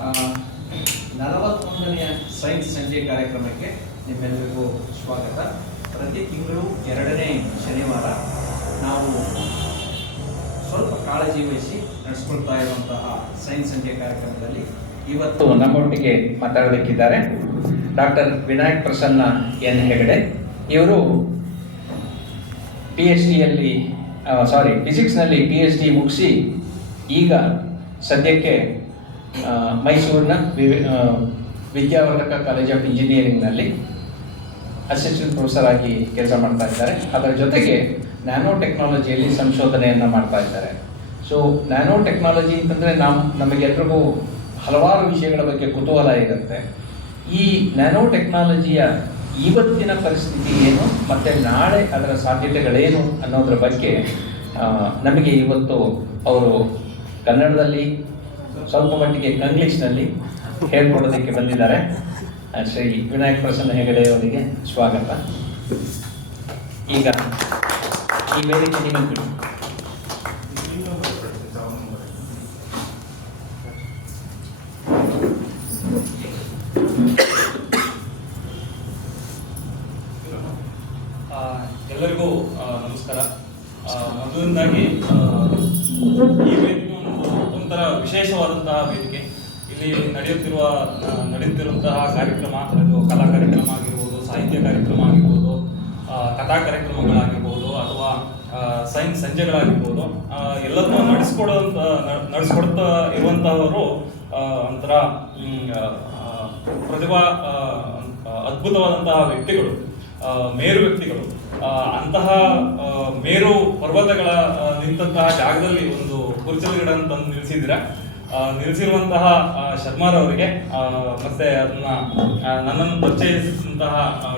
41ನೇ science ಸಂಜೆ ಕಾರ್ಯಕ್ರಮಕ್ಕೆ ನಿಮ್ಮೆಲ್ಲರಿಗೂ ಸ್ವಾಗತ. ಪ್ರತಿ ತಿಂಗಳು 2ನೇ ಶನಿವಾರ ನಾವು ಸ್ವಲ್ಪ ಕಾಳಜಿ ವಹಿಸಿ ನಡೆಸ್ಕೊಳ್ತಾ ಇರುವಂತಹ ಸೈನ್ಸ್ ಸಂಜೆ ಕಾರ್ಯಕ್ರಮದಲ್ಲಿ ಇವತ್ತು ನಮ್ಮೊಟ್ಟಿಗೆ ಮಾತಾಡಬೇಕಿದ್ದಾರೆ ಡಾಕ್ಟರ್ ವಿನಾಯಕ್ ಪ್ರಸನ್ನ ಎನ್ ಹೆಗಡೆ. ಇವರು ಫಿಸಿಕ್ಸ್ನಲ್ಲಿ PhD ಮುಗಿಸಿ ಈಗ ಸದ್ಯಕ್ಕೆ ಮೈಸೂರಿನ ವಿದ್ಯಾವರ್ಧಕ ಕಾಲೇಜ್ ಆಫ್ ಇಂಜಿನಿಯರಿಂಗ್ನಲ್ಲಿ ಅಸಿಸ್ಟೆಂಟ್ ಪ್ರೊಫೆಸರ್ ಆಗಿ ಕೆಲಸ ಮಾಡ್ತಾ ಇದ್ದಾರೆ. ಅದರ ಜೊತೆಗೆ ನ್ಯಾನೋ ಟೆಕ್ನಾಲಜಿಯಲ್ಲಿ ಸಂಶೋಧನೆಯನ್ನು ಮಾಡ್ತಾ ಇದ್ದಾರೆ. ಸೊ ನ್ಯಾನೋ ಟೆಕ್ನಾಲಜಿ ಅಂತಂದರೆ ನಮಗೆಲ್ರಿಗೂ ಹಲವಾರು ವಿಷಯಗಳ ಬಗ್ಗೆ ಕುತೂಹಲ ಇರುತ್ತೆ. ಈ ನ್ಯಾನೋ ಟೆಕ್ನಾಲಜಿಯ ಇವತ್ತಿನ ಪರಿಸ್ಥಿತಿ ಏನು ಮತ್ತು ನಾಳೆ ಅದರ ಸಾಧ್ಯತೆಗಳೇನು ಅನ್ನೋದ್ರ ಬಗ್ಗೆ ನಮಗೆ ಇವತ್ತು ಅವರು ಕನ್ನಡದಲ್ಲಿ ಸ್ವಲ್ಪ ಮಟ್ಟಿಗೆ ಇಂಗ್ಲೀಷ್ನಲ್ಲಿ ಹೇಳ್ಕೊಡೋದಕ್ಕೆ ಬಂದಿದ್ದಾರೆ. ಶ್ರೀ ವಿನಾಯಕ್ ಪ್ರಸನ್ನ ಹೆಗಡೆ ಅವರಿಗೆ ಸ್ವಾಗತ. ಈಗ ಈ ವೇದಿಕೆ ನಿಮಗೆ ಎಲ್ಲರಿಗೂ ನಮಸ್ಕಾರ. ಮೊದಲನೇದಾಗಿ ಈ ವೇದಿಕೆ ಒಂಥರ ವಿಶೇಷವಾದಂತಹ ವೇದಿಕೆ. ಇಲ್ಲಿ ನಡೆಯುತ್ತಿರುವಂತಹ ಕಾರ್ಯಕ್ರಮ, ಅದು ಕಲಾ ಕಾರ್ಯಕ್ರಮ ಆಗಿರ್ಬೋದು, ಸಾಹಿತ್ಯ ಕಾರ್ಯಕ್ರಮ ಆಗಿರ್ಬೋದು, ಕಥಾ ಕಾರ್ಯಕ್ರಮಗಳಾಗಿರ್ಬೋದು, ಅಥವಾ ಸೈನ್ಸ್ ಸಂಜೆಗಳಾಗಿರ್ಬೋದು, ಎಲ್ಲದನ್ನೂ ನಡೆಸ್ಕೊಡ್ತಾ ಇರುವಂತಹವರು ಒಂಥರ ಪ್ರತಿಭಾ ಅದ್ಭುತವಾದಂತಹ ವ್ಯಕ್ತಿಗಳು, ಮೇರು ವ್ಯಕ್ತಿಗಳು. ಅಂತಹ ಮೇರು ಪರ್ವತಗಳ ನಿಂತಹ ಜಾಗದಲ್ಲಿ ಒಂದು ಕುರ್ಚಲ್ ಗಿಡ ಅಂತ ನಿಲ್ಲಿಸಿರುವಂತಹ ಶರ್ಮಾರವರಿಗೆ ಮತ್ತೆ ನನ್ನನ್ನು ಪರಿಚಯಿಸಿದಂತಹ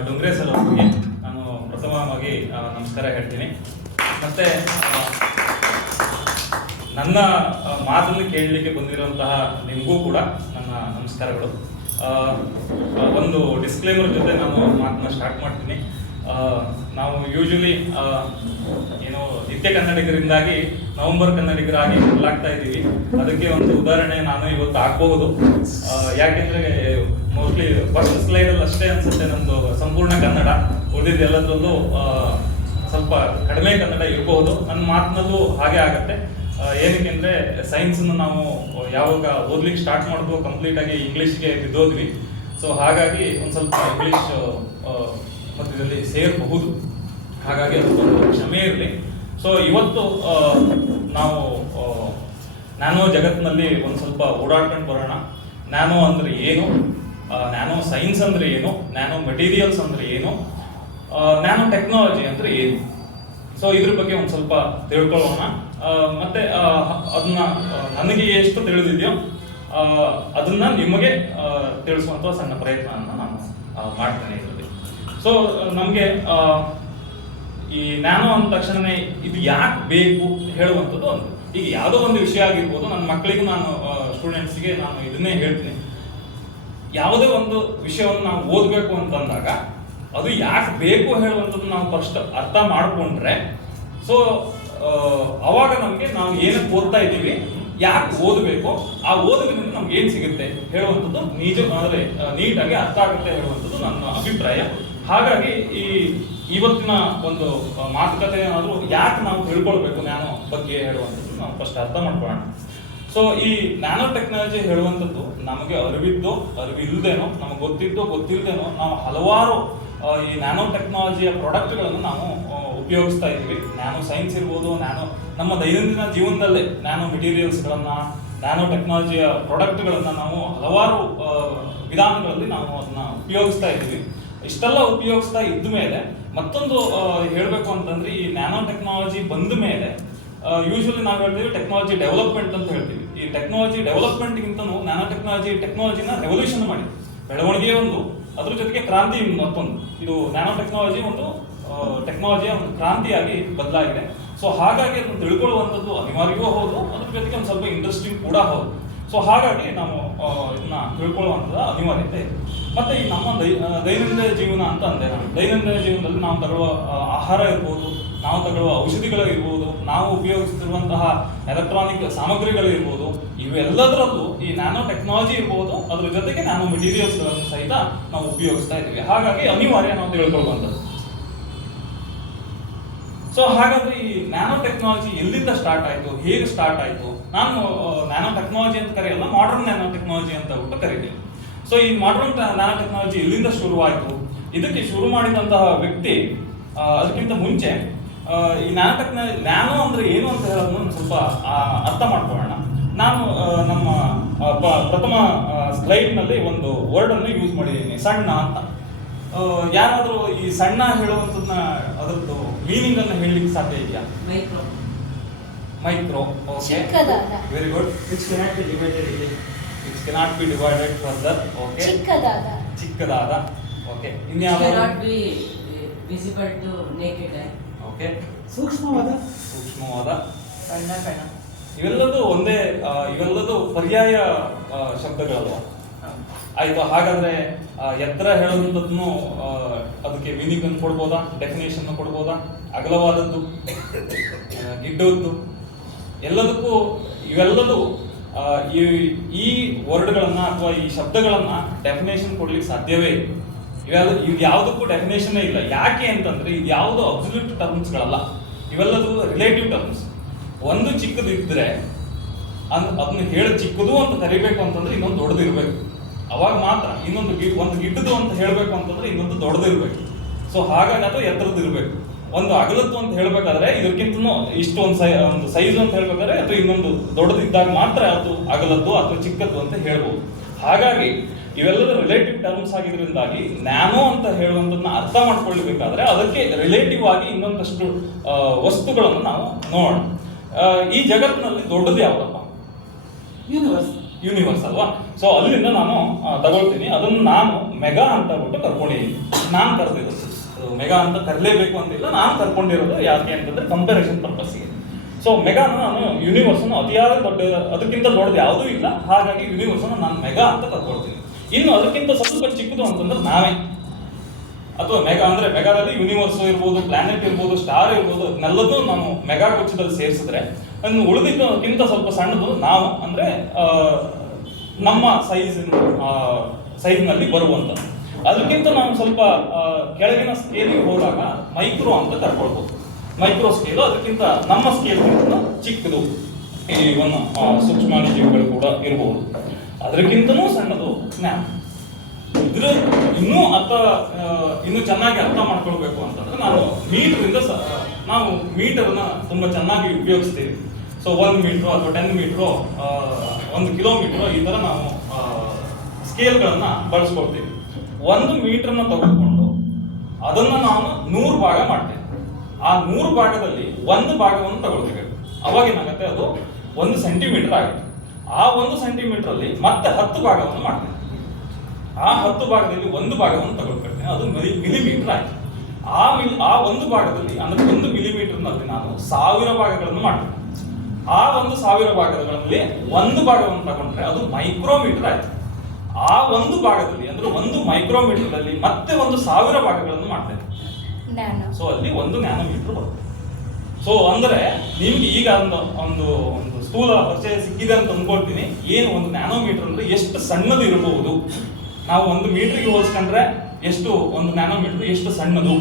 ಡೊಂಗ್ರೆ ಸರ್ ಅವರಿಗೆ ನಾನು ಪ್ರಥಮವಾಗಿ ನಮಸ್ಕಾರ ಹೇಳ್ತೀನಿ. ಮತ್ತೆ ನನ್ನ ಮಾತನ್ನು ಕೇಳಲಿಕ್ಕೆ ಬಂದಿರುವಂತಹ ನಿಮಗೂ ಕೂಡ ನನ್ನ ನಮಸ್ಕಾರಗಳು. ಒಂದು ಡಿಸ್ಕ್ಲೇಮರ್ ಜೊತೆ ನಾನು ಮಾತನ್ನ ಸ್ಟಾರ್ಟ್ ಮಾಡ್ತೀನಿ. ನಾವು ಯೂಶಲಿ ನಿತ್ಯ ಕನ್ನಡಿಗರಿಂದಾಗಿ ನವೆಂಬರ್ ಕನ್ನಡಿಗರಾಗಿ ಬದಲಾಗ್ತಾ ಇದ್ದೀವಿ. ಅದಕ್ಕೆ ಒಂದು ಉದಾಹರಣೆ ನಾನು ಇವತ್ತು ಹಾಕಬಹುದು. ಯಾಕೆಂದ್ರೆ ಮೋಸ್ಟ್ಲಿ ಫಸ್ಟ್ ಸ್ಲೈಡಲ್ಲಿ ಅಷ್ಟೇ ಅನ್ಸುತ್ತೆ ನಮ್ದು ಸಂಪೂರ್ಣ ಕನ್ನಡ, ಉಳಿದಿದ್ದೆಲ್ಲದರಲ್ಲೂ ಸ್ವಲ್ಪ ಕಡಿಮೆ ಕನ್ನಡ ಇರಬಹುದು. ನನ್ನ ಮಾತಿನಲ್ಲೂ ಹಾಗೆ ಆಗತ್ತೆ. ಏನಕ್ಕೆ ಅಂದರೆ ಸೈನ್ಸನ್ನು ನಾವು ಯಾವಾಗ ಓದ್ಲಿಕ್ಕೆ ಸ್ಟಾರ್ಟ್ ಮಾಡಿದ್ವು ಕಂಪ್ಲೀಟ್ ಆಗಿ ಇಂಗ್ಲೀಷ್ಗೆ ಬಿದ್ದೋದ್ವಿ. ಸೊ ಹಾಗಾಗಿ ಒಂದು ಸ್ವಲ್ಪ ಇಂಗ್ಲೀಷ್ ಮಧ್ಯದಲ್ಲಿ ಸೇರಬಹುದು, ಹಾಗಾಗಿ ಅದಕ್ಕೊಂದು ಕ್ಷಮೆ ಇರಲಿ. ಸೊ ಇವತ್ತು ನಾವು ನ್ಯಾನೋ ಜಗತ್ತಿನಲ್ಲಿ ಒಂದು ಸ್ವಲ್ಪ ಓಡಾಡ್ಕೊಂಡು ಬರೋಣ. ನ್ಯಾನೋ ಅಂದರೆ ಏನು, ನ್ಯಾನೋ ಸೈನ್ಸ್ ಅಂದರೆ ಏನು, ನ್ಯಾನೋ ಮೆಟೀರಿಯಲ್ಸ್ ಅಂದರೆ ಏನು, ನ್ಯಾನೋ ಟೆಕ್ನಾಲಜಿ ಅಂದರೆ ಏನು. ಸೊ ಇದ್ರ ಬಗ್ಗೆ ಒಂದು ಸ್ವಲ್ಪ ತಿಳ್ಕೊಳ್ಳೋಣ. ಮತ್ತೆ ಅದನ್ನ ನನಗೆ ಎಷ್ಟು ತಿಳಿದಿದೆಯೋ ಅದನ್ನ ನಿಮಗೆ ತಿಳಿಸುವಂಥ ಸಣ್ಣ ಪ್ರಯತ್ನವನ್ನು ನಾನು ಮಾಡ್ತೇನೆ ಇದರಲ್ಲಿ. ಸೊ ನಮಗೆ ಈ ನ್ಯಾನೋ ಅಂದ ತಕ್ಷಣವೇ ಇದು ಯಾಕೆ ಬೇಕು ಹೇಳುವಂಥದ್ದು ಒಂದು, ಈಗ ಯಾವುದೋ ಒಂದು ವಿಷಯ ಆಗಿರ್ಬೋದು. ನನ್ನ ಮಕ್ಕಳಿಗೂ ನಾನು ಸ್ಟೂಡೆಂಟ್ಸ್ಗೆ ನಾನು ಇದನ್ನೇ ಹೇಳ್ತೀನಿ. ಯಾವುದೇ ಒಂದು ವಿಷಯವನ್ನು ನಾವು ಓದಬೇಕು ಅಂತಂದಾಗ ಅದು ಯಾಕೆ ಬೇಕು ಹೇಳುವಂಥದ್ದು ನಾವು ಫಸ್ಟ್ ಅರ್ಥ ಮಾಡಿಕೊಂಡ್ರೆ, ಸೊ ಅವಾಗ ನಮಗೆ ನಾವು ಏನಕ್ಕೆ ಓದ್ತಾ ಇದ್ದೀವಿ, ಯಾಕೆ ಓದಬೇಕು, ಆ ಓದೋದ್ರಿಂದ ನಮ್ಗೆ ಏನು ಸಿಗುತ್ತೆ ಹೇಳುವಂಥದ್ದು ಅಂದರೆ ನೀಟಾಗಿ ಅರ್ಥ ಆಗುತ್ತೆ ಹೇಳುವಂಥದ್ದು ನನ್ನ ಅಭಿಪ್ರಾಯ. ಹಾಗಾಗಿ ಇವತ್ತಿನ ಒಂದು ಮಾತುಕತೆ ಏನಾದರೂ ಯಾಕೆ ನಾವು ತಿಳ್ಕೊಳ್ಬೇಕು ನ್ಯಾನೋ ಬಗ್ಗೆ ಹೇಳುವಂಥದ್ದು ನಾವು ಫಸ್ಟ್ ಅರ್ಥ ಮಾಡ್ಕೊಳ್ಳೋಣ. ಸೊ ಈ ನ್ಯಾನೋ ಟೆಕ್ನಾಲಜಿ ಹೇಳುವಂಥದ್ದು ನಮಗೆ ಅರಿವಿಲ್ಲದೇನೋ, ನಮಗೆ ಗೊತ್ತಿಲ್ಲದೇನೋ ನಾವು ಹಲವಾರು ಈ ನ್ಯಾನೋ ಟೆಕ್ನಾಲಜಿಯ ಪ್ರಾಡಕ್ಟ್ಗಳನ್ನು ನಾವು ಉಪಯೋಗಿಸ್ತಾ ಇದ್ದೀವಿ. ನ್ಯಾನೋ ಸೈನ್ಸ್ ಇರ್ಬೋದು, ನಮ್ಮ ದೈನಂದಿನ ಜೀವನದಲ್ಲೇ ನ್ಯಾನೋ ಮೆಟೀರಿಯಲ್ಸ್ಗಳನ್ನು, ನ್ಯಾನೋ ಟೆಕ್ನಾಲಜಿಯ ಪ್ರಾಡಕ್ಟ್ಗಳನ್ನು ನಾವು ಹಲವಾರು ವಿಧಾನಗಳಲ್ಲಿ ನಾವು ಅದನ್ನ ಉಪಯೋಗಿಸ್ತಾ ಇದ್ದೀವಿ. ಇಷ್ಟೆಲ್ಲ ಉಪಯೋಗಿಸ್ತಾ ಇದ್ದ ಮೇಲೆ ಮತ್ತೊಂದು ಹೇಳಬೇಕು ಅಂತಂದ್ರೆ, ಈ ನ್ಯಾನೋ ಟೆಕ್ನಾಲಜಿ ಬಂದ ಮೇಲೆ ಯೂಶಲಿ ನಾವು ಹೇಳ್ತೀವಿ ಟೆಕ್ನಾಲಜಿ ಡೆವಲಪ್ಮೆಂಟ್ ಅಂತ ಹೇಳ್ತೀವಿ. ಈ ಟೆಕ್ನಾಲಜಿ ಡೆವಲಪ್ಮೆಂಟ್ಗಿಂತನೂ ನ್ಯಾನೋ ಟೆಕ್ನಾಲಜಿನ ರೆವಲ್ಯೂಷನ್ ಮಾಡಿ, ಬೆಳವಣಿಗೆ ಒಂದು, ಅದ್ರ ಜೊತೆಗೆ ಕ್ರಾಂತಿ ಮತ್ತೊಂದು. ಇದು ನ್ಯಾನೋ ಟೆಕ್ನಾಲಜಿ ಒಂದು ಟೆಕ್ನಾಲಜಿಯ ಒಂದು ಕ್ರಾಂತಿಯಾಗಿ ಬದಲಾಗಿದೆ. ಸೊ ಹಾಗಾಗಿ ಅದನ್ನು ತಿಳ್ಕೊಳ್ಳುವಂಥದ್ದು ಅನಿವಾರ್ಯವೂ ಹೌದು, ಅದ್ರ ಜೊತೆಗೆ ಒಂದು ಸ್ವಲ್ಪ ಇಂಟ್ರೆಸ್ಟಿಂಗ್ ಕೂಡ ಹೌದು. ಸೊ ಹಾಗಾಗಿ ನಾವು ಇದನ್ನ ತಿಳ್ಕೊಳ್ಳುವಂಥದ್ದು ಅನಿವಾರ್ಯತೆ ಇದೆ. ಮತ್ತೆ ಈ ನಮ್ಮ ದೈನಂದಿನ ಜೀವನ ಅಂತ ಅಂದೆ ನಾನು. ದೈನಂದಿನ ಜೀವನದಲ್ಲಿ ನಾವು ತಗೊಳ್ಳುವ ಆಹಾರ ಇರ್ಬೋದು, ನಾವು ತಗೊಳ್ಳುವ ಔಷಧಿಗಳು ಇರ್ಬೋದು, ನಾವು ಉಪಯೋಗಿಸ್ತಿರುವಂತಹ ಎಲೆಕ್ಟ್ರಾನಿಕ್ ಸಾಮಗ್ರಿಗಳು ಇರ್ಬೋದು, ಇವೆಲ್ಲದರಲ್ಲೂ ಈ ನ್ಯಾನೋ ಟೆಕ್ನಾಲಜಿ ಇರ್ಬೋದು, ಅದ್ರ ಜೊತೆಗೆ ನ್ಯಾನೋ ಮೆಟೀರಿಯಲ್ಸ್ ಸಹಿತ ನಾವು ಉಪಯೋಗಿಸ್ತಾ ಇದ್ದೀವಿ. ಹಾಗಾಗಿ ಅನಿವಾರ್ಯ ನಾವು ತಿಳ್ಕೊಳ್ಳುವಂಥದ್ದು. ಸೊ ಹಾಗಾದ್ರೆ ಈ ನ್ಯಾನೋ ಟೆಕ್ನಾಲಜಿ ಎಲ್ಲಿಂದ ಸ್ಟಾರ್ಟ್ ಆಯ್ತು, ಹೇಗೆ ಸ್ಟಾರ್ಟ್ ಆಯ್ತು? ನಾನು ನ್ಯಾನೋ ಟೆಕ್ನಾಲಜಿ ಅಂತ ಕರೆಯಲ್ಲ, ಮಾಡರ್ನ್ ನ್ಯಾನೋ ಟೆಕ್ನಾಲಜಿ ಅಂತ ಬಿಟ್ಟು ಕರೀತೀನಿ. ಸೊ ಈ ಮಾಡರ್ನ್ ನ್ಯಾನೋ ಟೆಕ್ನಾಲಜಿ ಎಲ್ಲಿಂದ ಶುರುವಾಯಿತು? ಇದಕ್ಕೆ ಶುರು ಮಾಡಿದಂತಹ ವ್ಯಕ್ತಿ ಅದಕ್ಕಿಂತ ಮುಂಚೆ ಈ ನ್ಯಾನೋ ಅಂದ್ರೆ ಏನು ಅಂತ ಹೇಳೋದನ್ನ ಸ್ವಲ್ಪ ಅರ್ಥ ಮಾಡ್ಕೊಳ್ಳೋಣ. ನಾನು ನಮ್ಮ ಪ್ರಥಮ ಸ್ಲೈಡ್ ನಲ್ಲಿ ಒಂದು ವರ್ಡ್ ಅನ್ನು ಯೂಸ್ ಮಾಡಿದ್ದೀನಿ, ಸಣ್ಣ ಅಂತ. ಯಾರಾದ್ರೂ ಈ ಸಣ್ಣ ಹೇಳುವಂಥದ್ದನ್ನ ಅದರದ್ದು ಮೀನಿಂಗ್ ಅನ್ನು ಹೇಳಲಿಕ್ಕೆ ಸಾಧ್ಯ ಇದೆಯಾ? Micro. Okay, very good. It's cannot be divided ಇಲ್ಲಿ. It's cannot be divided further. Okay, ಚಿಕ್ಕದಾದ. ಓಕೆ, ಇನ್ಯಾವುದು? cannot be visible to naked eye. Okay, ಸೂಕ್ಷ್ಮವಾದ. ಸಣ್ಣ ಕಣ. ಇವೆಲ್ಲದೂ ಪರ್ಯಾಯ ಶಬ್ದಗಳಲ್ವಾ? ಆಯ್ತು. ಹಾಗಾದ್ರೆ ಎತ್ತರ ಹೇಳುವಂಥದ್ದನ್ನು ಅದಕ್ಕೆ ಮೀನಿಂಗ್ ಅನ್ನು ಕೊಡ್ಬೋದಾ, ಡೆಫಿನೇಷನ್ ಕೊಡ್ಬೋದಾ? ಅಗಲವಾದದ್ದು, ಗಿಡ್ಡದ್ದು, ಎಲ್ಲದಕ್ಕೂ ಇವೆಲ್ಲದೂ ಈ ವರ್ಡ್ಗಳನ್ನ ಅಥವಾ ಈ ಶಬ್ದಗಳನ್ನ ಡೆಫಿನೇಷನ್ ಕೊಡ್ಲಿಕ್ಕೆ ಸಾಧ್ಯವೇ ಇಲ್ಲ. ಯಾವುದಕ್ಕೂ ಡೆಫಿನೇಷನ್ ಇಲ್ಲ. ಯಾಕೆ ಅಂತಂದ್ರೆ ಇದು ಯಾವುದು ಅಬ್ಸಲ್ಯೂಟ್ ಟರ್ಮ್ಸ್ಗಳಲ್ಲ, ಇವೆಲ್ಲದೂ ರಿಲೇಟಿವ್ ಟರ್ಮ್ಸ್. ಒಂದು ಚಿಕ್ಕದಿದ್ರೆ ಅದನ್ನ ಚಿಕ್ಕದು ಅಂತ ಕರಿಬೇಕು ಅಂತಂದ್ರೆ ಇನ್ನೊಂದು ದೊಡ್ಡದು ಇರಬೇಕು. ಅವಾಗ ಮಾತ್ರ ಒಂದು ಗಿಡ್ಡದು ಅಂತ ಹೇಳಬೇಕು ಅಂತಂದ್ರೆ ಇನ್ನೊಂದು ದೊಡ್ಡದು ಇರಬೇಕು. ಸೊ ಹಾಗಾಗಿ ಅಥವಾ ಎತ್ತರದ್ದು ಇರಬೇಕು. ಒಂದು ಅಗಲತ್ತು ಅಂತ ಹೇಳ್ಬೇಕಾದ್ರೆ ಇದಕ್ಕಿಂತ ಇಷ್ಟು ಒಂದು ಸೈಜ್ ಅಂತ ಹೇಳ್ಬೇಕಾದ್ರೆ ಅಥವಾ ಇನ್ನೊಂದು ದೊಡ್ಡದಿದ್ದಾಗ ಮಾತ್ರ ಅದು ಅಗಲದ್ದು ಅಥವಾ ಚಿಕ್ಕದ್ದು ಅಂತ ಹೇಳ್ಬೋದು. ಹಾಗಾಗಿ ಇವೆಲ್ಲದ ರಿಲೇಟಿವ್ ಟರ್ಮ್ಸ್ ಆಗಿದ್ರಿಂದಾಗಿ ನ್ಯಾನೋ ಅಂತ ಹೇಳುವಂಥದ್ದನ್ನ ಅರ್ಥ ಮಾಡ್ಕೊಳ್ಬೇಕಾದ್ರೆ ಅದಕ್ಕೆ ರಿಲೇಟಿವ್ ಆಗಿ ಇನ್ನೊಂದಷ್ಟು ವಸ್ತುಗಳನ್ನು ನಾವು ನೋಡೋಣ. ಈ ಜಗತ್ತಿನಲ್ಲಿ ದೊಡ್ಡದು ಯಾವುದಪ್ಪ? ಯೂನಿವರ್ಸ್ ಅಲ್ವಾ? ಸೊ ಅಲ್ಲಿಂದ ನಾನು ತಗೊಳ್ತೀನಿ. ಅದನ್ನು ನಾನು ಮೆಗಾ ಅಂತ ಬಿಟ್ಟು ಕರ್ಕೊಂಡಿದ್ದೀನಿ. ನಾನು ಕರೆದಿರೋದು ಮೆಗಾ ಅಂತ ಕರಲೇಬೇಕು ಅಂತಿಲ್ಲ, ನಾನು ಕರ್ಕೊಂಡಿರೋದು ಯಾಕೆ ಅಂತಂದ್ರೆ ಕಂಪ್ಯಾರಿಸನ್ ಪರ್ಪಸ್ಗೆ. ಸೊ ಮೆಗಾನ ನಾನು ಯೂನಿವರ್ಸ್ ಅತಿಯಾದ ಅದಕ್ಕಿಂತ ದೊಡ್ಡದು ಯಾವುದೂ ಇಲ್ಲ, ಹಾಗಾಗಿ ಯೂನಿವರ್ಸ್ ನಾನು ಮೆಗಾ ಅಂತ ಕರ್ಕೊಳ್ತೀನಿ. ಇನ್ನು ಅದಕ್ಕಿಂತ ಸ್ವಲ್ಪ ಚಿಕ್ಕದು ಅಂತಂದ್ರೆ ನಾವೇ, ಅಥವಾ ಮೆಗಾ ಅಂದ್ರೆ ಮೆಗಾದಲ್ಲಿ ಯೂನಿವರ್ಸ್ ಇರ್ಬೋದು, ಪ್ಲಾನೆಟ್ ಇರ್ಬೋದು, ಸ್ಟಾರ್ ಇರ್ಬೋದು, ಅದನ್ನೆಲ್ಲದೂ ನಾನು ಮೆಗಾ ಗುಚ್ಛದಲ್ಲಿ ಸೇರಿಸಿದ್ರೆ ಅದನ್ನು ಉಳಿದಿದ್ದಕ್ಕಿಂತ ಸ್ವಲ್ಪ ಸಣ್ಣದು ನಾವು, ಅಂದ್ರೆ ನಮ್ಮ ಸೈಜ್ನಲ್ಲಿ ಬರುವಂಥದ್ದು. ಅದಕ್ಕಿಂತ ನಾವು ಸ್ವಲ್ಪ ಕೆಳಗಿನ ಸ್ಕೇಲಿಗೆ ಹೋದಾಗ ಮೈಕ್ರೋ ಅಂತ ಕರ್ಕೊಳ್ಬೋದು. ಮೈಕ್ರೋ ಸ್ಕೇಲು ಅದಕ್ಕಿಂತ ನಮ್ಮ ಸ್ಕೇಲ್ಗಿಂತ ಚಿಕ್ಕದು. ಈ ಒಂದು ಸೂಕ್ಷ್ಮಾಣುಜೀವಿಗಳು ಕೂಡ ಇರಬಹುದು. ಅದಕ್ಕಿಂತನೂ ಸಣ್ಣದು ಜ್ಞಾನ. ಇದ್ರ ಇನ್ನೂ ಚೆನ್ನಾಗಿ ಅರ್ಥ ಮಾಡ್ಕೊಳ್ಬೇಕು ಅಂತಂದ್ರೆ ನಾವು ಮೀಟರ್ನ ತುಂಬಾ ಚೆನ್ನಾಗಿ ಉಪಯೋಗಿಸ್ತೀವಿ. ಸೊ 1 ಮೀಟರ್ ಅಥವಾ 10 ಮೀಟರ್, 1 ಕಿಲೋಮೀಟರ್, ಈ ತರ ನಾವು ಸ್ಕೇಲ್ಗಳನ್ನ ಬಳಸ್ಕೊಳ್ತೀವಿ. 1 ಮೀಟರ್ನ ತೆಗೆದುಕೊಂಡು ಅದನ್ನ ನಾನು 100 ಭಾಗ ಮಾಡ್ತೇನೆ. ಆ 100 ಭಾಗದಲ್ಲಿ 1 ಭಾಗವನ್ನು ತಗೊಳ್ತೀವಿ. ಅವಾಗ ಏನಾಗುತ್ತೆ, ಅದು 1 ಸೆಂಟಿಮೀಟರ್ ಆಗುತ್ತೆ. ಆ 1 ಸೆಂಟಿಮೀಟರ್ ಅಲ್ಲಿ ಮತ್ತೆ 10 ಭಾಗವನ್ನು ಮಾಡ್ತೇನೆ. ಆ 10 ಭಾಗದಲ್ಲಿ 1 ಭಾಗವನ್ನು ತಗೊಳ್ಕೊಳ್ತೇನೆ, ಅದು ಮಿಲಿಮೀಟರ್ ಆಯ್ತು. ಆ 1 ಭಾಗದಲ್ಲಿ ಅಂದ್ರೆ 1 ಮಿಲಿಮೀಟರ್ ನಲ್ಲಿ ನಾನು 1000 ಭಾಗಗಳನ್ನು ಮಾಡ್ತೇನೆ. ಆ 1000 ಭಾಗಗಳಲ್ಲಿ 1 ಭಾಗವನ್ನು ತಗೊಂಡ್ರೆ ಅದು ಮೈಕ್ರೋಮೀಟರ್ ಆಯ್ತು. ಆ 1 ಭಾಗದಲ್ಲಿ ಅಂದ್ರೆ 1 ಮೈಕ್ರೋಮೀಟರ್ ಅಲ್ಲಿ ಮತ್ತೆ 1000 ಭಾಗಗಳನ್ನು ಮಾಡ್ತೇನೆ. ಸೊ ಅಲ್ಲಿ 1 ನ್ಯಾನೋಮೀಟರ್ ಬರುತ್ತೆ. ಸೊ ಅಂದ್ರೆ ನಿಮ್ಗೆ ಈಗ ಒಂದು ಸ್ಥೂಲ ಪರಿಚಯ ಸಿಕ್ಕಿದೆ ಅಂತ ಅಂದ್ಕೊಳ್ತೀನಿ. ಏನು 1 ನ್ಯಾನೋಮೀಟರ್ ಅಂದ್ರೆ ಎಷ್ಟು ಸಣ್ಣದು ಇರಬಹುದು. ನಾವು 1 ಮೀಟರ್ಗೆ ಹೋಲಿಸ್ಕೊಂಡ್ರೆ ಎಷ್ಟು 1 ನ್ಯಾನೋಮೀಟರ್ ಎಷ್ಟು ಸಣ್ಣದು.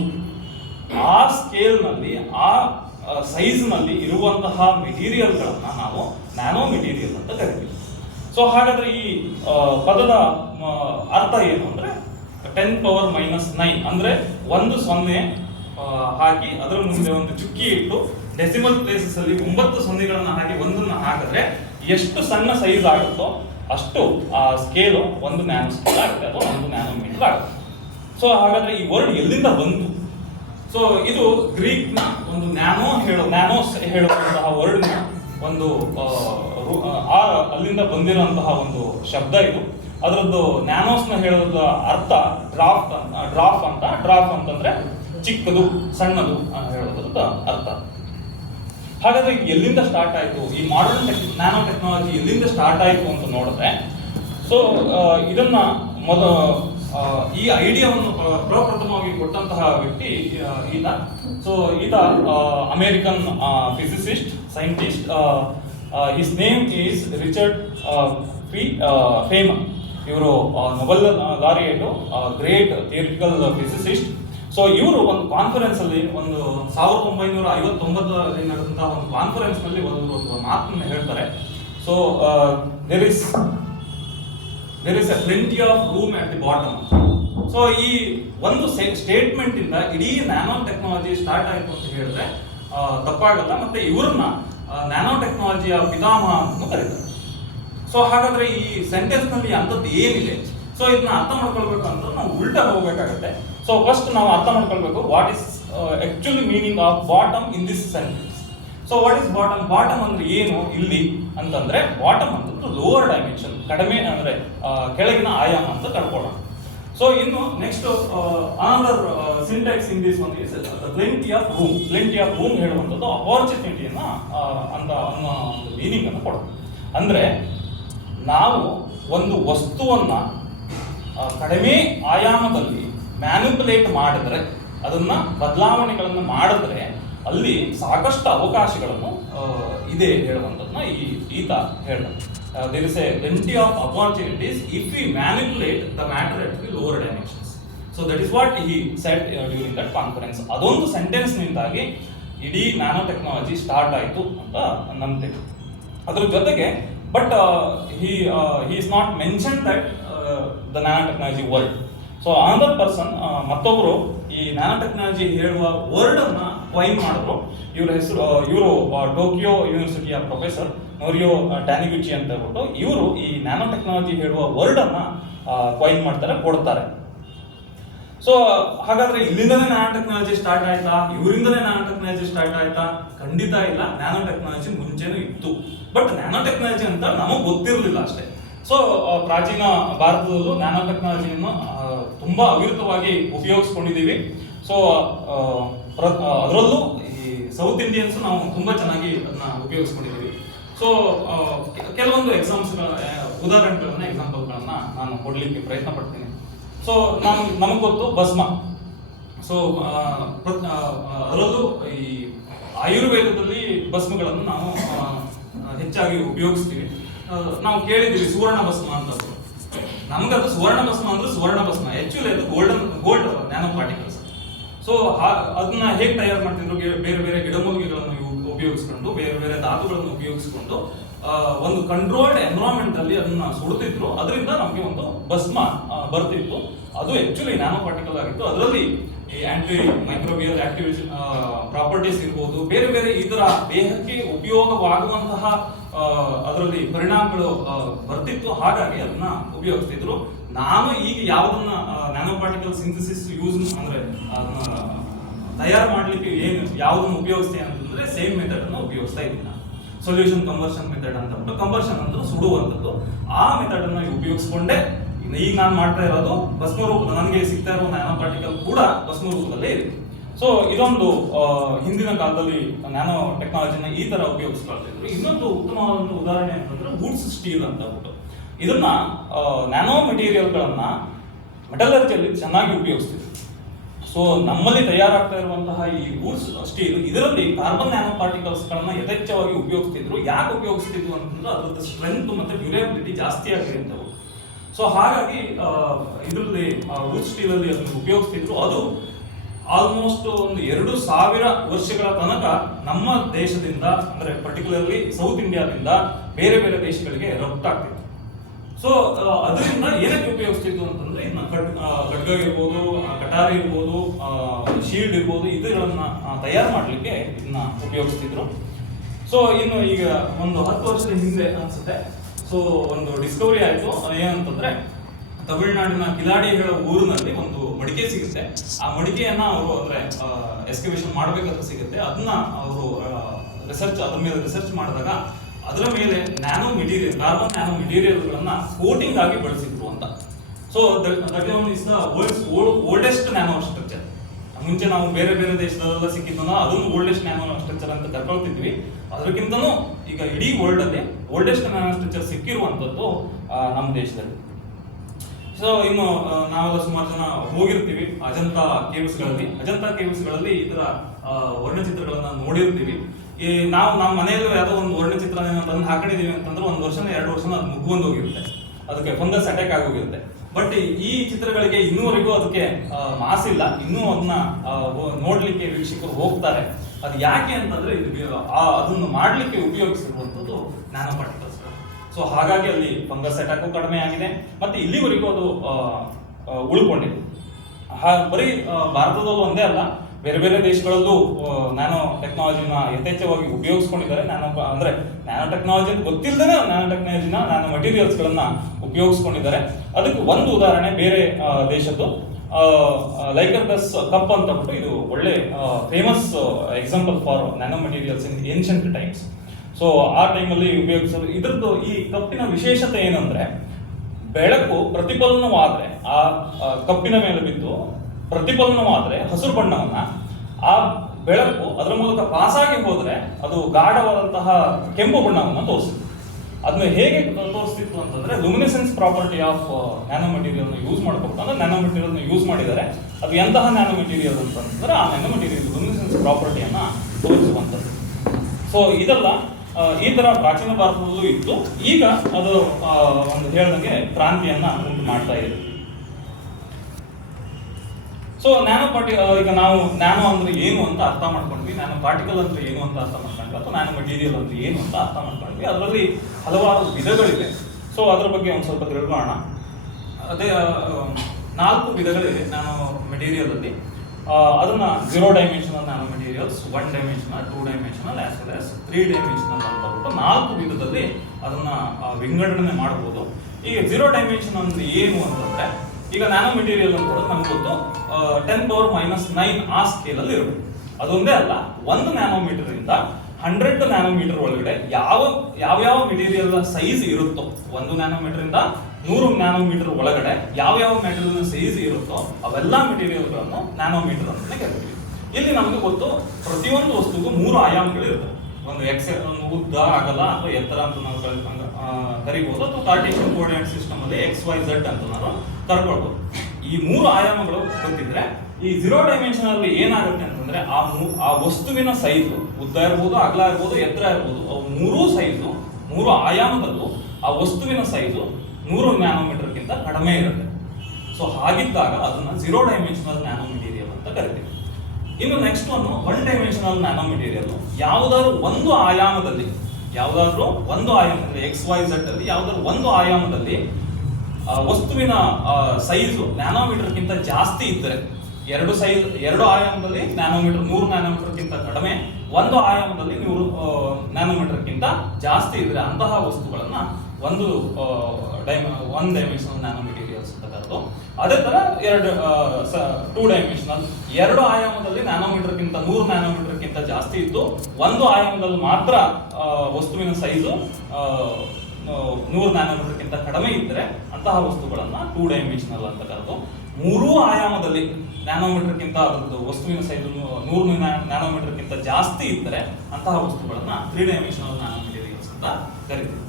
ಆ ಸ್ಕೇಲ್ ನಲ್ಲಿ, ಆ ಸೈಜ್ ನಲ್ಲಿ ಇರುವಂತಹ ಮೆಟೀರಿಯಲ್ಗಳನ್ನ ನಾವು ನ್ಯಾನೋ ಮೆಟೀರಿಯಲ್ ಅಂತ ಕರಿತೀವಿ. ಸೊ ಹಾಗಾದ್ರೆ ಈ ಪದದ ಅರ್ಥ ಏನು ಅಂದ್ರೆ 10⁻⁹ ಅಂದ್ರೆ 1 0 ಹಾಕಿ ಅದರ ಮುಂದೆ ಒಂದು ಚುಕ್ಕಿ ಇಟ್ಟು ಡೆಸಿಮಲ್ ಪ್ಲೇಸಸ್ ಅಲ್ಲಿ 9 ಸೊನ್ನೆಗಳನ್ನ ಹಾಕಿ ಒಂದನ್ನ ಹಾಕಿದ್ರೆ ಎಷ್ಟು ಸಣ್ಣ ಸೈಜ್ ಆಗುತ್ತೋ ಅಷ್ಟು ಆ ಸ್ಕೇಲು 1 ನ್ಯಾನೋ ಸ್ಕೇಲ್ ಆಗುತ್ತೆ, ಅಥವಾ 1 ನ್ಯಾನೋಮೀಟರ್ ಆಗುತ್ತೆ. ಸೊ ಹಾಗಾದ್ರೆ ಈ ವರ್ಡ್ ಎಲ್ಲಿಂದ ಬಂತು? ಸೊ ಇದು ಗ್ರೀಕ್ ನ ಒಂದು ನ್ಯಾನೋಸ್ ಹೇಳುವಂತಹ ವರ್ಡ್ ನ ಒಂದು ಅಲ್ಲಿಂದ ಬಂದಿರುವಂತಹ ಒಂದು ಶಬ್ದ ಇದು. ಅದರದ್ದು ನ್ಯಾನೋಸ್ ನ ಹೇಳೋದ ಅರ್ಥ ಡ್ರಾಫ್ ಅಂತಂದ್ರೆ ಚಿಕ್ಕದು, ಸಣ್ಣದು ಹೇಳೋದ್ರದ ಅರ್ಥ. ಹಾಗಾದ್ರೆ ಎಲ್ಲಿಂದ ಸ್ಟಾರ್ಟ್ ಆಯ್ತು ಈ ಮಾಡರ್ನ್ ನ್ಯಾನೋ ಟೆಕ್ನಾಲಜಿ? ಎಲ್ಲಿಂದ ಸ್ಟಾರ್ಟ್ ಆಯ್ತು ಅಂತ ನೋಡಿದ್ರೆ, ಸೊ ಇದನ್ನ ಈ ಐಡಿಯಾವನ್ನು ಪ್ರಪ್ರಥಮವಾಗಿ ಕೊಟ್ಟಂತಹ ವ್ಯಕ್ತಿ ಈತ. ಸೊ ಈತ American physicist, scientist. His name is Richard Feynman. ಇವರು Nobel laureate, great theoretical physicist. So ಇವರು ಒಂದು ಕಾನ್ಫರೆನ್ಸ್ ಅಲ್ಲಿ, ಒಂದು 1959ರಲ್ಲಿ ನಡೆದಂತಹ ಒಂದು ಕಾನ್ಫರೆನ್ಸ್ ನಲ್ಲಿ ಒಂದು ಮಾತನ್ನು ಹೇಳ್ತಾರೆ. So there is a plenty of room at the bottom. So ಈ ಒಂದು ಸ್ಟೇಟ್ಮೆಂಟ್ ಇಂದ ಇಡೀ ನ್ಯಾನೋ ಟೆಕ್ನಾಲಜಿ ಸ್ಟಾರ್ಟ್ ಆಯಿತು ಅಂತ ಹೇಳಿದ್ರೆ ತಪ್ಪಾಗಲ್ಲ. ಮತ್ತೆ ಇವ್ರನ್ನ ನ್ಯಾನೋ ಟೆಕ್ನಾಲಜಿಯ ಪಿತಾಮಹ ಅಂತ ಕರೀತಾರೆ. ಸೊ ಹಾಗಾದ್ರೆ ಈ ಸೆಂಟೆನ್ಸ್ ನಲ್ಲಿ ಅಂಥದ್ದು ಏನಿದೆ? ಸೊ ಇದನ್ನ ಅರ್ಥ ಮಾಡ್ಕೊಳ್ಬೇಕು ಅಂತ ನಾವು ಉಲ್ಟಾ ಹೋಗ್ಬೇಕಾಗತ್ತೆ. ಸೊ ಫಸ್ಟ್ ನಾವು ಅರ್ಥ ಮಾಡ್ಕೊಳ್ಬೇಕು what is actually meaning of bottom in this sentence. So what is bottom? Bottom ಅಂದ್ರೆ ಏನು ಇಲ್ಲಿ ಅಂತಂದ್ರೆ, ಬಾಟಮ್ ಅಂತಂದ್ರೆ ಲೋವರ್ ಡೈಮೆನ್ಷನ್, ಕಡಿಮೆ ಅಂದ್ರೆ ಕೆಳಗಿನ ಆಯಾಮ ಅಂತ ಕಳ್ಕೊಳ್ಳೋಣ. ಸೊ ಇನ್ನು next another syntax in this one is plenty of room. Plenty of room ಹೇಳುವಂಥದ್ದು ಅಪಾರ್ಚುನಿಟಿಯನ್ನ ಅಂತ ಅನ್ನೋ ಒಂದು ಮೀನಿಂಗ್ ಅನ್ನು ಕೊಡುತ್ತೆ. ಅಂದ್ರೆ ನಾವು ಒಂದು ವಸ್ತುವನ್ನ ಕಡಿಮೆ ಆಯಾಮದಲ್ಲಿ ಮ್ಯಾನಿಪುಲೇಟ್ ಮಾಡಿದ್ರೆ, ಅದನ್ನ ಬದಲಾವಣೆಗಳನ್ನು ಮಾಡಿದ್ರೆ ಅಲ್ಲಿ ಸಾಕಷ್ಟು ಅವಕಾಶಗಳನ್ನು ಇದೆ ಹೇಳುವಂಥದ್ದನ್ನ ಈತ ಹೇಳ್ತಾರೆ. There is a plenty of opportunities if we manipulate the matter at the lower dimensions. So that is what he said during that conference. ಅದೊಂದು ಸೆಂಟೆನ್ಸ್ ನಿಂದಾಗಿ ಇಡೀ ನ್ಯಾನೋ ಟೆಕ್ನಾಲಜಿ ಸ್ಟಾರ್ಟ್ ಆಯಿತು ಅಂತ ನಂಬ್ತೇವೆ. ಅದ್ರ ಜೊತೆಗೆ but he is not mentioned that the nanotechnology word. So another person, ಮತ್ತೊಬ್ಬರು ಈ ನ್ಯಾನೋಟೆಕ್ನಾಲಜಿ ಹೇಳುವ ವರ್ಡ್ ಅನ್ನ ಕಾಯಿನ್ ಮಾಡಿದ್ರು. ಇವ್ರ ಹೆಸರು, ಇವರು ಟೋಕಿಯೋ ಯೂನಿವರ್ಸಿಟಿಯ ಪ್ರೊಫೆಸರ್ ನೋರಿಯೋ ಟ್ಯಾನಿಗುಚಿ ಅಂತ ಹೇಳ್ಬಿಟ್ಟು ಇವರು ಈ ನ್ಯಾನೋಟೆಕ್ನಾಲಜಿ ಹೇಳುವ ವರ್ಡ್ ಅನ್ನ ಕಾಯಿನ್ ಮಾಡ್ತಾರೆ, ಕೊಡ್ತಾರೆ. ಸೊ ಹಾಗಾದ್ರೆ ಇಲ್ಲಿಂದನೇ ನ್ಯಾನೋ ಟೆಕ್ನಾಲಜಿ ಸ್ಟಾರ್ಟ್ ಆಯ್ತಾ? ಇವರಿಂದನೇ ನ್ಯಾನೋ ಟೆಕ್ನಾಲಜಿ ಸ್ಟಾರ್ಟ್ ಆಯ್ತಾ? ಖಂಡಿತ ಇಲ್ಲ. ನ್ಯಾನೋ ಟೆಕ್ನಾಲಜಿ ಮುಂಚೆನೂ ಇತ್ತು, ಬಟ್ ನ್ಯಾನೋ ಟೆಕ್ನಾಲಜಿ ಅಂತ ನಮಗೆ ಗೊತ್ತಿರಲಿಲ್ಲ ಅಷ್ಟೇ. ಸೊ ಪ್ರಾಚೀನ ಭಾರತದಲ್ಲೂ ನ್ಯಾನೋ ಟೆಕ್ನಾಲಜಿಯನ್ನು ತುಂಬಾ ಅವಿರತವಾಗಿ ಉಪಯೋಗಿಸ್ಕೊಂಡಿದ್ದೀವಿ. ಸೊ ಅದರಲ್ಲೂ ಈ ಸೌತ್ ಇಂಡಿಯನ್ಸ್ ನಾವು ತುಂಬಾ ಚೆನ್ನಾಗಿ ಅದನ್ನ ಉಪಯೋಗಿಸ್ಕೊಂಡಿದ್ದೀವಿ. ಸೊ ಕೆಲವೊಂದು ಉದಾಹರಣೆಗಳನ್ನ ಎಕ್ಸಾಂಪಲ್ಗಳನ್ನ ನಾನು ಕೊಡ್ಲಿಕ್ಕೆ ಪ್ರಯತ್ನ ಪಡ್ತೀನಿ. ಸೊ ನಮಗೆ ಗೊತ್ತು ಭಸ್ಮ. ಸೊ ಅದರಲ್ಲೂ ಈ ಆಯುರ್ವೇದದಲ್ಲಿ ಭಸ್ಮಗಳನ್ನು ನಾವು ಹೆಚ್ಚಾಗಿ ಉಪಯೋಗಿಸ್ತೀವಿ. ನಾವು ಕೇಳಿದ್ದೀವಿ ಸುವರ್ಣ ಭಸ್ಮ ಅಂತ. ನಮಗದು ಸುವರ್ಣ ಭಸ್ಮ ಅಂದ್ರೆ ಸುವರ್ಣ ಭಸ್ಮ, ಆಕ್ಚುಲಿ ಅದು ಗೋಲ್ಡ್ ನ್ಯಾನೋ ಪಾರ್ಟಿಕಲ್ಸ್. ಸೊ ಅದನ್ನ ಹೇಗೆ ತಯಾರು ಮಾಡ್ತಿದ್ರು? ಬೇರೆ ಬೇರೆ ಗಿಡಮೂಲಿಕೆಗಳನ್ನು ಉಪಯೋಗಿಸ್ಕೊಂಡು, ಬೇರೆ ಬೇರೆ ಧಾತುಗಳನ್ನು ಉಪಯೋಗಿಸ್ಕೊಂಡು ಒಂದು ಕಂಟ್ರೋಲ್ಡ್ ಎನ್ವಿರಾನ್ಮೆಂಟ್ ಅಲ್ಲಿ ಅದನ್ನ ಸುಡುತ್ತಿದ್ರು. ಅದರಿಂದ ನಮಗೆ ಒಂದು ಭಸ್ಮ ಬರ್ತಿತ್ತು. ಅದು ಆಕ್ಚುಲಿ ನ್ಯಾನೋ ಪಾರ್ಟಿಕಲ್ ಆಗಿತ್ತು. ಅದರಲ್ಲಿ ಈ ಆಂಟಿ ಮೈಕ್ರೋಬಿಯಲ್ ಆಕ್ಟಿವೇಷನ್ ಪ್ರಾಪರ್ಟೀಸ್ ಇರ್ಬೋದು, ಬೇರೆ ಬೇರೆ ಇದರ ದೇಹಕ್ಕೆ ಉಪಯೋಗವಾಗುವಂತಹ ಅದರಲ್ಲಿ ಪರಿಣಾಮಗಳು ಬರ್ತಿತ್ತು. ಹಾಗಾಗಿ ಅದನ್ನ ಉಪಯೋಗಿಸ್ತಿದ್ರು. ನಾನು ಈಗ ಯಾವುದನ್ನ ನ್ಯಾನೋ ಪಾರ್ಟಿಕಲ್ ಸಿಂಥಸಿಸ್ ಯೂಸ್ ಅಂದ್ರೆ ಅದನ್ನ ತಯಾರು ಮಾಡ್ಲಿಕ್ಕೆ ಯಾವುದನ್ನು ಉಪಯೋಗಿಸ್ತೇನೆ ಅಂತಂದ್ರೆ ಸೇಮ್ ಮೆಥಡ್ ಅನ್ನು ಉಪಯೋಗಿಸ್ತಾ ಇದ್ದೀನಿ ನಾನು. ಸೊಲ್ಯೂಷನ್ ಕನ್ವರ್ಷನ್ ಮೆಥಡ್ ಅಂತ ಬಿಟ್ಟು, ಕನ್ವರ್ಷನ್ ಅಂದ್ರೆ ಸುಡುವಂಥದ್ದು, ಆ ಮೆಥಡ್ ಅನ್ನ ಉಪಯೋಗಿಸ್ಕೊಂಡೆ ಈಗ ನಾನು ಮಾಡ್ತಾ ಇರೋದು ಭಸ್ಮ ರೂಪದ. ನನಗೆ ಸಿಗ್ತಾ ಇರೋ ನ್ಯಾನೋ ಪಾರ್ಟಿಕಲ್ ಕೂಡ ಭಸ್ಮ ರೂಪದಲ್ಲೇ ಇದೆ. ಸೊ ಇದೊಂದು ಹಿಂದಿನ ಕಾಲದಲ್ಲಿ ನ್ಯಾನೋ ಟೆಕ್ನಾಲಜಿನ ಈ ತರ ಉಪಯೋಗಿಸ್ಕೊಳ್ತಿದ್ರು. ಇನ್ನೊಂದು ಉತ್ತಮವಾದ ಒಂದು ಉದಾಹರಣೆ ಅಂತಂದ್ರೆ ವುಡ್ಸ್ ಸ್ಟೀಲ್ ಅಂತ ಬಿಟ್ಟು, ಇದನ್ನ ನ್ಯಾನೋ ಮೆಟೀರಿಯಲ್ಗಳನ್ನ ಮೆಟಲರ್ಜಿಯಲ್ಲಿ ಚೆನ್ನಾಗಿ ಉಪಯೋಗಿಸ್ತಿದ್ರು. ಸೊ ನಮ್ಮಲ್ಲಿ ತಯಾರಾಗ್ತಾ ಇರುವಂತಹ ಈ ವುಡ್ಸ್ ಸ್ಟೀಲ್, ಇದರಲ್ಲಿ ಕಾರ್ಬನ್ ನ್ಯಾನೋ ಪಾರ್ಟಿಕಲ್ಸ್ ಗಳನ್ನ ಯಥೇಚ್ಛವಾಗಿ ಉಪಯೋಗಿಸ್ತಿದ್ರು. ಯಾಕೆ ಉಪಯೋಗಿಸ್ತಿದ್ರು ಅಂತಂದ್ರೆ ಅದರದ್ದು ಸ್ಟ್ರೆಂತ್ ಮತ್ತೆ ಡ್ಯೂರೇಬಿಲಿಟಿ ಜಾಸ್ತಿ ಆಗಿದೆ ಅಂತ. ಸೊ ಹಾಗಾಗಿ ಇದರಲ್ಲಿ ವುಡ್ ಸ್ಟೀಲ್ ಅಲ್ಲಿ ಅದನ್ನು ಉಪಯೋಗಿಸ್ತಿದ್ರು. ಅದು ಆಲ್ಮೋಸ್ಟ್ ಒಂದು 2000 ವರ್ಷಗಳ ತನಕ ನಮ್ಮ ದೇಶದಿಂದ ಅಂದ್ರೆ ಪರ್ಟಿಕ್ಯುಲರ್ಲಿ ಸೌತ್ ಇಂಡಿಯಾದಿಂದ ಬೇರೆ ಬೇರೆ ದೇಶಗಳಿಗೆ ರಫ್ತಾಗ್ತಿತ್ತು. ಸೊ ಅದರಿಂದ ಏನಕ್ಕೆ ಉಪಯೋಗಿಸ್ತಿತ್ತು ಅಂತಂದ್ರೆ ಇನ್ನು ಖಡ್ಗ ಇರ್ಬೋದು, ಕಟಾರಿ ಇರ್ಬೋದು, ಶೀಲ್ಡ್ ಇರ್ಬೋದು, ಇವುಗಳನ್ನ ತಯಾರು ಮಾಡಲಿಕ್ಕೆ ಇದನ್ನ ಉಪಯೋಗಿಸ್ತಿದ್ರು. ಸೊ ಇನ್ನು ಈಗ ಒಂದು 10 ವರ್ಷದ ಹಿಂದೆ ಅನ್ಸುತ್ತೆ, ಸೊ ಒಂದು ಡಿಸ್ಕವರಿ ಆಯಿತು. ಏನಂತಂದ್ರೆ ತಮಿಳುನಾಡಿನ ಕಿಲಾಡಿ ಹೇಳೋ ಊರಿನಲ್ಲಿ ಒಂದು ಮಡಿಕೆ ಸಿಗುತ್ತೆ. ಆ ಮಡಿಕೆಯನ್ನ ಅವರು ಅಂದ್ರೆ ಎಸ್ಕವೇಷನ್ ಮಾಡಬೇಕಾದ್ರೆ ಸಿಗುತ್ತೆ. ಅದನ್ನ ಅವರು ಅದ್ರ ಮೇಲೆ ರಿಸರ್ಚ್ ಮಾಡಿದಾಗ ಅದರ ಮೇಲೆ ನ್ಯಾನೋ ಮೆಟೀರಿಯಲ್, ಕಾರ್ಬನ್ ನ್ಯಾನೋ ಮೆಟೀರಿಯಲ್ಗಳನ್ನ ಕೋಟಿಂಗ್ ಆಗಿ ಬಳಸಿದ್ರು ಅಂತ. So that is the world's oldest nano structure. ಮುಂಚೆ ನಾವು ಬೇರೆ ಬೇರೆ ದೇಶದಲ್ಲೆಲ್ಲ ಸಿಕ್ಕಿದ್ದನ್ನ ಅದನ್ನು ಓಲ್ಡೆಸ್ಟ್ ನ್ಯಾನೋ ಸ್ಟ್ರಕ್ಚರ್ ಅಂತ ಕರ್ಕೊಳ್ತಿದ್ವಿ. ಅದಕ್ಕಿಂತನೂ ಈಗ ಇಡೀ ವರ್ಲ್ಡ್ ಅಲ್ಲಿ ಓಲ್ಡೆಸ್ಟ್ ನ್ಯಾನೋ ಸ್ಟ್ರಕ್ಚರ್ ಸಿಕ್ಕಿರುವಂತದ್ದು ನಮ್ಮ ದೇಶದಲ್ಲಿ. ಸೊ ಇನ್ನು ನಾವೆಲ್ಲ ಸುಮಾರು ಜನ ಹೋಗಿರ್ತೀವಿ ಅಜಂತಾ ಕೇವ್ಸ್ಗಳಲ್ಲಿ ಈ ತರ ವರ್ಣಚಿತ್ರಗಳನ್ನ ನೋಡಿರ್ತೀವಿ. ಈ ನಾವು ನಮ್ಮ ಮನೆಯಲ್ಲೂ ಯಾವುದೋ ಒಂದು ವರ್ಣಚಿತ್ರ ತಂದು ಹಾಕೊಂಡಿದೀವಿ ಅಂತಂದ್ರೆ 1 ವರ್ಷ 2 ವರ್ಷ ಅದು ಮುಗ್ಗೊಂಡು ಹೋಗಿರುತ್ತೆ, ಅದಕ್ಕೆ ಫಂಗಸ್ ಅಟ್ಯಾಕ್ ಆಗೋಗಿರುತ್ತೆ. ಬಟ್ ಈ ಚಿತ್ರಗಳಿಗೆ ಇನ್ನೂವರೆಗೂ ಅದಕ್ಕೆ ಮಾಸ್ ಇಲ್ಲ, ಇನ್ನೂ ಅದನ್ನ ನೋಡ್ಲಿಕ್ಕೆ ವೀಕ್ಷಕರು ಹೋಗ್ತಾರೆ. ಅದು ಯಾಕೆ ಅಂತಂದ್ರೆ ಅದನ್ನು ಮಾಡ್ಲಿಕ್ಕೆ ಉಪಯೋಗಿಸಿರುವಂಥದ್ದು ನ್ಯಾನೋ ಪಾರ್ಟಿಕಲ್ಸ್. ಸೊ ಹಾಗಾಗಿ ಅಲ್ಲಿ ಫಂಗಸ್ ಅಟ್ಯಾಕು ಕಡಿಮೆ ಆಗಿದೆ, ಮತ್ತೆ ಇಲ್ಲಿವರೆಗೂ ಅದು ಉಳ್ಕೊಂಡಿದೆ. ಬರೀ ಭಾರತದಲ್ಲೂ ಒಂದೇ ಅಲ್ಲ, ಬೇರೆ ಬೇರೆ ದೇಶಗಳಲ್ಲೂ ನ್ಯಾನೋ ಟೆಕ್ನಾಲಜಿನ ಯಥೇಚ್ಛವಾಗಿ ಉಪಯೋಗಿಸ್ಕೊಂಡಿದ್ದಾರೆ. ನ್ಯಾನೋ ಟೆಕ್ನಾಲಜಿ ಅಂತ ಗೊತ್ತಿಲ್ಲದೇ ನ್ಯಾನೋ ಟೆಕ್ನಾಲಜಿನ ನ್ಯಾನೋ ಮೆಟೀರಿಯಲ್ಸ್ಗಳನ್ನ ಉಪಯೋಗಿಸ್ಕೊಂಡಿದ್ದಾರೆ. ಅದಕ್ಕೆ ಒಂದು ಉದಾಹರಣೆ ಬೇರೆ ದೇಶದ್ದು ಲೈಕರ್ಗಸ್ ಕಪ್ ಅಂತ ಬಿಟ್ಟು, ಇದು ಒಳ್ಳೆ famous example for nano materials in ancient times. So ಆ ಟೈಮಲ್ಲಿ ಉಪಯೋಗಿಸೋದು. ಇದ್ರದ್ದು ಈ ಕಪ್ಪಿನ ವಿಶೇಷತೆ ಏನಂದ್ರೆ, ಬೆಳಕು ಪ್ರತಿಫಲನವಾದ್ರೆ ಆ ಕಪ್ಪಿನ ಮೇಲೆ ಬಿದ್ದು ಪ್ರತಿಫಲನವಾದ್ರೆ ಹಸಿರು ಬಣ್ಣವನ್ನ, ಆ ಬೆಳಕು ಅದರ ಮೂಲಕ ಪಾಸಾಗಿ ಹೋದ್ರೆ ಅದು ಗಾಢವಾದಂತಹ ಕೆಂಪು ಬಣ್ಣವನ್ನ ತೋರಿಸುತ್ತೆ. ಅದನ್ನ ಹೇಗೆ ತೋರಿಸ್ತಿತ್ತು ಅಂತಂದ್ರೆ, luminescence property of nano material use ಮಾಡ್ಬೇಕು ಅಂದ್ರೆ ನ್ಯಾನೋ ಮೆಟೀರಿಯಲ್ ಯೂಸ್ ಮಾಡಿದ್ದಾರೆ. ಅದು ಎಂತಹ ನ್ಯಾನೋ ಮೆಟೀರಿಯಲ್ ಅಂತಂದ್ರೆ, ಆ ನ್ಯಾನೋ ಮೆಟೀರಿಯಲ್ ಲುಮಿನೆಸೆನ್ಸ್ ಪ್ರಾಪರ್ಟಿಯನ್ನ ತೋರಿಸುವಂಥದ್ದು. ಸೊ ಇದೆಲ್ಲ ಈ ತರ ಪ್ರಾಚೀನ ಭಾರತದಲ್ಲೂ ಇತ್ತು. ಈಗ ಅದು ಒಂದು ಹೇಳಿದಂಗೆ ಕ್ರಾಂತಿಯನ್ನ ಉಂಟು ಮಾಡ್ತಾ ಇದೆ. ಸೊ ಈಗ ನಾವು ನ್ಯಾನೋ ಅಂದ್ರೆ ಏನು ಅಂತ ಅರ್ಥ ಮಾಡ್ಕೊಂಡ್ವಿ, ನ್ಯಾನೋ ಪಾರ್ಟಿಕಲ್ ಅಂದ್ರೆ ಏನು ಅಂತ ಅರ್ಥ ಮಾಡ್ಕೊಂಡ್ವಿ, ಅಥವಾ ನ್ಯಾನೋ ಮೆಟೀರಿಯಲ್ ಅಂದ್ರೆ ಏನು ಅಂತ ಅರ್ಥ ಮಾಡ್ಕೊಂಡ್ವಿ. ಅದರಲ್ಲಿ ಹಲವಾರು ವಿಧಗಳಿವೆ. ಸೊ ಅದ್ರ ಬಗ್ಗೆ ಒಂದು ಸ್ವಲ್ಪ ತಿಳ್ಕೊಳ್ಳೋಣ. ಅದೇ 4 ವಿಧಗಳಿವೆ ನ್ಯಾನೋ ಮೆಟೀರಿಯಲ್ ಅಲ್ಲಿ. ಅದನ್ನ 0 dimensional nano materials, 1 dimensional, 2 dimensional, as well as 3 dimensional ಅಂತ ಬಿಟ್ಟು 4 ವಿಧದಲ್ಲಿ ಅದನ್ನ ವಿಂಗಡಣೆ ಮಾಡಬಹುದು. ಈಗ 0 ಡೈಮೆನ್ಷನ್ ಅಂದ್ರೆ ಏನು ಅಂತಂದ್ರೆ, ಈಗ ನ್ಯಾನೋ ಮೆಟೀರಿಯಲ್ ಅಂತ ನಮ್ಗೆ ಗೊತ್ತು 10⁻⁹ ಆ ಸ್ಕೇಲ್ ಅಲ್ಲಿ ಇರಬೇಕು. ಅದೊಂದೇ ಅಲ್ಲ, 1 ನ್ಯಾನೋಮೀಟರ್ ಇಂದ 100 ನ್ಯಾನೋಮೀಟರ್ ಒಳಗಡೆ ಯಾವ ಮೆಟೀರಿಯಲ್ ಸೈಜ್ ಇರುತ್ತೋ, 1 ನ್ಯಾನೋಮೀಟರ್ ಇಂದ 100 ನ್ಯಾನೋಮೀಟರ್ ಒಳಗಡೆ ಯಾವ ಮೆಟೀರಿಯಲ್ ಸೈಜ್ ಇರುತ್ತೋ ಅವೆಲ್ಲ ಮೆಟೀರಿಯಲ್ಗಳನ್ನು ನ್ಯಾನೋಮೀಟರ್ ಅಂತ ಕರಿತೀವಿ. ಇಲ್ಲಿ ನಮಗೆ ಗೊತ್ತು, ಪ್ರತಿಯೊಂದು ವಸ್ತುಗೂ 3 ಆಯಾಮಗಳು ಇರ್ತವೆ. ಒಂದು ಉದ್ದ, ಅಗಲ ಅಥವಾ ಎತ್ತರ ಅಂತ ನಾವು ಕರಿಬಹುದು, ಅಥವಾ ಕಾರ್ಟೇಶಿಯನ್ ಕೋಆರ್ಡಿನೇಟ್ ಸಿಸ್ಟಮ್ ಅಲ್ಲಿ XYZ ಅಂತ ನಾವು ಕರ್ಕೊಳ್ಬಹುದು. ಈ 3 ಆಯಾಮಗಳು ಗೊತ್ತಿದ್ರೆ ಈ 0 ಡೈಮೆನ್ಷನ್ ಅಲ್ಲಿ ಏನಾಗುತ್ತೆ ಅಂತಂದ್ರೆ, ಆ ವಸ್ತುವಿನ ಸೈಜು, ಉದ್ದ ಇರ್ಬೋದು, ಅಗಲ ಇರ್ಬೋದು, ಎತ್ತರ ಇರ್ಬೋದು, ಅವು 3 ಸೈಜು 3 ಆಯಾಮದಲ್ಲೂ ಆ ವಸ್ತುವಿನ ಸೈಜು 100 ನ್ಯಾನೋಮೀಟರ್ಗಿಂತ ಕಡಿಮೆ ಇರುತ್ತೆ. ಸೊ ಹಾಗಿದ್ದಾಗ ಅದನ್ನ 0 ಡೈಮೆನ್ಷನಲ್ ನ್ಯಾನೋ ಮೆಟೀರಿಯಲ್ ಅಂತ ಕರಿತೀವಿ. ಇನ್ನು ನೆಕ್ಸ್ಟ್ 1 ಡೈಮೆನ್ಷನಲ್ ನ್ಯಾನೋ ಮೆಟೀರಿಯಲ್ ಯಾವುದಾದ್ರೂ ಒಂದು ಆಯಾಮದಲ್ಲಿ XYZ ಅಲ್ಲಿ ಯಾವುದಾದ್ರೂ ಒಂದು ಆಯಾಮದಲ್ಲಿ ವಸ್ತುವಿನ ಸೈಜು ನ್ಯಾನೋಮೀಟರ್ಗಿಂತ ಜಾಸ್ತಿ ಇದ್ದರೆ, 2 ಆಯಾಮದಲ್ಲಿ ನ್ಯಾನೋಮೀಟರ್ 100 ನ್ಯಾನೋಮೀಟರ್ಗಿಂತ ಕಡಿಮೆ, 1 ಆಯಾಮದಲ್ಲಿ 100 ನ್ಯಾನೋಮೀಟರ್ಗಿಂತ ಜಾಸ್ತಿ ಇದ್ರೆ ಅಂತಹ ವಸ್ತುಗಳನ್ನ 1 ಡೈಮೆನ್ಷನಲ್ ನ್ಯಾನೋ ಮೆಟೀರಿಯಲ್ಸ್ ಅಂತ ಕರೆದು, ಅದೇ ತರ 2 ಡೈಮೆನ್ಷನಲ್ 2 ಆಯಾಮದಲ್ಲಿ ನ್ಯಾನೋಮೀಟರ್ಗಿಂತ 100 ನ್ಯಾನೋಮೀಟರ್ಗಿಂತ ಜಾಸ್ತಿ ಇದ್ದು 1 ಆಯಾಮದಲ್ಲಿ ಮಾತ್ರ ವಸ್ತುವಿನ ಸೈಜು 100 ನ್ಯಾನೋಮೀಟರ್ಗಿಂತ ಕಡಿಮೆ ಇದ್ದರೆ ಅಂತಹ ವಸ್ತುಗಳನ್ನ 2 ಡೈಮೆನ್ಷನಲ್ ಅಂತ ಕರೆದು, 3 ಆಯಾಮದಲ್ಲಿ ನ್ಯಾನೋಮೀಟರ್ಗಿಂತ ಅದರದ್ದು ವಸ್ತುವಿನ ಸೈಜು 100 ನ್ಯಾನೋಮೀಟರ್ಗಿಂತ ಜಾಸ್ತಿ ಇದ್ದರೆ ಅಂತಹ ವಸ್ತುಗಳನ್ನ 3 ಡೈಮೆನ್ಷನಲ್ ನ್ಯಾನೋ ಮೆಟೀರಿಯಲ್ಸ್ ಅಂತ ಕರಿತೀವಿ.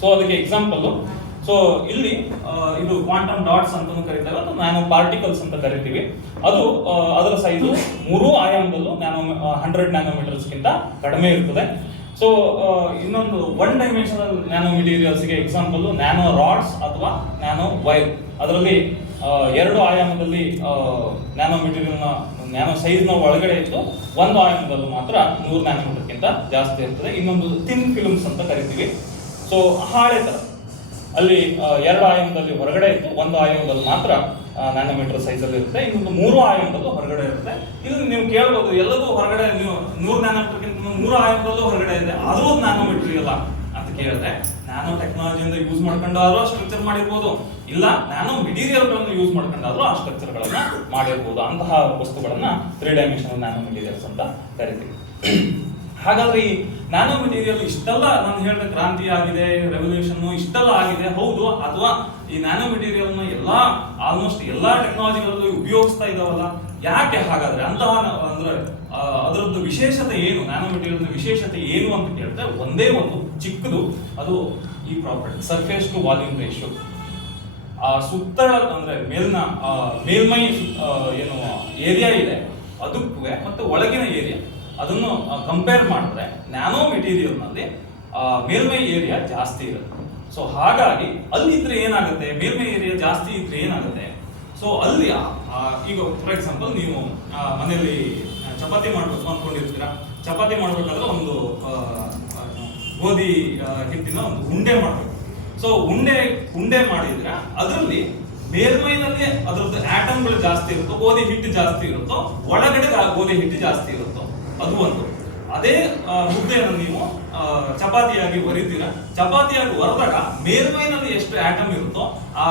ಸೊ ಅದಕ್ಕೆ ಎಕ್ಸಾಂಪಲ್, ಸೊ ಇಲ್ಲಿ ಇದು ಕ್ವಾಂಟಮ್ ಡಾಟ್ಸ್ ಅಂತಾನೂ ಕರೀತೇವೆ, ಅಥವಾ ನ್ಯಾನೋ ಪಾರ್ಟಿಕಲ್ಸ್ ಅಂತ ಕರಿತೀವಿ. ಅದು ಅದರ ಸೈಜು 3 ಆಯಾಮದಲ್ಲೂ 100 ನ್ಯಾನೋಮೀಟರ್ಸ್ಗಿಂತ ಕಡಿಮೆ ಇರ್ತದೆ. ಸೊ ಇನ್ನೊಂದು 1 ಡೈಮೆನ್ಷನಲ್ ನ್ಯಾನೋ ಮೆಟೀರಿಯಲ್ಸ್ಗೆ ಎಕ್ಸಾಂಪಲ್ ನ್ಯಾನೋ ರಾಡ್ಸ್ ಅಥವಾ ನ್ಯಾನೋ ವೈರ್. ಅದರಲ್ಲಿ 2 ಆಯಾಮದಲ್ಲಿ ನ್ಯಾನೋ ಮೆಟೀರಿಯಲ್ನ ನ್ಯಾನೋ ಸೈಜ್ನ ಒಳಗಡೆ ಇದ್ದು 1 ಆಯಾಮದಲ್ಲೂ ಮಾತ್ರ 100 ನ್ಯಾನೋಮೀಟರ್ಗಿಂತ ಜಾಸ್ತಿ ಇರ್ತದೆ. ಇನ್ನೊಂದು ಥಿನ್ ಫಿಲ್ಮ್ಸ್ ಅಂತ ಕರಿತೀವಿ. ಸೊ ಹಾಳೆ ತರ ಅಲ್ಲಿ 2 ಆಯಾಮದಲ್ಲಿ ಹೊರಗಡೆ ಇತ್ತು, 1 ಆಯಾಮದಲ್ಲಿ ಮಾತ್ರ ನ್ಯಾನೋಮೀಟರ್ ಸೈಜ್ ಅಲ್ಲಿ ಇರುತ್ತೆ, ಇನ್ನೊಂದು 3 ಆಯಾಮದಲ್ಲೂ ಹೊರಗಡೆ ಇರುತ್ತೆ. ಇಲ್ಲಿ ನೀವು ಕೇಳ್ಬೋದು, ಎಲ್ಲದೂ ಹೊರಗಡೆ ನೀವು 100 ನ್ಯಾನೋಮೀಟರ್ಗಿಂತ 3 ಆಯಾಮದಲ್ಲೂ ಹೊರಗಡೆ ಇದೆ, ಆದ್ರೂ ನ್ಯಾನೋಮೀಟರ್ ಇಲ್ಲ ಅಂತ ಕೇಳಿದ್ರೆ, ನ್ಯಾನೋ ಟೆಕ್ನಾಲಜಿಯಿಂದ ಯೂಸ್ ಮಾಡ್ಕೊಂಡಾದ್ರೂ ಸ್ಟ್ರಕ್ಚರ್ ಮಾಡಿರ್ಬೋದು, ಇಲ್ಲ ನ್ಯಾನೋ ಮೆಟೀರಿಯಲ್ಗಳನ್ನು ಯೂಸ್ ಮಾಡ್ಕೊಂಡಾದ್ರೂ ಆ ಸ್ಟ್ರಕ್ಚರ್ಗಳನ್ನ ಮಾಡಿರ್ಬೋದು. ಅಂತಹ ವಸ್ತುಗಳನ್ನ 3 ಡೈಮೆನ್ಷನಲ್ ನ್ಯಾನೋ ಮೆಟೀರಿಯಲ್ಸ್ ಅಂತ ಕರಿತೀವಿ. ಹಾಗಾದ್ರೆ ಈ ನ್ಯಾನೋ ಮೆಟೀರಿಯಲ್ ಇಷ್ಟೆಲ್ಲ ನಾನು ಹೇಳಿದ ಕ್ರಾಂತಿ ಆಗಿದೆ, ರೆವಲ್ಯೂಷನ್ ಇಷ್ಟೆಲ್ಲ ಆಗಿದೆ, ಹೌದು, ಅಥವಾ ಈ ನ್ಯಾನೋ ಮೆಟೀರಿಯಲ್ನ ಆಲ್ಮೋಸ್ಟ್ ಎಲ್ಲಾ ಟೆಕ್ನಾಲಜಿಗಳಲ್ಲೂ ಉಪಯೋಗಿಸ್ತಾ ಇದಾವಲ್ಲ, ಯಾಕೆ ಹಾಗಾದ್ರೆ ಅಂತಹ ಅಂದ್ರೆ ಅದರದ್ದು ವಿಶೇಷತೆ ಏನು, ನ್ಯಾನೋ ಮೆಟೀರಿಯಲ್ ವಿಶೇಷತೆ ಏನು ಅಂತ ಕೇಳಿದ್ರೆ ಒಂದೇ ಒಂದು ಚಿಕ್ಕದು, ಅದು ಈ property surface to volume ratio. ಆ ಸುತ್ತಳ ಅಂದ್ರೆ ಮೇಲ್ಮೈ ಏನು ಏರಿಯಾ ಇದೆ ಅದಕ್ಕೂ ಮತ್ತೆ ಒಳಗಿನ ಏರಿಯಾ ಅದನ್ನು ಕಂಪೇರ್ ಮಾಡಿದ್ರೆ ನ್ಯಾನೋ ಮೆಟೀರಿಯಲ್ ನಲ್ಲಿ ಮೇಲ್ಮೈ ಏರಿಯಾ ಜಾಸ್ತಿ ಇರುತ್ತೆ. ಸೊ ಹಾಗಾಗಿ ಅಲ್ಲಿದ್ರೆ ಏನಾಗುತ್ತೆ, ಮೇಲ್ಮೈ ಏರಿಯಾ ಜಾಸ್ತಿ ಇದ್ರೆ ಏನಾಗುತ್ತೆ, ಸೊ ಅಲ್ಲಿ ಈಗ ಫಾರ್ ಎಕ್ಸಾಂಪಲ್ ನೀವು ಮನೆಯಲ್ಲಿ ಚಪಾತಿ ಮಾಡಬೇಕು ಅಂದ್ಕೊಂಡಿರ್ತೀರಾ. ಚಪಾತಿ ಮಾಡ್ಬೇಕಾದ್ರೆ ಒಂದು ಗೋಧಿ ಹಿಟ್ಟಿನ ಒಂದು ಉಂಡೆ ಮಾಡಬೇಕು. ಸೊ ಉಂಡೆ ಮಾಡಿದ್ರೆ ಅದರಲ್ಲಿ ಮೇಲ್ಮೈನಲ್ಲಿ ಅದರದ್ದು ಆಟಮ್ಗಳು ಜಾಸ್ತಿ ಇರುತ್ತೋ, ಗೋಧಿ ಹಿಟ್ಟು ಜಾಸ್ತಿ ಇರುತ್ತೋ, ಒಳಗಡೆ ಗೋಧಿ ಹಿಟ್ಟು ಜಾಸ್ತಿ ಇರುತ್ತೋ, ಅದು ಒಂದು. ಅದೇ ಮುದ್ದೆಯನ್ನು ನೀವು ಚಪಾತಿಯಾಗಿ ಒರಿತೀರಾ. ಚಪಾತಿಯಾಗಿ ಒರೆದಾಗ ಮೇಲ್ಮೈನಲ್ಲಿ ಎಷ್ಟು ಆಟಮ್ ಇರುತ್ತೋ ಆ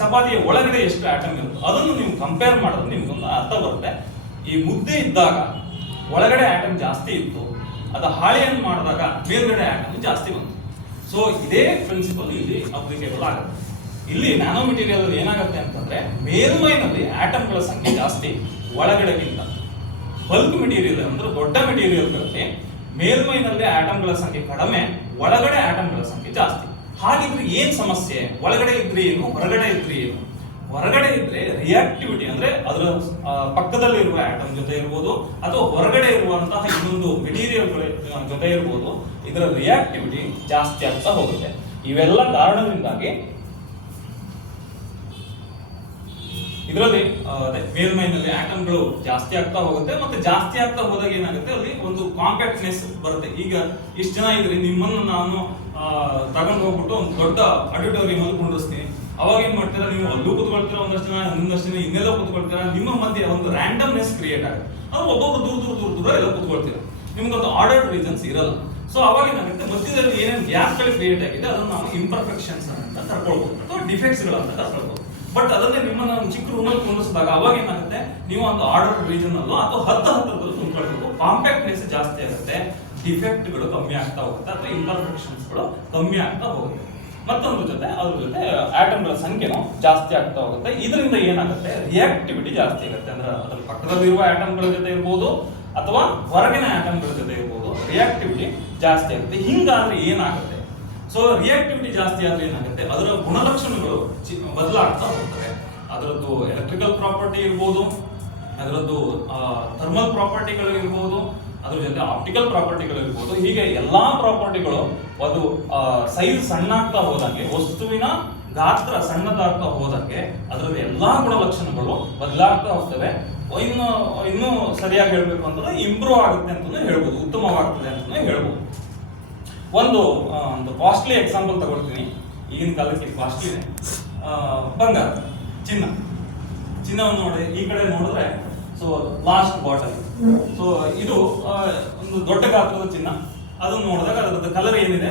ಚಪಾತಿಯ ಒಳಗಡೆ ಎಷ್ಟು ಆಟಮ್ ಇರುತ್ತೋ ಅದನ್ನು ನೀವು ಕಂಪೇರ್ ಮಾಡಿದ್ರೆ ನಿಮ್ಗೊಂದು ಅರ್ಥ ಬರುತ್ತೆ. ಈ ಮುದ್ದೆ ಇದ್ದಾಗ ಒಳಗಡೆ ಆಟಮ್ ಜಾಸ್ತಿ ಇತ್ತು, ಅದು ಹಾಳೆಯನ್ನು ಮಾಡಿದಾಗ ಮೇಲ್ಗಡೆ ಆಟಮ್ ಜಾಸ್ತಿ ಬಂತು. ಸೊ ಇದೇ ಪ್ರಿನ್ಸಿಪಲ್ ಇಲ್ಲಿ ಅಪ್ಲಿಕೇಬಲ್ ಆಗುತ್ತೆ. ಇಲ್ಲಿ ನ್ಯಾನೋ ಮೆಟೀರಿಯಲ್ ಏನಾಗುತ್ತೆ ಅಂತಂದ್ರೆ ಮೇಲ್ಮೈನಲ್ಲಿ ಆಟಮ್ಗಳ ಸಂಖ್ಯೆ ಜಾಸ್ತಿ ಒಳಗಡೆಗಿಂತ. ಬಲ್ಕ್ ಮೆಟೀರಿಯಲ್ ಅಂದ್ರೆ ದೊಡ್ಡ ಮೆಟೀರಿಯಲ್ಗಳಲ್ಲಿ ಮೇಲ್ಮೈನಲ್ಲಿ ಆಟಮ್ಗಳ ಸಂಖ್ಯೆ ಕಡಿಮೆ, ಒಳಗಡೆ ಆಟಮ್ಗಳ ಸಂಖ್ಯೆ ಜಾಸ್ತಿ. ಹಾಗಿದ್ರೆ ಏನ್ ಸಮಸ್ಯೆ? ಒಳಗಡೆ ಇದ್ರೆ ಏನು, ಹೊರಗಡೆ ಇದ್ರೆ ಏನು? ಹೊರಗಡೆ ಇದ್ರೆ ರಿಯಾಕ್ಟಿವಿಟಿ ಅಂದ್ರೆ ಅದರ ಪಕ್ಕದಲ್ಲಿರುವ ಆಟಮ್ ಜೊತೆ ಇರ್ಬೋದು ಅಥವಾ ಹೊರಗಡೆ ಇರುವಂತಹ ಇನ್ನೊಂದು ಮೆಟೀರಿಯಲ್ಗಳ ಜೊತೆ ಇರ್ಬೋದು, ಇದರ ರಿಯಾಕ್ಟಿವಿಟಿ ಜಾಸ್ತಿ ಆಗ್ತಾ ಹೋಗುತ್ತೆ. ಇವೆಲ್ಲ ಕಾರಣದಿಂದಾಗಿ ಇದರಲ್ಲಿ ಮೇಲ್ಮೈನಲ್ಲಿ ಆಟಮ್ಗಳು ಜಾಸ್ತಿ ಆಗ್ತಾ ಹೋಗುತ್ತೆ. ಮತ್ತೆ ಜಾಸ್ತಿ ಆಗ್ತಾ ಹೋದಾಗ ಏನಾಗುತ್ತೆ, ಅಲ್ಲಿ ಒಂದು ಕಾಂಪ್ಯಾಕ್ಟ್ನೆಸ್ ಬರುತ್ತೆ. ಈಗ ಇಷ್ಟು ಜನ ಇದ್ರೆ ನಿಮ್ಮನ್ನು ನಾನು ತಗೊಂಡು ಹೋಗ್ಬಿಟ್ಟು ಒಂದು ದೊಡ್ಡ ಆಡಿಟೋರಿಯಂ ಅಲ್ಲಿ ಕುಂಡಿಸ್ತೀನಿ. ಅವಾಗ ಏನ್ ಮಾಡ್ತೀರಾ, ನೀವು ಅಲ್ಲೂ ಕೂತ್ಕೊಳ್ತೀರಾ, ಒಂದಷ್ಟು ಜನ ಇನ್ನೆಲ್ಲ ಕೂತ್ಕೊಳ್ತೀರಾ, ನಿಮ್ಮ ಮಧ್ಯೆ ಒಂದು ರ್ಯಾಂಡಮ್ನೆಸ್ ಕ್ರಿಯೇಟ್ ಆಗುತ್ತೆ. ಅದು ಒಬ್ಬೊಬ್ರು ದೂರ ಎಲ್ಲ ಕೂತ್ಕೊಳ್ತೀರಾ, ನಿಮ್ಗೊಂದು ಆರ್ಡರ್ಡ್ ರೀಸನ್ಸ್ ಇರಲ್ಲ. ಸೊ ಅವಾಗ ಏನಾಗುತ್ತೆ, ಮಧ್ಯದಲ್ಲಿ ಏನೇನು ಗ್ಯಾಪ್ಗಳು ಕ್ರಿಯೇಟ್ ಆಗಿದೆ ಅದನ್ನು ನಾವು ಇಂಪರ್ಫೆಕ್ಷನ್ಸ್ ಅಂತ ಕರ್ಕೊಳ್ಬಹುದು ಅಥವಾ ಡಿಫೆಕ್ಟ್ಸ್ ಗಳಂತ ಕರ್ಕೊಳ್ಬಹುದು. ಬಟ್ ಅದನ್ನೇ ನಿಮ್ಮನ್ನ ಒಂದು ಚಿಕ್ಕ ರೂಮಲ್ಲಿ ಕುಂಡಿಸಿದಾಗ ಅವಾಗ ಏನಾಗುತ್ತೆ, ನೀವು ಒಂದು ಆರ್ಡರ್ ರೀಜನ್ ಅಲ್ಲೋ ಅಥವಾ ಹತ್ತಿರದಲ್ಲಿ ಕುಂತ್ಕೊಳ್ಬೇಕು, ಕಾಂಪ್ಯಾಕ್ಟ್ನೆಸ್ ಜಾಸ್ತಿ ಆಗುತ್ತೆ, ಡಿಫೆಕ್ಟ್ಗಳು ಕಮ್ಮಿ ಆಗ್ತಾ ಹೋಗುತ್ತೆ ಅಥವಾ ಇಂಪರ್ಫೆಕ್ಷನ್ಸ್ ಗಳು ಕಮ್ಮಿ ಆಗ್ತಾ ಹೋಗುತ್ತೆ. ಮತ್ತೊಂದು ಅದ್ರ ಜೊತೆ ಆಟಮ್ಗಳ ಸಂಖ್ಯೆನೂ ಜಾಸ್ತಿ ಆಗ್ತಾ ಹೋಗುತ್ತೆ. ಇದರಿಂದ ಏನಾಗುತ್ತೆ, ರಿಯಾಕ್ಟಿವಿಟಿ ಜಾಸ್ತಿ ಆಗುತ್ತೆ. ಅಂದ್ರೆ ಅದ್ರ ಪಕ್ಕದಲ್ಲಿರುವ ಆಟಮ್ಗಳ ಜೊತೆ ಇರ್ಬೋದು ಅಥವಾ ಹೊರಗಿನ ಆಟಮ್ಗಳ ಜೊತೆ ಇರ್ಬೋದು, ರಿಯಾಕ್ಟಿವಿಟಿ ಜಾಸ್ತಿ ಆಗುತ್ತೆ. ಹಿಂಗಾದ್ರೆ ಏನಾಗುತ್ತೆ, ಸೊ ರಿಯಾಕ್ಟಿವಿಟಿ ಜಾಸ್ತಿ ಆದ್ರೆ ಏನಾಗುತ್ತೆ, ಅದರ ಗುಣಲಕ್ಷಣಗಳು ಬದಲಾಗ್ತಾ ಹೋಗ್ತವೆ. ಅದರದ್ದು ಎಲೆಕ್ಟ್ರಿಕಲ್ ಪ್ರಾಪರ್ಟಿ ಇರ್ಬೋದು, ಅದರದ್ದು ಥರ್ಮಲ್ ಪ್ರಾಪರ್ಟಿಗಳು ಇರ್ಬೋದು, ಅದ್ರ ಜೊತೆ ಆಪ್ಟಿಕಲ್ ಪ್ರಾಪರ್ಟಿಗಳು ಇರ್ಬೋದು. ಹೀಗೆ ಎಲ್ಲಾ ಪ್ರಾಪರ್ಟಿಗಳು ಅದು ಸೈಜ್ ಸಣ್ಣ ಆಗ್ತಾ ಹೋದಂಗೆ, ವಸ್ತುವಿನ ಗಾತ್ರ ಸಣ್ಣದಾಗ್ತಾ ಹೋದಂಗೆ ಅದರದ ಎಲ್ಲಾ ಗುಣಲಕ್ಷಣಗಳು ಬದಲಾಗ್ತಾ ಹೋಗ್ತವೆ. ಇನ್ನೂ ಸರಿಯಾಗಿ ಹೇಳ್ಬೇಕು ಅಂತಂದ್ರೆ ಇಂಪ್ರೂವ್ ಆಗುತ್ತೆ ಅಂತಾನೆ ಹೇಳ್ಬೋದು, ಉತ್ತಮವಾಗ್ತದೆ ಅಂತಾನೆ ಹೇಳ್ಬೋದು. ಒಂದು ಕಾಸ್ಟ್ಲಿ ಎಕ್ಸಾಂಪಲ್ ತಗೊಳ್ತೀನಿ. ಈಗಿನ ಕಾಲಕ್ಕೆ ಕಾಸ್ಟ್ಲಿನೇ ಬಂಗಾರ, ಚಿನ್ನವನ್ನು ನೋಡಿ ಈ ಕಡೆ ನೋಡಿದ್ರೆ ಸೊ ಲಾಸ್ಟ್ ಬಾಟಲ್. ಸೊ ಇದು ಒಂದು ದೊಡ್ಡ ಗಾತ್ರದ ಚಿನ್ನ. ಅದನ್ನು ನೋಡಿದಾಗ ಅದರದ ಕಲರ್ ಏನಿದೆ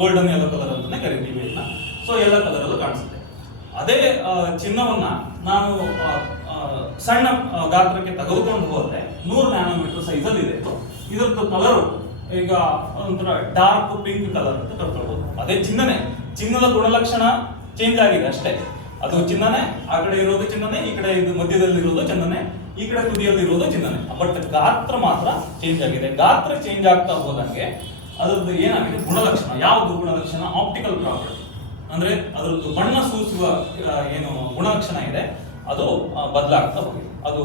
ಗೋಲ್ಡನ್ ಯೆಲ್ಲೋ ಕಲರ್ ಅಂತಾನೆ ಕರಿತೀವಿ ಇದನ್ನ. ಸೊ ಎಲ್ಲ ಕಲರ್ ಅಲ್ಲೂ ಕಾಣಿಸುತ್ತೆ. ಅದೇ ಚಿನ್ನವನ್ನ ನಾನು ಸಣ್ಣ ಗಾತ್ರಕ್ಕೆ ತೆಗೆದುಕೊಂಡು ಹೋದ್ರೆ 100 ನ್ಯಾನೋಮೀಟರ್ ಸೈಜ್ ಅಲ್ಲಿ ಇದೆ. ಇದರದ್ದು ಕಲರ್ ಈಗ ಒಂಥರ ಡಾರ್ಕ್ ಪಿಂಕ್ ಕಲರ್ ಅಂತ ಕರ್ಕೊಳ್ಬಹುದು. ಅದೇ ಚಿನ್ನದ ಗುಣಲಕ್ಷಣ ಚೇಂಜ್ ಆಗಿದೆ ಅಷ್ಟೇ. ಅದು ಚಿನ್ನನೇ, ಆ ಕಡೆ ಇರೋದು ಚಿನ್ನನೇ, ಈ ಕಡೆ ಇದು ಮಧ್ಯದಲ್ಲಿ ಇರೋದು ಚಿನ್ನನೇ, ಈ ಕಡೆ ತುದಿಯಲ್ಲಿ ಇರೋದು ಚಿನ್ನನೇ. ಬಟ್ ಗಾತ್ರ ಮಾತ್ರ ಚೇಂಜ್ ಆಗಿದೆ. ಗಾತ್ರ ಚೇಂಜ್ ಆಗ್ತಾ ಹೋದಂಗೆ ಅದರದ್ದು ಏನಾಗಿದೆ ಗುಣಲಕ್ಷಣ. ಯಾವುದು ಗುಣಲಕ್ಷಣ? ಆಪ್ಟಿಕಲ್ ಪ್ರಾಪರ್ಟಿ ಅಂದ್ರೆ ಅದರದ್ದು ಬಣ್ಣ ಸೂಸುವ ಏನು ಗುಣಲಕ್ಷಣ ಇದೆ ಅದು ಬದಲಾಗ್ತಾ ಹೋಗಿದೆ. ಅದು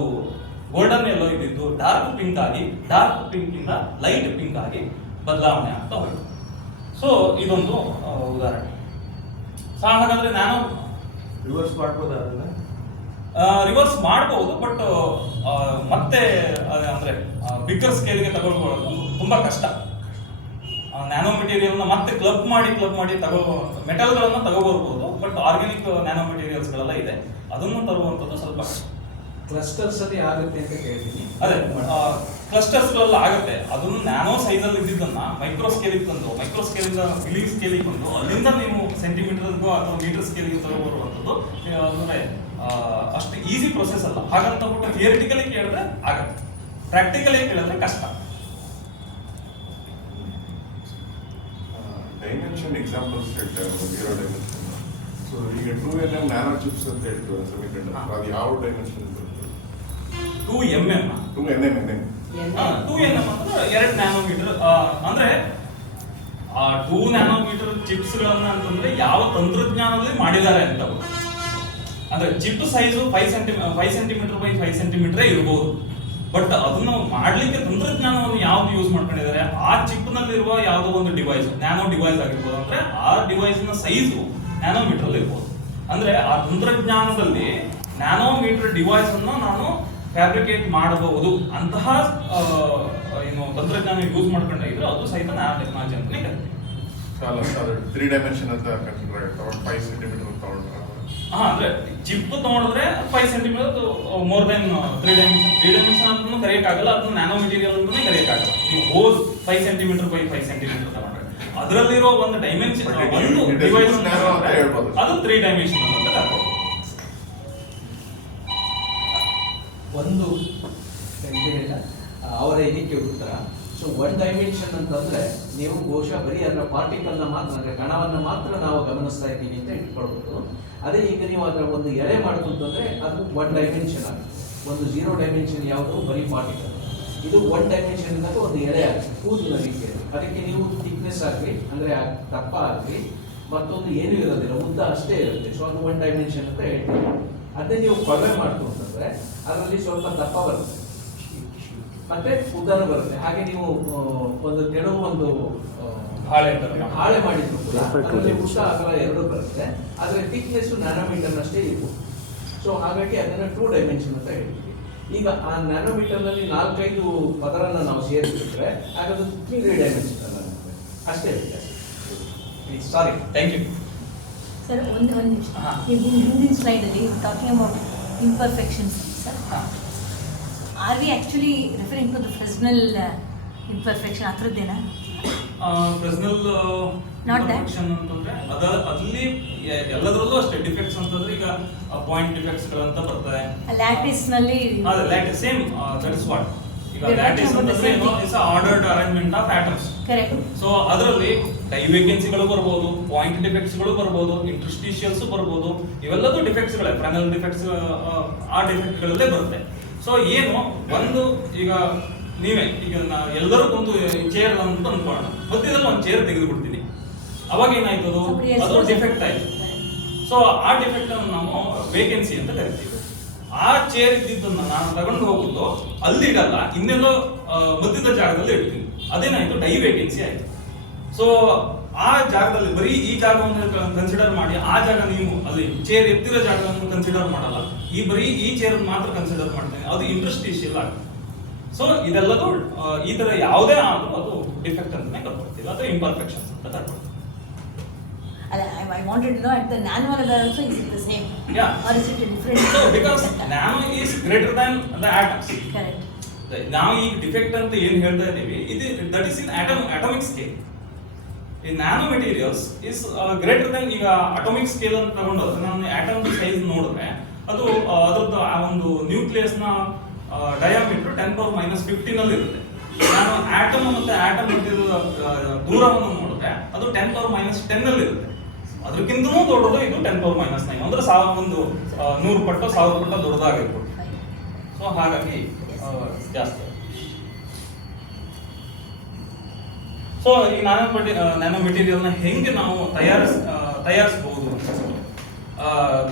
ಗೋಲ್ಡನ್ ಎಲ್ಲೋ ಇದ್ದಿದ್ದು ಡಾರ್ಕ್ ಪಿಂಕ್ ಆಗಿ, ಡಾರ್ಕ್ ಪಿಂಕ್ ಇಂದ ಲೈಟ್ ಪಿಂಕ್ ಆಗಿ ಬದಲಾವಣೆ ಆಗ್ತಾ ಹೋಯ್ತು. ಸೊ ಇದೊಂದು ಉದಾಹರಣೆ. ಸೊ ಹಾಗಾದ್ರೆ ನಾನು ರಿವರ್ಸ್ ಮಾಡ್ಬೋದಾ? ರಿವರ್ಸ್ ಮಾಡಬಹುದು, ಬಟ್ ಮತ್ತೆ ಅಂದ್ರೆ ಬಿಗ್ಗರ್ ಸ್ಕೇಲ್ಗೆ ತಗೊಳ್ಕೊಳ್ಳೋದು ತುಂಬಾ ಕಷ್ಟ. ನ್ಯಾನೋ ಮೆಟೀರಿಯಲ್ನ ಮತ್ತೆ ಕ್ಲಬ್ ಮಾಡಿ ಮೆಟಲ್ಗಳನ್ನ ತಗೋಬರ್ಬೋದು, ಬಟ್ ಆರ್ಗ್ಯಾನಿಕ್ ನ್ಯಾನೋ ಮೆಟೀರಿಯಲ್ಸ್ ಗಳೆಲ್ಲ ಇದೆ, ಅದನ್ನು ತರುವಂಥದ್ದು ಸ್ವಲ್ಪ ಕಷ್ಟ. ಕ್ಲಸ್ಟರ್ಸ್ ಅಲ್ಲಿ ಆಗುತ್ತೆ ಅಂತ ಕೇಳ್ತೀನಿ. ಅದೇ ಕ್ಲಸ್ಟರ್ಸ್ ಗಳೆಲ್ಲ ಆಗುತ್ತೆ. ಅದನ್ನು ನ್ಯಾನೋ ಸೈಜ್ ಅಲ್ಲಿ ಇದ್ದಿದ್ದನ್ನ ಮೈಕ್ರೋ ಸ್ಕೇಲಿಗೆ ತಂದು, ಮೈಕ್ರೋ ಸ್ಕೇಲಿಂದ ಮಿಲಿ ಸ್ಕೇಲಿಗೆ ಬಂದು, ಅಲ್ಲಿಂದ ನೀವು ಸೆಂಟಿಮೀಟರ್ಗೂ ಅಥವಾ ಮೀಟರ್ ಸ್ಕೇಲಿಗೆ ತಗೋಬರುವಂಥದ್ದು ಅಂದ್ರೆ ಅಷ್ಟು ಈಸಿ ಪ್ರೊಸೆಸ್ ಅಲ್ಲ. ಹಾಗಂತ ಥಿಯರಿಟಿಕಲಿ ಕೇಳಿದ್ರೆ ಆಗತ್ತೆ, ಪ್ರಾಕ್ಟಿಕಲಿ ಕೇಳಿದ್ರೆ ಕಷ್ಟ. ಡೈಮೆನ್ಷನ್ ಎಕ್ಸಾಂಪಲ್ಸ್ ಹೇಳ್ತಾರೆ, 0 ಡೈಮೆನ್ಷನ್. ಸೊ ಈಗ 2nm ನ್ಯಾನೋ ಚಿಪ್ಸ್ ಅಂತ ಹೇಳ್ತೀವಿ ಸೆಮಿಕಂಡಕ್ಟರ್, ಅದು ಯಾವ ಡೈಮೆನ್ಷನ್ ಬರುತ್ತೆ? 2mm 2nm ಅಂದ್ರೆ 2 ನ್ಯಾನೋಮೀಟರ್. ಅಂದ್ರೆ ಆ 2 ನ್ಯಾನೋಮೀಟರ್ ಚಿಪ್ಸ್ ಗಳನ್ನ ಅಂತಂದ್ರೆ ಯಾವ ತಂತ್ರಜ್ಞಾನದಲ್ಲಿ ಮಾಡಿದ್ದಾರೆ ಅಂತ. ಅಂದ್ರೆ chip size 5 centimetre by 5 centimetre ಇರಬಹುದು. ಬಟ್ ಅದನ್ನು ಮಾಡ್ಲಿಕ್ಕೆ ತಂತ್ರಜ್ಞಾನವನ್ನು ಯಾವ್ದು ಯೂಸ್ ಮಾಡ್ಕೊಂಡಿದ್ದಾರೆ, ಆ ಚಿಪ್ ನಲ್ಲಿರುವ ಯಾವುದೋ ಒಂದು ಡಿವೈಸ್, ನ್ಯಾನೋ ಡಿವೈಸ್ ಆಗಿರ್ಬೋದು. ಅಂದ್ರೆ ಆ ಡಿವೈಸ್ ನ ಸೈಜು ನ್ಯಾನೋಮೀಟರ್ ಅಲ್ಲಿ ಇರ್ಬೋದು. ಅಂದ್ರೆ ಆ ತಂತ್ರಜ್ಞಾನದಲ್ಲಿ ನ್ಯಾನೋಮೀಟರ್ ಡಿವೈಸ್ ಅನ್ನು ನಾನು ಫ್ಯಾಬ್ರಿಕೇಟ್ ಮಾಡಬಹುದು. ಅಂತಹ ಏನು ತಂತ್ರಜ್ಞಾನ ಯೂಸ್ ಮಾಡ್ಕೊಂಡಾಗಿದ್ರೆ ಅದು ಸಹಿತ ನ್ಯಾನೋ ಟೆಕ್ನಾಲಜಿ ಅಂತಾನೆ ಕರಿತೀವಿ. ಅಲ್ಲ ಸರ್ 3 ಡೈಮೆನ್ಷನ್ ಅಂತ ಕನ್ಸಿಡರ್ ಆಗುತ್ತೆ. 5 ಸೆಂಟಿಮೀಟರ್ ತಗೊಂಡ್ರೆ ಅಂದ್ರೆ ಚಿಪ್ ತಗೊಂಡ್ರೆ 5 ಸೆಂಟಿಮೀಟರ್ ಮೋರ್ ದೆನ್ 3 ಡೈಮೆನ್ಷನ್ ಅಂತ ಕರೆಯಕ್ಕಾಗಲ್ಲ, ಅದನ್ನ ನ್ಯಾನೋ ಮೆಟೀರಿಯಲ್ ಅಂತಾನೆ ಕರೆಯಕ್ಕಾಗಲ್ಲ. ನೀವು ಹೋಲ್ 5 ಸೆಂಟಿಮೀಟರ್ ಬೈ 5 ಸೆಂಟಿಮೀಟರ್ ತಗೊಂಡ್ರೆ ಅದರಲ್ಲಿರೋ ಒಂದು ಡೈಮೆನ್ಷನ್, ಒಂದು ಡಿವೈಸ್ ಅದು 3 ಡೈಮೆನ್ಷನ್ ಅಂತ ಕರ್ಕೊಂಡು ಒಂದು ಅವರ ಇದಕ್ಕೆ ಉತ್ತರ. ಸೊ 1 ಡೈಮೆನ್ಷನ್ ಅಂತಂದ್ರೆ ನೀವು ಬಹುಶಃ ಬರೀ ಅದರ ಪಾರ್ಟಿಕಲ್ನ ಮಾತ್ರ, ಅಂದ್ರೆ ಕಣವನ್ನ ಮಾತ್ರ ನಾವು ಗಮನಿಸ್ತಾ ಇದ್ದೀವಿ ಅಂತ ಇಟ್ಕೊಳ್ಬಹುದು. ಅದೇ ಈಗ ನೀವು ಅದರ ಒಂದು ಎಳೆ ಮಾಡ್ತು ಅಂತಂದ್ರೆ ಅದು 1 ಡೈಮೆನ್ಷನ್ ಆಗುತ್ತೆ. ಒಂದು 0 ಡೈಮೆನ್ಷನ್ ಯಾವುದು, ಬರೀ ಪಾರ್ಟಿಕಲ್. ಇದು 1 ಡೈಮೆನ್ಷನ್ ಇಂದ ಒಂದು ಎಳೆ ಆಗುತ್ತೆ, ಕೂದಲಿನ ರೀತಿಯಲ್ಲಿ. ಅದಕ್ಕೆ ನೀವು ಥಿಕ್ನೆಸ್ ಆಗಲಿ, ಅಂದ್ರೆ ದಪ್ಪ ಆಗಲಿ, ಮತ್ತೊಂದು ಏನೂ ಇರೋದಿಲ್ಲ, ಉದ್ದ ಅಷ್ಟೇ ಇರುತ್ತೆ. ಸೊ ಅದು 1 ಡೈಮೆನ್ಷನ್ ಅಂತ ಹೇಳ್ತೀವಿ. ಅದೇ ನೀವು ಕೊಳವೆ ಮಾಡ್ತು ಅಂತಂದ್ರೆ ಅದರಲ್ಲಿ ಸ್ವಲ್ಪ ದಪ್ಪ ಬರುತ್ತೆ ಮತ್ತೆ ಉದ್ದನೂ ಬರುತ್ತೆ. ಹಾಗೆ ನೀವು ಒಂದು ತೆಳು ಒಂದು ಹಾಳೆ ಮಾಡಿದ್ರು ಕೂಡ ಅದರಲ್ಲಿ ಉದ್ದ ಅಗಲ ಎರಡು ಬರುತ್ತೆ. ಆದ್ರೆ ಥಿಕ್ನೆಸ್ ನ್ಯಾನೋಮೀಟರ್ ಅಷ್ಟೇ ಇರ್ಬೋದು. ಸೊ ಹಾಗಾಗಿ ಅದನ್ನ 2 ಡೈಮೆನ್ಷನ್ ಅಂತ ಹೇಳ್ತೀವಿ. ಈಗ ಆ ನ್ಯಾನೋಮೀಟರ್ ನಲ್ಲಿ 4-5 ಪದರನ್ನ ನಾವು ಸೇರಿಸಿದ್ರೆ ಆಗ ಅದು 3 ಡೈಮೆನ್ಷನ್ ಅಲ್ಲ, ಅಷ್ಟೇ ವ್ಯತ್ಯಾಸ. Sorry, thank you sir. ಒಂದು ನಿಮಿಷ, ನೀವು ಹಿಂದಿನ ಸ್ಲೈಡಲ್ಲಿ talking about imperfections sir, are we actually referring to the Fresnel imperfection ಆ ಥರದ್ದೇನಾ? ಫ್ರೆಸ್ನೆಲ್ ಇಂಪರ್ಫೆಕ್ಷನ್ ಅಂತಂದ್ರೆ ಅಲ್ಲಿ ಎಲ್ಲದರಲ್ಲೂ ಅಷ್ಟೇ ಡಿಫೆಕ್ಟ್ಸ್ ಅಂತಂದ್ರೆ ಈಗ ಪಾಯಿಂಟ್ ಡಿಫೆಕ್ಟ್ಸ್ ಗಳಂತ ಬರ್ತದೆ. ಲ್ಯಾಟಿಸ್ ನಲ್ಲಿ ಅದೇ lattice same, that is what. ಈಗ ಲ್ಯಾಟಿಸ್ ಅಂತಂದ್ರೆ it's ordered arrangement of atoms. Correct. So ಅದರಲ್ಲಿ ಡೈ ವೇಕೆನ್ಸಿಗಳು ಬರ್ಬೋದು, ಪಾಯಿಂಟ್ ಡಿಫೆಕ್ಟ್ಸ್ ಗಳು ಬರ್ಬೋದು, ಇಂಟರ್ಸ್ಟಿಷಿಯಲ್ಸ್ ಬರ್ಬೋದು. ಇವೆಲ್ಲದೂ ಡಿಫೆಕ್ಟ್ಸ್ ಗಳೇ, ಫ್ರೆನಲ್ ಡಿಫೆಕ್ಟ್ಸ್ ಆ ಡಿಫೆಕ್ಟ್ ಗಳಲ್ಲೇ ಬರುತ್ತೆ. ಸೊ ಏನು ಒಂದು ಈಗ ನೀವೇ ಈಗ ಎಲ್ಲರೂ ಕುಂತು ಚೇರ್ ಅಂತ ಅಂದ್ಕೊಳ್ಳೋಣ, ಮಧ್ಯದಲ್ಲಿ ಒಂದು ಚೇರ್ ತೆಗೆದು ಬಿಡ್ತೀನಿ, ಅವಾಗ ಏನಾಯ್ತು, ಅದು ಡಿಫೆಕ್ಟ್ ಆಯ್ತು. ಸೊ ಆ ಡಿಫೆಕ್ಟ್ ಅನ್ನು ನಾವು ವೇಕೆನ್ಸಿ ಅಂತ ಕರಿತೀವಿ. ಆ ಚೇರ್ ಇದ್ದಿದ್ದನ್ನ ನಾನು ತಗೊಂಡು ಹೋಗುದು ಅಲ್ಲಿ ಇಡಲ್ಲ, ಇನ್ನೆಲ್ಲೋ ಮಧ್ಯದ ಜಾಗದಲ್ಲಿ ಇಡ್ತೀನಿ. ಅದೇನಾಯ್ತು, ಡೈ ವೇಕೆನ್ಸಿ ಆಯ್ತು. ಸೊ ಆ ಜಾಗದಲ್ಲಿ ಬರೀ ಈ ಜಾಗವನ್ನು ಕನ್ಸಿಡರ್ ಮಾಡಿ, ಆ ಜಾಗ ನೀವು ಅಲ್ಲಿ ಚೇರ್ ಎತ್ತಿರೋ ಜಾಗವನ್ನು ಕನ್ಸಿಡರ್ ಮಾಡಲ್ಲ, ಬರೀ ಈ ಚೇರ್ ಮಾತ್ರ ಕನ್ಸಿಡರ್ ಮಾಡ್ತೇನೆ, ಅದು ಇಂಟರ್ಸ್ಟಿಷಿಯಲ್ ಆಗುತ್ತೆ. ಸೊ ಇದೆಲ್ಲದು ಈ ತರ ಯಾವುದೇ ಆದ್ರೂ ಅದು ಡಿಫೆಕ್ಟ್ ಅಂತಾನೆ ಕರ್ಕೊಳ್ತೀವಿ, ಅದು ಇಂಪರ್ಫೆಕ್ಷನ್ಸ್ ಅಂತ ಕರ್ಕೊಳ್ತೀವಿ. I wanted to know at the nano level also is it the same? Yeah. Or is it different? So because nano is greater than the atoms. Correct. ನಾವು ಈ ಡಿಫೆಕ್ಟ್ ಅಂತ ಏನು ಹೇಳ್ತಾ ಇದ್ದೀವಿ, ಇದು that is in atomic scale. ಈ nano materials is greater than, ಈಗ atomic scale ಅಂತ ತಗೊಂಡೋದ್ರೆ ನಾನು ಆಟಮ್ ಸೈಜ್ ನೋಡಿದ್ರೆ ಅದು ಅದರದ್ದು ಆ ಒಂದು ನ್ಯೂಕ್ಲಿಯಸ್ ನ ಡಯಾಮೀಟರ್ 10⁻⁻15 ಅಲ್ಲಿ ಇರುತ್ತೆ. ನಾನು ಆಟಮ್ ಮತ್ತೆ ಆಟಮ್ ಮಧ್ಯದ ದೂರವನ್ನು ನೋಡಿದ್ರೆ ಅದು 10⁻⁻10 ಅಲ್ಲಿ ಇರುತ್ತೆ. ಅದಕ್ಕಿಂತನೂ ದೊಡ್ಡದು ಇದು 10⁻⁹ ಅಂದ್ರೆ 100 ಪಟ್ಟು 1000 ಪಟ್ಟು ದೊಡ್ಡದಾಗಿರ್ಬೋದು. ಸೊ ಹಾಗಾಗಿ ಜಾಸ್ತಿ. ಸೊ ಈ ನ್ಯಾನೋ ಮೆಟೀರಿಯಲ್ನ ಹೆಂಗೆ ನಾವು ತಯಾರಿಸಬಹುದು ಅಂತ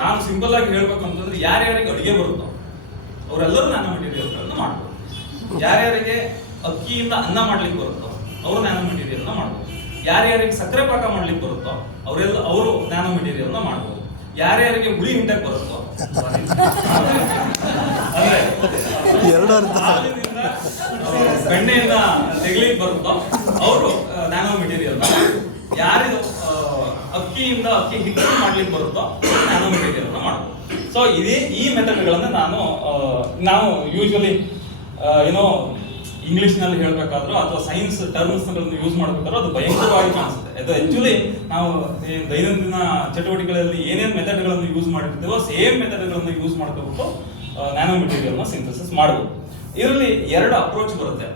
ನಾನು ಸಿಂಪಲ್ ಆಗಿ ಹೇಳ್ಬೇಕು ಅಂತಂದ್ರೆ, ಯಾರ್ಯಾರಿಗೆ ಅಡುಗೆ ಬರುತ್ತೋ ಅವರೆಲ್ಲರೂ ನ್ಯಾನೋ ಮೆಟೀರಿಯಲ್ಗಳನ್ನ ಮಾಡ್ಬೋದು. ಯಾರ್ಯಾರಿಗೆ ಅಕ್ಕಿಯಿಂದ ಅನ್ನ ಮಾಡ್ಲಿಕ್ಕೆ ಬರುತ್ತೋ ಅವರು ನ್ಯಾನೋ ಮೆಟೀರಿಯಲ್ನ ಮಾಡ್ಬೋದು. ಯಾರ್ಯಾರಿಗೆ ಸಕ್ಕರೆ ಪಾಕ ಮಾಡ್ಲಿಕ್ಕೆ ಬರುತ್ತೋ ಅವರು ನ್ಯಾನೋ ಮೆಟೀರಿಯಲ್ನ ಮಾಡ್ಬೋದು. ಯಾರ್ಯಾರಿಗೆ ಹುಳಿ ಹಿಂಡಕ್ಕೆ ಬರುತ್ತೋ ಹಾಲಿನಿಂದ ಬೆಣ್ಣೆಯಿಂದ ತೆಗಿಲಿಕ್ಕೆ ಬರುತ್ತೋ ಅವರು ನ್ಯಾನೋ ಮೆಟೀರಿಯಲ್ನ, ಯಾರಿಗೂ ಅಕ್ಕಿ ಹಿಟ್ಟು ಮಾಡ್ಲಿಕ್ಕೆ ಬರುತ್ತೋ ನ್ಯಾನೋ ಮೆಟೀರಿಯಲ್ನ ಮಾಡ್ಬೋದು. ಸೊ ಈ ಮೆಥಡ್ಗಳನ್ನು ನಾವು ಯೂಶುವಲಿ ಏನೋ ಇಂಗ್ಲಿಷ್ ನಲ್ಲಿ ಹೇಳ್ಬೇಕಾದ್ರೂ ಅಥವಾ ಸೈನ್ಸ್ ಟರ್ಮ್ಸ್ ಯೂಸ್ ಮಾಡ್ಬೇಕಾದ್ರೂ ಅದು ಭಯಂಕರವಾಗಿ ಕಾಣಿಸುತ್ತೆ. ಅದು ಆಕ್ಚುಲಿ ನಾವು ದೈನಂದಿನ ಚಟುವಟಿಕೆಗಳಲ್ಲಿ ಏನೇನು ಮೆಥಡ್ಗಳನ್ನು ಯೂಸ್ ಮಾಡಿರ್ತೀವೋ ಸೇಮ್ ಮೆಥಡ್ಗಳನ್ನು ಯೂಸ್ ಮಾಡ್ಕೋಬಿಟ್ಟು ನ್ಯಾನೋ ಮೆಟೀರಿಯಲ್ನ ಸಿಂಥಸಿಸ್ ಮಾಡಬಹುದು. ಇದರಲ್ಲಿ 2 ಅಪ್ರೋಚ್ ಬರುತ್ತೆ,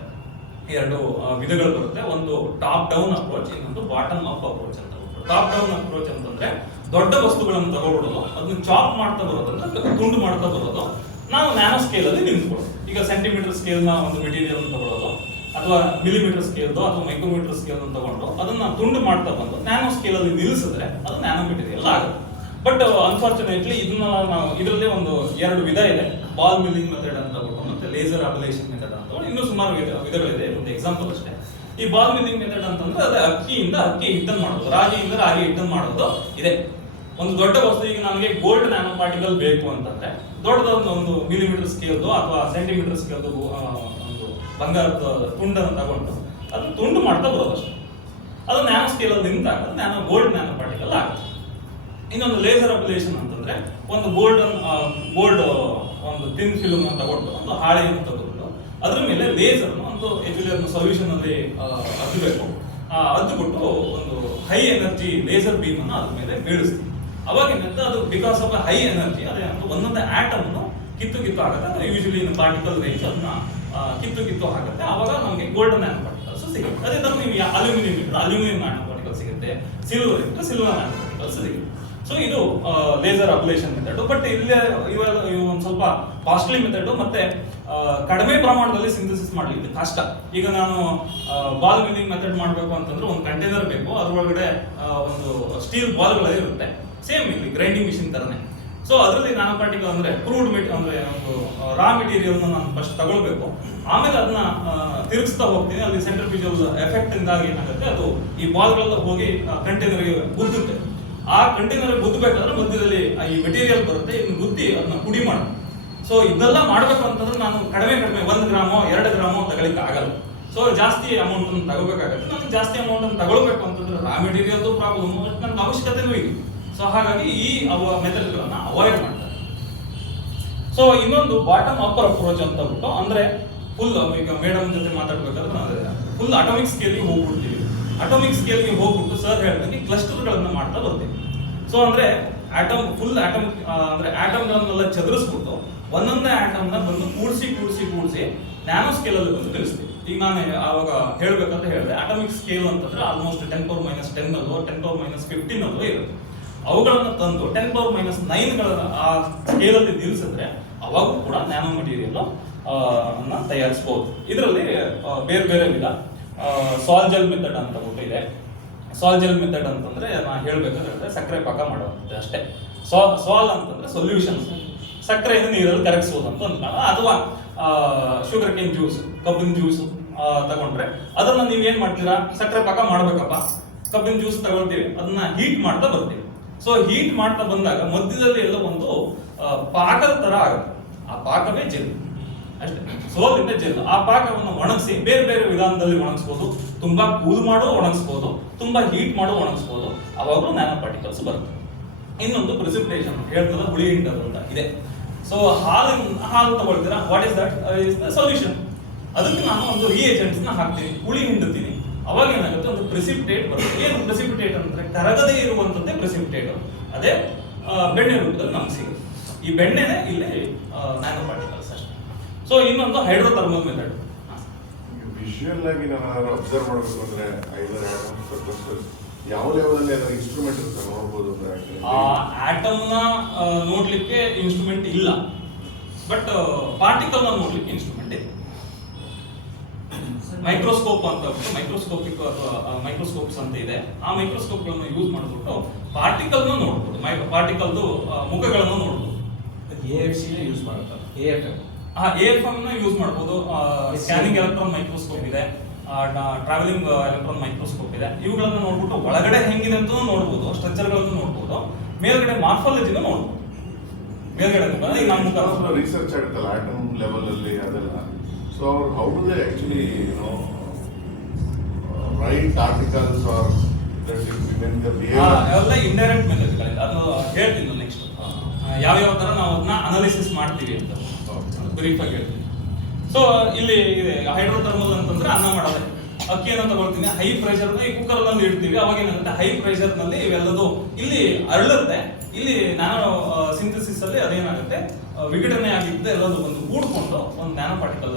2 ವಿಧಗಳು ಬರುತ್ತೆ. ಒಂದು ಟಾಪ್ ಡೌನ್ ಅಪ್ರೋಚ್, ಇನ್ನೊಂದು ಬಾಟಮ್ ಅಪ್ ಅಪ್ರೋಚ್ ಅಂತ. ಟಾಪ್ ಡೌನ್ ಅಪ್ರೋಚ್ ಅಂತಂದ್ರೆ ದೊಡ್ಡ ವಸ್ತುಗಳನ್ನು ತಗೊಳ್ಳೋದು, ಅದನ್ನ ಚಾಪ್ ಮಾಡ್ತಾ ಬರೋದಂದ್ರೆ ತುಂಡು ಮಾಡ್ತಾ ಬರೋದು. ನಾವು ನ್ಯಾನೋ ಸ್ಕೇಲ್ ಅಲ್ಲಿ ನಿಲ್ಲಿಸ್ಕೊಳ್ಳೋದು. ಈಗ ಸೆಂಟಿಮೀಟರ್ ಸ್ಕೇಲ್ ನ ಒಂದು ಮೆಟೀರಿಯಲ್ ತಗೊಳ್ಳೋದು, ಅಥವಾ ಮಿಲಿಮೀಟರ್ ಸ್ಕೇಲ್ದು ಅಥವಾ ಮೈಕ್ರೋಮೀಟರ್ ಸ್ಕೇಲ್ ತಗೊಂಡು ಅದನ್ನ ತುಂಡು ಮಾಡ್ತಾ ಬಂದು ನ್ಯಾನೋ ಸ್ಕೇಲ್ ಅಲ್ಲಿ ನಿಲ್ಲಿಸಿದ್ರೆ ಅದು ನ್ಯಾನೋ ಮೆಟೀರಿಯಲ್ ಆಗುತ್ತೆ. ಬಟ್ ಅನ್ಫಾರ್ಚುನೇಟ್ಲಿ ಇದನ್ನ ನಾವು ಇದರಲ್ಲಿ ಒಂದು 2 ವಿಧ ಇದೆ, ಬಾಲ್ ಮಿಲ್ಲಿಂಗ್ ಮೆಥಡ್ ಅಂತ ಹೇಳ್ಬಿಟ್ಟು ಮತ್ತೆ ಲೇಸರ್ ಅಬ್ಲೇಷನ್ ಮೆಥಡ್ ಅಂತ ಇನ್ನೂ ಸುಮಾರು ವಿಧಗಳಿದೆ. ಒಂದು ಎಕ್ಸಾಂಪಲ್ ಅಷ್ಟೇ. ಈ ಬಾಲ್ ಮಿಲ್ಲಿಂಗ್ ಮೆಥಡ್ ಅಂತಂದ್ರೆ ಅದೇ ಅಕ್ಕಿಯಿಂದ ಅಕ್ಕಿ ಹಿಟ್ಟನ್ನು ಮಾಡೋದು, ರಾಗಿಯಿಂದ ರಾಗಿ ಹಿಟ್ಟನ್ನು ಮಾಡೋದು ಇದೆ. ಒಂದು ದೊಡ್ಡ ವಸ್ತು, ಈಗ ನನಗೆ ಗೋಲ್ಡ್ ನ್ಯಾನೋ ಪಾರ್ಟಿಕಲ್ ಬೇಕು ಅಂತಂದ್ರೆ ದೊಡ್ಡದೊಂದು ಒಂದು ಮಿಲಿಮೀಟರ್ ಸ್ಕೇಲ್ದು ಅಥವಾ ಸೆಂಟಿಮೀಟರ್ ಸ್ಕೇಲ್ದು ಒಂದು ಬಂಗಾರದ ತುಂಡನ್ನು ತಗೊಂಡು ಅದನ್ನ ತುಂಡು ಮಾಡ್ತಾ ಬರೋದು ಅಷ್ಟೇ. ಅದು ನ್ಯಾನೋ ಸ್ಕೇಲಲ್ಲಿ ನಿಂತಾಗ ಗೋಲ್ಡ್ ನ್ಯಾನೋ ಪಾರ್ಟಿಕಲ್ ಆಗುತ್ತೆ. ಇನ್ನೊಂದು ಲೇಸರ್ ಅಬ್ಲೇಷನ್ ಅಂತಂದ್ರೆ ಒಂದು ಗೋಲ್ಡ್ ಒಂದು ಥಿನ್ ಫಿಲ್ಮ್ ತಗೊಂಡು ಒಂದು ಹಾಳೆಯನ್ನು ತಗೊಂಡು ಅದ್ರ ಮೇಲೆ ಲೇಸರ್ ಒಂದು ಅದನ್ನು ಸೊಲ್ಯೂಷನ್ ಅಲ್ಲಿ ಅದ್ದಬೇಕು, ಅದ್ದುಬಿಟ್ಟು ಒಂದು ಹೈ ಎನರ್ಜಿ ಲೇಸರ್ ಬೀಮ್ ಅನ್ನು ಅದ್ರ ಮೇಲೆ ಬೀಳಿಸ್ತೀವಿ. ಅವಾಗ ಏನಂತ ಅದು ಬಿಕಾಸ್ ಆಫ್ ಹೈ ಎನರ್ಜಿ ಅದೇ ಒಂದೊಂದು ಆಟಮ್ ಕಿತ್ತು ಆಗುತ್ತೆ. ಯೂಶಲಿ ಇನ್ ಪಾರ್ಟಿಕಲ್ ರೇಂಜ್ ಅದನ್ನ ಕಿತ್ತು ಆಗುತ್ತೆ. ಅವಾಗ ನಮಗೆ ಗೋಲ್ಡನ್ ನ್ಯಾನೋ ಪಾರ್ಟಿಕಲ್ಸ್ ಸಿಗುತ್ತೆ. ಅದೇ ತರ ನೀವು ಅಲ್ಯೂಮಿನಿಯಂ ಇಟ್ಟರೆ ಅಲ್ಯೂಮಿನಿಯಂ ನ್ಯಾನೋ ಪಾರ್ಟಿಕಲ್ ಸಿಗುತ್ತೆ, ಸಿಲ್ವರ್ ಇಟ್ಟರೆ ಸಿಲ್ವರ್ ನ್ಯಾನೋ ಪಾರ್ಟಿಕಲ್ಸ್ ಸಿಗುತ್ತೆ. ಸೊ ಇದು ಲೇಸರ್ ಅಬ್ಲೇಷನ್ ಮೆಥಡ್. ಬಟ್ ಇಲ್ಲೇ ಇವಾಗ ಒಂದು ಸ್ವಲ್ಪ ಕಾಸ್ಟ್ಲಿ ಮೆಥಡ್, ಮತ್ತೆ ಕಡಿಮೆ ಪ್ರಮಾಣದಲ್ಲಿ ಸಿಂಥಸಿಸ್ ಮಾಡಲಿಕ್ಕೆ ಕಷ್ಟ. ಈಗ ನಾನು ಬಾಲ್ ಮಿಲ್ಲಿಂಗ್ ಮೆಥಡ್ ಮಾಡಬೇಕು ಅಂತಂದ್ರೆ ಒಂದು ಕಂಟೈನರ್ ಬೇಕು, ಅದರೊಳಗಡೆ ಒಂದು ಸ್ಟೀಲ್ ಬಾಲ್ಗಳೇ ಇರುತ್ತೆ, ಸೇಮ್ ಇಲ್ಲಿ ಗ್ರೈಂಡಿಂಗ್ ಮಿಷಿನ್ ತರನೇ. ಸೊ ಅದರಲ್ಲಿ ನ್ಯಾನೋ ಪಾರ್ಟಿಕಲ್ ಅಂದ್ರೆ ಕ್ರೂಡ್ ಅಂದ್ರೆ ಒಂದು ರಾ ಮೆಟೀರಿಯಲ್ ನಾನು ಫಸ್ಟ್ ತಗೊಳ್ಬೇಕು, ಆಮೇಲೆ ಅದನ್ನ ತಿರುಗಿಸ್ತಾ ಹೋಗ್ತೀನಿ. ಅಲ್ಲಿ ಸೆಂಟ್ರಿಫ್ಯೂಜಲ್ ಎಫೆಕ್ಟ್ ಇಂದಾಗಿ ಏನಾಗುತ್ತೆ, ಅದು ಈ ಬಾಲ್ಗಳೆಲ್ಲ ಹೋಗಿ ಕಂಟೈನರ್ಗೆ ಗುದ್ದುತ್ತೆ. ಆ ಕಂಟೈನರ್ ಗುದ್ದಬೇಕಾದ್ರೆ ಮಧ್ಯದಲ್ಲಿ ಈ ಮೆಟೀರಿಯಲ್ ಬರುತ್ತೆ, ಇದನ್ನ ಗುದ್ದಿ ಅದನ್ನ ಪುಡಿ ಮಾಡಿ. ಸೊ ಇದೆಲ್ಲ ಮಾಡ್ಬೇಕು ಅಂತಂದ್ರೆ ನಾನು ಕಡಿಮೆ 1 ಗ್ರಾಮೋ 2 ಗ್ರಾಮೋ ತಗೊಳಿಕ್ಕೆ ಆಗಲ್ಲ. ಸೊ ಜಾಸ್ತಿ ಅಮೌಂಟ್ ಅನ್ನು ತಗೋಬೇಕಾಗುತ್ತೆ. ನನಗೆ ಜಾಸ್ತಿ ಅಮೌಂಟ್ ಅನ್ನು ತಗೊಳ್ಬೇಕು ಅಂತಂದ್ರೆ ರಾ ಮೆಟೀರಿಯಲ್ದು ಪ್ರಾಬ್ಲಮ್, ನನಗೆ ಅವಶ್ಯಕತೆನೂ ಇದೆ. ಸೊ ಹಾಗಾಗಿ ಈ ಮೆಥಡ್ಗಳನ್ನ ಅವಾಯ್ಡ್ ಮಾಡ್ತಾರೆ. ಸೊ ಇನ್ನೊಂದು ಬಾಟಮ್ ಅಪ್ಪರ್ ಅಪ್ರೋಚ್ ಅಂತ ಬಿಟ್ಟು, ಅಂದ್ರೆ ಫುಲ್ ಈಗ ಮೇಡಮ್ ಜೊತೆ ಮಾತಾಡ್ಬೇಕಾದ್ರೆ ಫುಲ್ ಅಟಾಮಿಕ್ ಸ್ಕೇಲ್ಗೆ ಹೋಗ್ಬಿಡ್ತೀವಿ. ಅಟಾಮಿಕ್ ಸ್ಕೇಲ್ಗೆ ಹೋಗ್ಬಿಟ್ಟು ಸರ್ ಹೇಳ್ದಂಗೆ ಕ್ಲಸ್ಟರ್ಗಳನ್ನ ಮಾಡ್ತಾ ಬರ್ತೀವಿ. ಸೊ ಅಂದ್ರೆ ಫುಲ್ ಆಟಮಿಕ್ ಅಂದ್ರೆ ಆಟಮ್ಗಳನ್ನೆಲ್ಲ ಚದುರಿಸ್ಬಿಟ್ಟು ಒಂದೊಂದೇ ಆಟಮ್ನ ಬಂದು ಕೂಡಿಸಿ ನ್ಯಾನೋ ಸ್ಕೇಲ್ ಅಲ್ಲಿ ಬಂದು ತಿಳಿಸ್ತೀವಿ. ಈಗ ನಾನು ಆವಾಗ ಹೇಳ್ಬೇಕಂತ ಹೇಳಿದೆ, ಅಟಾಮಿಕ್ ಸ್ಕೇಲ್ ಅಂತಂದ್ರೆ ಆಲ್ಮೋಸ್ಟ್ 10⁻10 ಅಲ್ಲೋ 10⁻15 ಅಲ್ಲೋ ಇರುತ್ತೆ. ಅವುಗಳನ್ನ ತಂದು 10⁻9 ಆ ಸ್ಕೇಲ್ ಅಲ್ಲಿ ನಿಲ್ಲಿಸಿದ್ರೆ ಅವಾಗೂ ಕೂಡ ನ್ಯಾನೋ ಮೆಟೀರಿಯಲ್ ಅನ್ನ ತಯಾರಿಸಬಹುದು. ಇದರಲ್ಲಿ ಬೇರೆ ಬೇರೆ ವಿಧ. ಸಾಲ್ ಜೆಲ್ ಮೆಥಡ್ ಅಂತ ಇದೆ. ಸಾಲ್ ಜೆಲ್ ಮೆಥಡ್ ಅಂತಂದ್ರೆ ನಾನು ಹೇಳ್ಬೇಕಂದ್ರೆ ಸಕ್ಕರೆ ಪಾಕ ಮಾಡುವಂಥದ್ದು ಅಷ್ಟೇ. ಸಾಲ್ ಅಂತಂದ್ರೆ ಸೊಲ್ಯೂಷನ್, ಸಕ್ಕರೆಯನ್ನು ನೀರಲ್ಲಿ ಕರಗಿಸೋದು ಅಂತ ಅಥವಾ ಶುಗರ್ ಕೇನ್ ಜ್ಯೂಸ್, ಕಬ್ಬಿನ ಜ್ಯೂಸ್ ತಗೊಂಡ್ರೆ ಅದನ್ನ ನೀವೇನ್ ಮಾಡ್ತೀರಾ, ಸಕ್ಕರೆ ಪಾಕ ಮಾಡ್ಬೇಕಪ್ಪ, ಕಬ್ಬಿನ ಜ್ಯೂಸ್ ತಗೊಳ್ತೀವಿ, ಅದನ್ನ ಹೀಟ್ ಮಾಡ್ತಾ ಬರ್ತೀವಿ. ಸೊ ಹೀಟ್ ಮಾಡ್ತಾ ಬಂದಾಗ ಮಧ್ಯದಲ್ಲಿ ಎಲ್ಲ ಒಂದು ಪಾಕದ ತರ ಆಗುತ್ತೆ. ಆ ಪಾಕವೇ ಜೆಲ್ ಅಷ್ಟೇ, ಸೋಲಿಂದ ಜೆಲ್. ಆ ಪಾಕವನ್ನು ಒಣಗಿಸಿ ಬೇರೆ ಬೇರೆ ವಿಧಾನದಲ್ಲಿ ಒಣಗಿಸ್ಬೋದು, ತುಂಬಾ ಕೂಲ್ ಮಾಡೋ ಒಣಗಿಸ್ಬೋದು, ತುಂಬಾ ಹೀಟ್ ಮಾಡೋ ಒಣಗಿಸ್ಬೋದು. ಅವಾಗಲೂ ನ್ಯಾನೋ ಪಾರ್ಟಿಕಲ್ಸ್ ಬರುತ್ತೆ. ಇನ್ನೊಂದು ಪ್ರೆಸಿಪಿಟೇಷನ್ ಹೇಳ್ತಲ್ಲ, ಹುಳಿ ಹಿಂಡೋದು ಅಂತ ಇದೆ. ಸೊ ಹಾಲು ತಗೊಳ್ತೀರಾ, what is that is the solution. ಅದಕ್ಕೆ ನಾನು ಒಂದು ರಿಯೇಜೆಂಟ್ಸ್ ನ ಹಾಕ್ತೀನಿ, ಹುಳಿ ಹಿಂಡುತ್ತೀನಿ. ಅವಾಗ ಏನಾಗುತ್ತೆ, ಒಂದು ಪ್ರೆಸಿಪಿಟೇಟ್ ಬರುತ್ತೆ. ಏನು ಪ್ರೆಸಿಪಿಟೇಟ್ ಅಂದ್ರೆ ಕರಗದೇ ಇರುವಂತದ್ದೇ ಪ್ರೆಸಿಪಿಟೇಟ್. ಅದೇ ಬೆಣ್ಣೆ ರೂಪದಲ್ಲಿ ನಮ್ಗೆ ಸಿಗುತ್ತೆ. ಈ ಬೆಣ್ಣೆನೇ ಇಲ್ಲಿ ನ್ಯಾನೋ ಪಾರ್ಟಿಕಲ್ಸ್ ಅಷ್ಟೇ. ಸೊ ಇನ್ನೊಂದು ಹೈಡ್ರೋಥರ್ಮಲ್ ಮೆಥಡ್. ವಿಷುವಲ್ ಆಗಿ ನಾನು ಅಬ್ಸರ್ವ್ ಮಾಡಬೇಕು ಅಂದ್ರೆ ಯಾವ ಲೆವೆಲ್ ಅಲ್ಲಿ ಇನ್ಸ್ಟ್ರೂಮೆಂಟ್ ಇರುತ್ತೆ ನೋಡಬಹುದು. ಆಟಮ್ ನ ನೋಡ್ಲಿಕ್ಕೆ ಇನ್ಸ್ಟ್ರೂಮೆಂಟ್ ಇಲ್ಲ, ಬಟ್ ಪಾರ್ಟಿಕಲ್ ನ ನೋಡ್ಲಿಕ್ಕೆ ಇನ್ಸ್ಟ್ರೂಮೆಂಟ್ ಇದೆ. ಮೈಕ್ರೋಸ್ಕೋಪ್ ಅಂತ ಮೈಕ್ರೋಸ್ಕೋಪಿಕ್ ಅಥವಾ ಮೈಕ್ರೋಸ್ಕೋಪ್ಸ್ ಅಂತ ಇದೆ. ಆ ಮೈಕ್ರೋಸ್ಕೋಪ್ ಗಳನ್ನು ಯೂಸ್ ಮಾಡಿಬಿಟ್ಟು ಪಾರ್ಟಿಕಲ್ ನ ನೋಡ್ಬೋದು, ಪಾರ್ಟಿಕಲ್ದು ಮುಖಗಳನ್ನು ನೋಡ್ಬೋದು. AFC ಯೂಸ್ ಮಾಡ್ತಾರೆ, AFM ನ ಯೂಸ್ ಮಾಡ್ಬೋದು. ಸ್ಕ್ಯಾನಿಂಗ್ ಎಲೆಕ್ಟ್ರಾನ್ ಮೈಕ್ರೋಸ್ಕೋಪ್ ಇದೆ, ಟ್ರಾವೆಲಿಂಗ್ ಎಲೆಕ್ಟ್ರಾನ್ ಮೈಕ್ರೋಸ್ಕೋಪ್ ಇದೆ. ಇವುಗಳನ್ನ ನೋಡ್ಬಿಟ್ಟು ಒಳಗಡೆ ಹೆಂಗಿದೆ ಅಂತ ನೋಡ್ಬೋದು, ಸ್ಟ್ರಕ್ಚರ್ಗಳನ್ನು ನೋಡ್ಬೋದು, ಮೇಲ್ಗಡೆ ಮಾರ್ಫಾಲಜಿನ ನೋಡ್ಬೋದು. ಮೇಲ್ಗಡೆ ನಮ್ಮ ರಿಸರ್ಚ್ ಆಗುತ್ತಲ್ಲ ಆಟಮ್ ಲೆವೆಲ್ ಅಲ್ಲಿ ಅದೆಲ್ಲ. So how do they actually write articles or ಅವೆಲ್ಲ ಇಂಡೈರೆಕ್ಟ್ ಮೆಥಡ್ಗಳಿಂದ, ಅದು ಹೇಳ್ತೀನಿ ನೆಕ್ಸ್ಟ್ ಯಾವ ತರ ನಾವು ಅದನ್ನ ಅನಾಲಿಸಿಸ್ ಮಾಡ್ತೀವಿ ಅಂತ ಬ್ರೀಫ್ ಆಗಿ ಹೇಳ್ತೀನಿ. ಸೊ ಇಲ್ಲಿ ಹೈಡ್ರೋಥರ್ಮಲ್ ಅಂತಂದ್ರೆ ಅನ್ನ ಮಾಡೋದೆ. ಅಕ್ಕಿಯನ್ನು ತಗೊಳ್ತೀನಿ, ಹೈ ಪ್ರೆಷರ್ ಈ ಕುಕ್ಕರ್ ನಲ್ಲಿ ಇಡ್ತೀವಿ. ಅವಾಗ ಏನಾಗುತ್ತೆ, ಹೈ ಪ್ರೆಷರ್ ನಲ್ಲಿ ಇವೆಲ್ಲದು ಇಲ್ಲಿ ಅರಳುತ್ತೆ. ಇಲ್ಲಿ ನ್ಯಾನೋ ಸಿಂಥಸಿಸ್ ಅಲ್ಲಿ ಅದೇನಾಗುತ್ತೆ, ವಿಘಟನೆ ಆಗಿದ್ದೆ ಎಲ್ಲದು ಒಂದು ಕೂಡ್ಕೊಂಡು ಒಂದು ನ್ಯಾನೋ ಪಾರ್ಟಿಕಲ್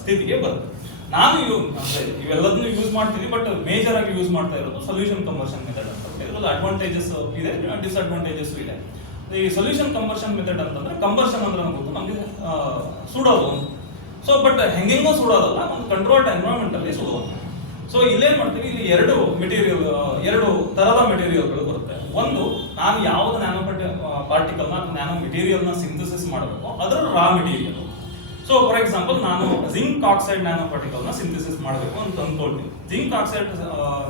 ಸ್ಥಿತಿಗೆ ಬರುತ್ತೆ. ನಾನು ಇವೆಲ್ಲದನ್ನು ಯೂಸ್ ಮಾಡ್ತೀನಿ, ಬಟ್ ಮೇಜರ್ ಆಗಿ ಯೂಸ್ ಮಾಡ್ತಾ ಇರೋದು ಸೊಲ್ಯೂಷನ್ ಕನ್ವರ್ಷನ್ ಮೆಥಡ್ ಅಂತ. ಇದರಲ್ಲಿ ಅಡ್ವಾಂಟೇಜಸ್ ಇದೆ, ಡಿಸ್ಅಡ್ವಾಂಟೇಜಸ್ ಇದೆ. ಈ ಸೊಲ್ಯೂಷನ್ ಕನ್ವರ್ಷನ್ ಮೆಥಡ್ ಅಂತಂದ್ರೆ ಕಂಬರ್ಷನ್ ಅಂದ್ರೆ ಗೊತ್ತು ನಮಗೆ, ಸುಡೋದು. ಸೊ ಬಟ್ ಹೆಂಗೆಂಗೋ ಸುಡೋದಲ್ಲ, ಒಂದು ಕಂಟ್ರೋಲ್ಡ್ ಎನ್ವೈರನ್ಮೆಂಟ್ ಅಲ್ಲಿ ಸುಡೋದು. ಸೊ ಇಲ್ಲೇನ್ ಮಾಡ್ತೀವಿ, ಇಲ್ಲಿ ಎರಡು ತರದ ಮೆಟೀರಿಯಲ್ಗಳು ಬರುತ್ತೆ. ಒಂದು, ನಾನು ಯಾವ್ದು ನ್ಯಾನೋ ಪಾರ್ಟಿಕಲ್ನ ಅಥವಾ ನ್ಯಾನೋ ಮೆಟೀರಿಯಲ್ನ ಸಿಂಥಸಿಸ್ ಮಾಡಬೇಕು ಅದರ raw material. So for example ನಾನು ಜಿಂಕ್ ಆಕ್ಸೈಡ್ ನ್ಯಾನೋ ಪಾರ್ಟಿಕಲ್ನ ಸಿಂಥಸಿಸ್ ಮಾಡಬೇಕು ಅಂತ ಅಂದ್ಕೊಳ್ತೀನಿ. Zinc oxide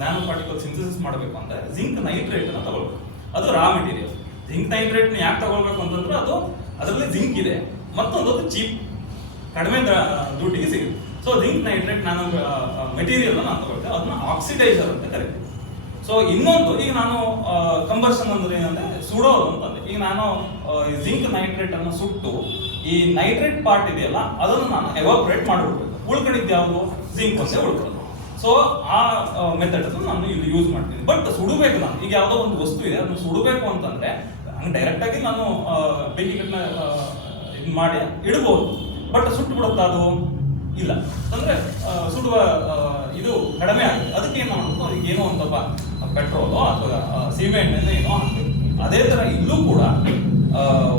nano particle synthesis ಮಾಡಬೇಕು ಅಂದ್ರೆ ಜಿಂಕ್ ನೈಟ್ರೇಟ್ ಅನ್ನ ತಗೊಳ್ಬೇಕು, ಅದು ರಾ ಮೆಟೀರಿಯಲ್. ಜಿಂಕ್ ನೈಟ್ರೇಟ್ ನ ಯಾಕೆ ತಗೊಳ್ಬೇಕು ಅಂತಂದ್ರೆ ಅದು ಅದರಲ್ಲಿ ಜಿಂಕ್ ಇದೆ, ಮತ್ತೊಂದು ಅದು ಚೀಪ್, ಕಡಿಮೆ ದುಡ್ಡಿಗೆ ಸಿಗುತ್ತೆ. ಸೊ ಜಿಂಕ್ ನೈಟ್ರೇಟ್ ನಾನು ಮೆಟೀರಿಯಲ್ ನಾನು ತಗೊಳ್ತೇನೆ, ಅದನ್ನ ಆಕ್ಸಿಡೈಸರ್ ಅಂತ ಕರಿತೀವಿ. ಸೊ ಇನ್ನೊಂದು, ಈಗ ನಾನು ಕಂಬರ್ಷನ್ ಅಂದ್ರೆ ಏನಂದ್ರೆ ಸುಡೋದು ಅಂತಂದ್ರೆ, ಈಗ ನಾನು ಜಿಂಕ್ ನೈಟ್ರೇಟ್ ಅನ್ನು ಸುಟ್ಟು ಈ ನೈಟ್ರೇಟ್ ಪಾರ್ಟ್ ಇದೆಯಲ್ಲ ಅದನ್ನು ನಾನು ಎವಾಪರೇಟ್ ಮಾಡಿಬಿಡ್ಬೇಕು, ಉಳ್ಕೊಂಡಿದ್ದು ಯಾವುದು ಜಿಂಕ್ ಒಂದೇ ಉಳ್ಕೊಳ್ಳೋದು. ಸೊ ಆ ಮೆಥಡ್ ನಾನು ಇಲ್ಲಿ ಯೂಸ್ ಮಾಡ್ತೀನಿ. ಬಟ್ ಸುಡಬೇಕು, ನಾನು ಈಗ ಯಾವುದೋ ಒಂದು ವಸ್ತು ಇದೆ ಅದನ್ನು ಸುಡಬೇಕು ಅಂತಂದ್ರೆ ಹಂಗೆ ಡೈರೆಕ್ಟ್ ಆಗಿ ನಾನು ಬೆಂಕಿ ಕಟ್ಟನ್ನ ಇದು ಮಾಡಿ ಇಡಬಹುದು, ಬಟ್ ಸುಟ್ಟು ಬಿಡುತ್ತಾ ಅದು? ಇಲ್ಲ. ಅಂದ್ರೆ ಸುಡುವ ಇದು ಕಡಿಮೆ ಆಗುತ್ತೆ. ಅದಕ್ಕೆ ಏನು ಮಾಡಬೇಕು, ಅದಕ್ಕೆ ಏನೋ ಒಂದಪ್ಪ ಪೆಟ್ರೋಲು ಅಥವಾ ಸಿಮೆಂಟ್ ಏನೋ ಹಾಕ್ಬೇಕು. ಅದೇ ತರ ಇಲ್ಲೂ ಕೂಡ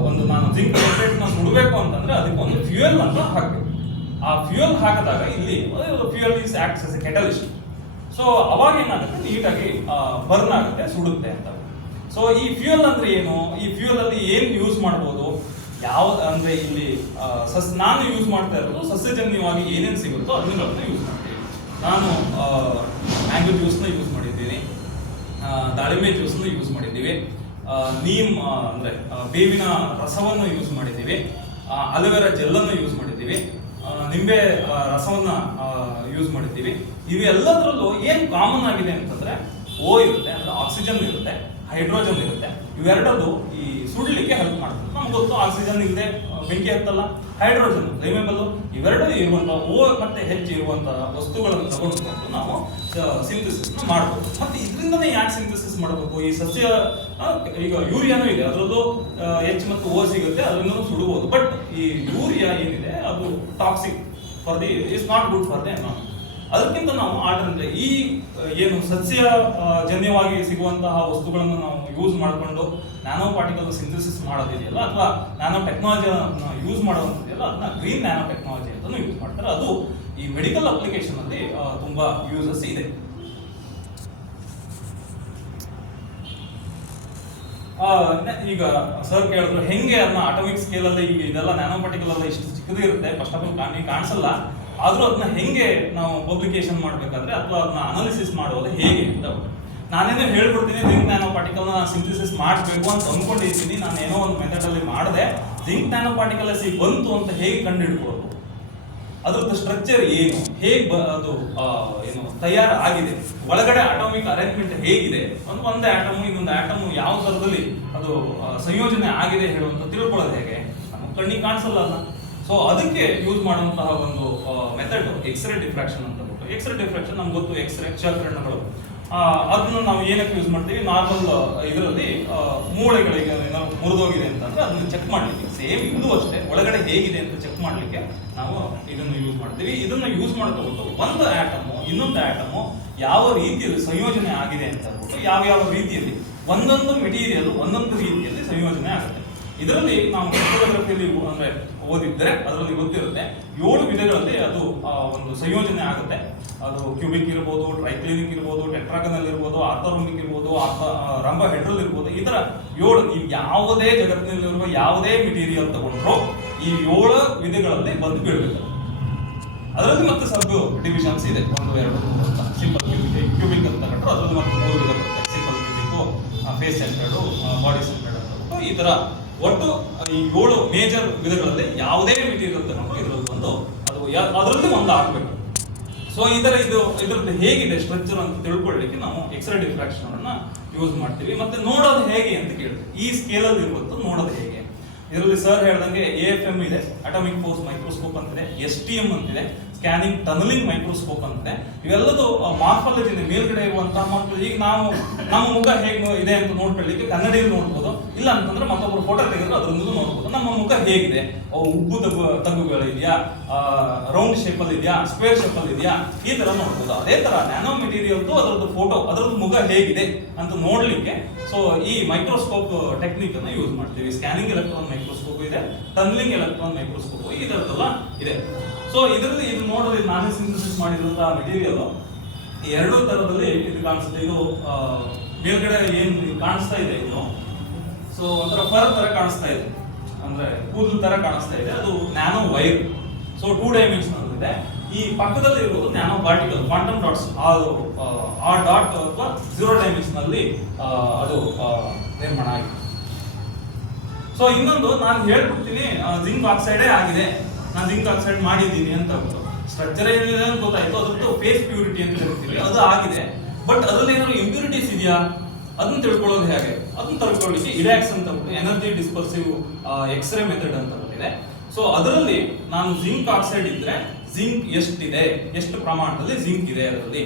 ಒಂದು ನಾನು ಜಿಂಕ್ ನೈಟ್ರೇಟ್ನ ಸುಡಬೇಕು ಅಂತಂದ್ರೆ ಅದಕ್ಕೆ ಒಂದು ಫ್ಯೂಯಲ್ ಅಂತ ಹಾಕಬೇಕು. ಆ ಫ್ಯೂಯಲ್ ಹಾಕಿದಾಗ ಇಲ್ಲಿ fuel is acts as A catalyst. So ಅವಾಗ ಏನಾಗುತ್ತೆ, ನೀಟಾಗಿ ಬರ್ನ್ ಆಗುತ್ತೆ, ಸುಡುತ್ತೆ ಅಂತ. ಸೊ ಈ ಫ್ಯೂಯಲ್ ಅಂದ್ರೆ ಏನು, ಈ ಫ್ಯೂಯಲ್ ಅಲ್ಲಿ ಏನ್ ಯೂಸ್ ಮಾಡ್ಬೋದು, ಯಾವ್ದು ಅಂದ್ರೆ ಇಲ್ಲಿ ನಾನು ಯೂಸ್ ಮಾಡ್ತಾ ಇರೋದು ಸಸ್ಯಜನ್ಯವಾಗಿ ಏನೇನು ಸಿಗುತ್ತೋ ಅದನ್ನೆಲ್ಲ ಯೂಸ್ ಮಾಡ್ತೀನಿ. ನಾನು ಮ್ಯಾಂಗೋ ಜ್ಯೂಸ್ನ ಯೂಸ್ ಮಾಡಿದ್ದೀನಿ, ದಾಳಿಂಬೆ ಜ್ಯೂಸ್ನ ಯೂಸ್ ಮಾಡಿದ್ದೀವಿ, ನೀಮ್ ಅಂದ್ರೆ ಬೇವಿನ ರಸವನ್ನು ಯೂಸ್ ಮಾಡಿದ್ದೀವಿ, ಅಲೋವೆರಾ ಜೆಲ್ಲನ್ನು ಯೂಸ್ ಮಾಡಿದ್ದೀವಿ, ನಿಂಬೆ ರಸವನ್ನ ಯೂಸ್ ಮಾಡಿದ್ದೀವಿ. ಇವೆಲ್ಲದರಲ್ಲೂ ಏನ್ ಕಾಮನ್ ಆಗಿದೆ ಅಂತಂದ್ರೆ ಓ ಇರುತ್ತೆ, ಅಂದ್ರೆ ಆಕ್ಸಿಜನ್ ಇರುತ್ತೆ, ಹೈಡ್ರೋಜನ್ ಇರುತ್ತೆ. ಇವೆರಡದು ಈ ಸುಡಲಿಕ್ಕೆ ಹೆಲ್ಪ್ ಮಾಡ್ತದೆ. ನಮ್ಗೆ ಗೊತ್ತು ಆಕ್ಸಿಜನ್ ಇಲ್ಲದೆ ಬೆಂಕಿ ಹತ್ತಲ್ಲ, ಹೈಡ್ರೋಜನ್ ಫ್ಲೇಮೇಬಲ್, ಇವೆರಡು ಇರುವಂತಹ ಓ ಮತ್ತೆ ಹೆಚ್ಚು ಇರುವಂತಹ ವಸ್ತುಗಳನ್ನು ತಗೊಂಡ್ಕೊಂಡು ನಾವು ಸಿಂಥಸಿಸ್ ಮಾಡಬಹುದು. ಮತ್ತೆ ಇದರಿಂದನೇ ಯಾಕೆ ಸಿಂಥಸಿಸ್ ಮಾಡಬೇಕು, ಈ ಸಸ್ಯ ಈಗ ಯೂರಿಯಾನೂ ಇದೆ, ಅದರದ್ದು ಎಚ್ ಮತ್ತು ಓ ಸಿಗುತ್ತೆ, ಅದರಿಂದ ಸುಡಬಹುದು. ಬಟ್ ಈ ಯೂರಿಯಾ ಏನಿದೆ ಅದು toxic for the is not good for the environment. ಅದಕ್ಕಿಂತ ನಾವು ಆರ್ಡರ್ ಈ ಏನು ಸಸ್ಯ ಜನ್ಯವಾಗಿ ಸಿಗುವಂತಹ ವಸ್ತುಗಳನ್ನು ನಾವು ಯೂಸ್ ಮಾಡಿಕೊಂಡು ನ್ಯಾನೋ ಪಾರ್ಟಿಕಲ್ ಸಿಂಥಸಿಸ್ ಮಾಡೋದಿದೆಯಲ್ಲ, ಅಥವಾ ನ್ಯಾನೋ ಟೆಕ್ನಾಲಜಿಯನ್ನು ಯೂಸ್ ಮಾಡುವಂಥದ್ದೆಯಲ್ಲ, ಅದನ್ನ ಗ್ರೀನ್ ನ್ಯಾನೋ ಟೆಕ್ನಾಲಜಿ ಅಂತ ಯೂಸ್ ಮಾಡ್ತಾರೆ. ಅದು ಈ ಮೆಡಿಕಲ್ ಅಪ್ಲಿಕೇಶನ್ ಅಲ್ಲಿ ತುಂಬಾ ಯೂಸಸ್ ಇದೆ. ಈಗ ಸರ್ ಕೇಳಿದ್ರು ಹೆಂಗೆ ಅದನ್ನ ಅಟಮಿಕ್ ಸ್ಕೇಲ್ ಅಲ್ಲಿ ಈಗ ಇದೆಲ್ಲ ನ್ಯಾನೋ ಪಾರ್ಟಿಕಲ್ ಎಲ್ಲ ಇಷ್ಟು ಚಿಕ್ಕದೇ ಇರುತ್ತೆ, ಫಸ್ಟ್ ಆಫ್ ಆಲ್ ಕಾಣಿಸಲ್ಲ, ಆದ್ರೂ ಅದನ್ನ ಹೆಂಗೆ ನಾವು ಪಬ್ಲಿಕೇಶನ್ ಮಾಡ್ಬೇಕಾದ್ರೆ ಅಥವಾ ಅದನ್ನ ಅನಾಲಿಸಿಸ್ ಮಾಡೋದು ಹೇಗೆ ಅಂತ ನಾನೇನೋ ಹೇಳ್ಕೊಡ್ತೀನಿ. ಜಿಂಕ್ ನ್ಯಾನೋ ಪಾರ್ಟಿಕಲ್ ನಾನು ಸಿಂಥಸಿಸ್ ಮಾಡಬೇಕು ಅಂತ ಅಂದ್ಕೊಂಡಿದ್ದೀನಿ, ನಾನು ಏನೋ ಒಂದು ಮೆಥಡ್ ಅಲ್ಲಿ ಮಾಡಿದೆ, ಜಿಂಕ್ ನ್ಯಾನೋ ಪಾರ್ಟಿಕಲ್ ಬಂತು ಅಂತ ಹೇಗೆ ಕಂಡು ಹಿಡ್ಕೊಳ್ಳೋದು, ಅದ್ರದ್ದು ಸ್ಟ್ರಕ್ಚರ್ ಏನು, ಹೇಗೆ ಅದು ಏನು ತಯಾರು ಆಗಿದೆ, ಒಳಗಡೆ ಅಟಾಮಿಕ್ ಅರೇಂಜ್ಮೆಂಟ್ ಹೇಗಿದೆ, ಒಂದೇ ಆಟಮು ಇನ್ನೊಂದು ಆಟಮು ಯಾವ ತರದಲ್ಲಿ ಅದು ಸಂಯೋಜನೆ ಆಗಿದೆ ಹೇಳುವಂತ ತಿಳ್ಕೊಳ್ಳೋದು ಹೇಗೆ, ನಮಗೆ ಕಣ್ಣಿಗೆ ಕಾಣಿಸಲ್ಲ ಅಲ್ಲ. ಸೊ ಅದಕ್ಕೆ ಯೂಸ್ ಮಾಡುವಂತಹ ಒಂದು ಮೆಥಡ್ ಎಕ್ಸ್ರೇ ಡಿಫ್ರಾಕ್ಷನ್ ಅಂತ. ಎಕ್ಸ್ರೇ ಡಿಫ್ರಾಕ್ಷನ್ ನಮ್ಗೆ ಗೊತ್ತು, ಎಕ್ಸ್ರೇ ಕ್ಷಕಿರಣಗಳು, ಅದನ್ನು ನಾವು ಏನಕ್ಕೆ ಯೂಸ್ ಮಾಡ್ತೀವಿ, ನಾರ್ಮಲ್ ಇದರಲ್ಲಿ ಮೂಳೆಗಳಿಗೆ ಏನಾದ್ರು ಮುರಿದೋಗಿದೆ ಅಂತಂದ್ರೆ ಅದನ್ನ ಚೆಕ್ ಮಾಡ್ಲಿಕ್ಕೆ, ಸೇಮ್ ಇದು ಅಷ್ಟೇ ಒಳಗಡೆ ಹೇಗಿದೆ ಅಂತ ಚೆಕ್ ಮಾಡ್ಲಿಕ್ಕೆ ನಾವು ಇದನ್ನು ಯೂಸ್ ಮಾಡ್ತೀವಿ. ಇದನ್ನ ಯೂಸ್ ಮಾಡ್ಕೋಬೇಕು ಒಂದು ಆಟಮು ಇನ್ನೊಂದು ಆಟಮು ಯಾವ ರೀತಿಯಲ್ಲಿ ಸಂಯೋಜನೆ ಆಗಿದೆ ಅಂತ ಹೇಳ್ಬಿಟ್ಟು, ಯಾವ ರೀತಿಯಲ್ಲಿ ಒಂದೊಂದು ಮೆಟೀರಿಯಲ್ ಒಂದೊಂದು ರೀತಿಯಲ್ಲಿ ಸಂಯೋಜನೆ ಆಗುತ್ತೆ. ಇದರಲ್ಲಿ ನಾವು ಕ್ರಿಪ್ಟೋಗ್ರಫಿಯಲ್ಲಿ ಅಂದ್ರೆ ಓದಿದ್ರೆ ಅದರಲ್ಲಿ ಗೊತ್ತಿರುತ್ತೆ 7 ವಿಧಗಳಲ್ಲಿ ಅದು ಒಂದು ಸಂಯೋಜನೆ ಆಗುತ್ತೆ. ಅದು ಕ್ಯೂಬಿಕ್ ಇರ್ಬೋದು, ಟ್ರೈಕ್ಲಿನಿಕ್ ಇರ್ಬೋದು, ಟೆಟ್ರಾಗನಲ್ ಇರ್ಬೋದು, ಆರ್ಥೋರೋಮಿಕ್ ಇರ್ಬೋದು, ರಂಬ ಹೆಡ್ರಲ್ ಇರ್ಬೋದು. ಈ ತರ 7 ನೀವು ಯಾವುದೇ ಜಗತ್ತಿನಲ್ಲಿರುವ ಯಾವುದೇ ಮೆಟೀರಿಯಲ್ ತಗೊಂಡ್ರು ಈ 7 ವಿಧಗಳಲ್ಲಿ ಬಂದು ಬೀಳ್ಬೇಕು. ಅದರಲ್ಲಿ ಮತ್ತೆ ಸಬ್ ಡಿವಿಷನ್ಸ್ ಇದೆ, 1, 2, 3 ಅಂತ. ಸಿಂಪಲ್ ಕ್ಯೂಬಿಕ್ ಅಂತ ತಗೊಂಡ್ರು ಅದರಲ್ಲಿ ಮತ್ತೆ 3 ವಿಧ ಬರುತ್ತೆ. Simple cubic, face centred, body centred ಅಂತ. ಈ ತರ ಒಟ್ಟು ಈ 7 ಮೇಜರ್ ವಿಧಗಳಲ್ಲಿ ಯಾವುದೇ ಮೆಟೀರಿಯಲ್ ತಗೊಂಡು ಇದರಲ್ಲಿ ಒಂದು ಅದು ಅದರಲ್ಲಿ ಒಂದು ಹಾಕಬೇಕು. ಸೊ ಇದರಲ್ಲಿ ಹೇಗಿದೆ ಸ್ಟ್ರಕ್ಚರ್ ಅಂತ ತಿಳ್ಕೊಳ್ಳಿಕ್ಕೆ ನಾವು ಎಕ್ಸ್ರೇ ಡಿಫ್ರಾಕ್ಷನ್ ಅನ್ನ ಯೂಸ್ ಮಾಡ್ತೀವಿ. ಮತ್ತೆ ನೋಡೋದು ಹೇಗೆ ಅಂತ ಕೇಳಿದ್ರೆ ಈ ಸ್ಕೇಲಲ್ಲಿ ಇರುವಂತ ನೋಡೋದು ಹೇಗೆ, ಇದರಲ್ಲಿ ಸರ್ ಹೇಳ್ದಂಗೆ AFM ಇದೆ, ಅಟಾಮಿಕ್ ಫೋರ್ಸ್ ಮೈಕ್ರೋಸ್ಕೋಪ್ ಅಂತಿದೆ, STM ಅಂತಿದೆ, ಸ್ಕ್ಯಾನಿಂಗ್ ಟನಲಿಂಗ್ ಮೈಕ್ರೋಸ್ಕೋಪ್ ಅಂತಿದೆ. ಇವೆಲ್ಲದು ಮಾರ್ಫಾಲಜಿ ಇದೆ, ಮೇಲ್ಗಡೆ ಇರುವಂತಹ ಮಾರ್ಫಾಲಜಿ. ಈಗ ನಾವು ನಮ್ಮ ಮುಖ ಹೇಗೆ ಇದೆ ಅಂತ ನೋಡ್ಕೊಳ್ಳಿಕ್ಕೆ ಕನ್ನಡಿಯಲ್ಲಿ ನೋಡ್ಬೋದು, ಇಲ್ಲ ಅಂತಂದ್ರೆ ಮತ್ತೊಬ್ಬರು ಫೋಟೋ ತೆಗೆದ್ರೆ ಅದರಿಂದ ನೋಡ್ಬೋದು ನಮ್ಮ ಮುಖ ಹೇಗಿದೆ, ಉಬ್ಬು ತಗ್ಗುಗಳಿದೆಯಾ, ರೌಂಡ್ ಶೇಪ್ ಅಲ್ಲಿ ಇದೆಯಾ, ಸ್ಕ್ವೇರ್ ಶೇಪ್ ಅಲ್ಲಿ ಇದೆಯಾ, ಈ ತರ ನೋಡ್ಬೋದು. ಅದೇ ತರ ನ್ಯಾನೋ ಮೆಟೀರಿಯಲ್ದು ಅದರದ್ದು ಫೋಟೋ, ಅದರದ್ದು ಮುಖ ಹೇಗಿದೆ ಅಂತ ನೋಡ್ಲಿಕ್ಕೆ ಸೊ ಈ ಮೈಕ್ರೋಸ್ಕೋಪ್ ಟೆಕ್ನಿಕ್ ಅನ್ನ ಯೂಸ್ ಮಾಡ್ತೀವಿ. ಸ್ಕ್ಯಾನಿಂಗ್ ಎಲೆಕ್ಟ್ರಾನ್ ಮೈಕ್ರೋಸ್ಕೋಪ್ ಇದೆ, ಟನಲಿಂಗ್ ಎಲೆಕ್ಟ್ರಾನ್ ಮೈಕ್ರೋಸ್ಕೋಪ್ ಈ ತರದೆಲ್ಲ ಇದೆ. ಸೊ ಇದರಲ್ಲಿ ಇದು ನೋಡೋದು ನಾನೇ ಸಿಂಥಸಿಸ್ ಮಾಡಿರುವಂತಹ ಮೆಟೀರಿಯಲ್ 2 ತರದಲ್ಲಿ ಇದು ಕಾಣಿಸುತ್ತೆ. ಇದು ಮೇಲ್ಗಡೆ ಏನ್ ಕಾಣಿಸ್ತಾ ಇದೆ ಇದು, ಸೊ ಒಂಥರ ಫರ್ ತರ ಕಾಣಿಸ್ತಾ ಇದೆ, ಅಂದ್ರೆ ಕೂದಲು ತರ ಕಾಣಿಸ್ತಾ ಇದೆ, ಅದು ನ್ಯಾನೋ ವೈರ್. ಸೊ 2 ಡೈಮೆನ್ಷನಲ್ ಇದೆ. ಈ ಪಕ್ಕದಲ್ಲಿ ಇರುವುದು ನ್ಯಾನೋ ಪಾರ್ಟಿಕಲ್, ಕ್ವಾಂಟಮ್ ಡಾಟ್ಸ್. ಆ ಡಾಟ್ ಅಥವಾ 0 ಡೈಮೆನ್ಷನಲ್ಲಿ ಅದು ನಿರ್ಮಾಣ ಆಗಿದೆ. ಸೊ ಇನ್ನೊಂದು ನಾನು ಹೇಳ್ಬಿಡ್ತೀನಿ, ಜಿಂಕ್ ಆಕ್ಸೈಡೇ ಆಗಿದೆ, ನಾನು ಜಿಂಕ್ ಆಕ್ಸೈಡ್ ಮಾಡಿದ್ದೀನಿ ಅಂತ ಹೇಳ್ಬಿಟ್ಟು. ಸ್ಟ್ರಕ್ಚರ್ ಏನಿದೆ ಅಂತ ಗೊತ್ತಾಯ್ತು, ಅದ್ರದ್ದು ಫೇಸ್ ಪ್ಯೂರಿಟಿ ಅಂತ ಹೇಳ್ತೀವಿ, ಅದು ಆಗಿದೆ. ಬಟ್ ಅದ್ರಲ್ಲಿ ಏನಾದ್ರು ಇಂಪ್ಯೂರಿಟೀಸ್ ಇದೆಯಾ ಅದನ್ನ ತಿಳ್ಕೊಳ್ಳೋದು ಹೇಗೆ? ಅದನ್ನ ತಿಳ್ಕೊಳ್ಳಿಕ್ಕೆ ಇಡ್ಯಾಕ್ಸ್ ಅಂತ ಎನರ್ಜಿ ಡಿಸ್ಪರ್ಸಿವ್ ಎಕ್ಸ್ರೇ ಮೆಥಡ್ ಅಂತ ಇದೆ. ಸೊ ಅದರಲ್ಲಿ ನಾನು ಜಿಂಕ್ ಆಕ್ಸೈಡ್ ಇದ್ರೆ ಜಿಂಕ್ ಎಷ್ಟಿದೆ, ಎಷ್ಟು ಪ್ರಮಾಣದಲ್ಲಿ ಜಿಂಕ್ ಇದೆ, ಅದರಲ್ಲಿ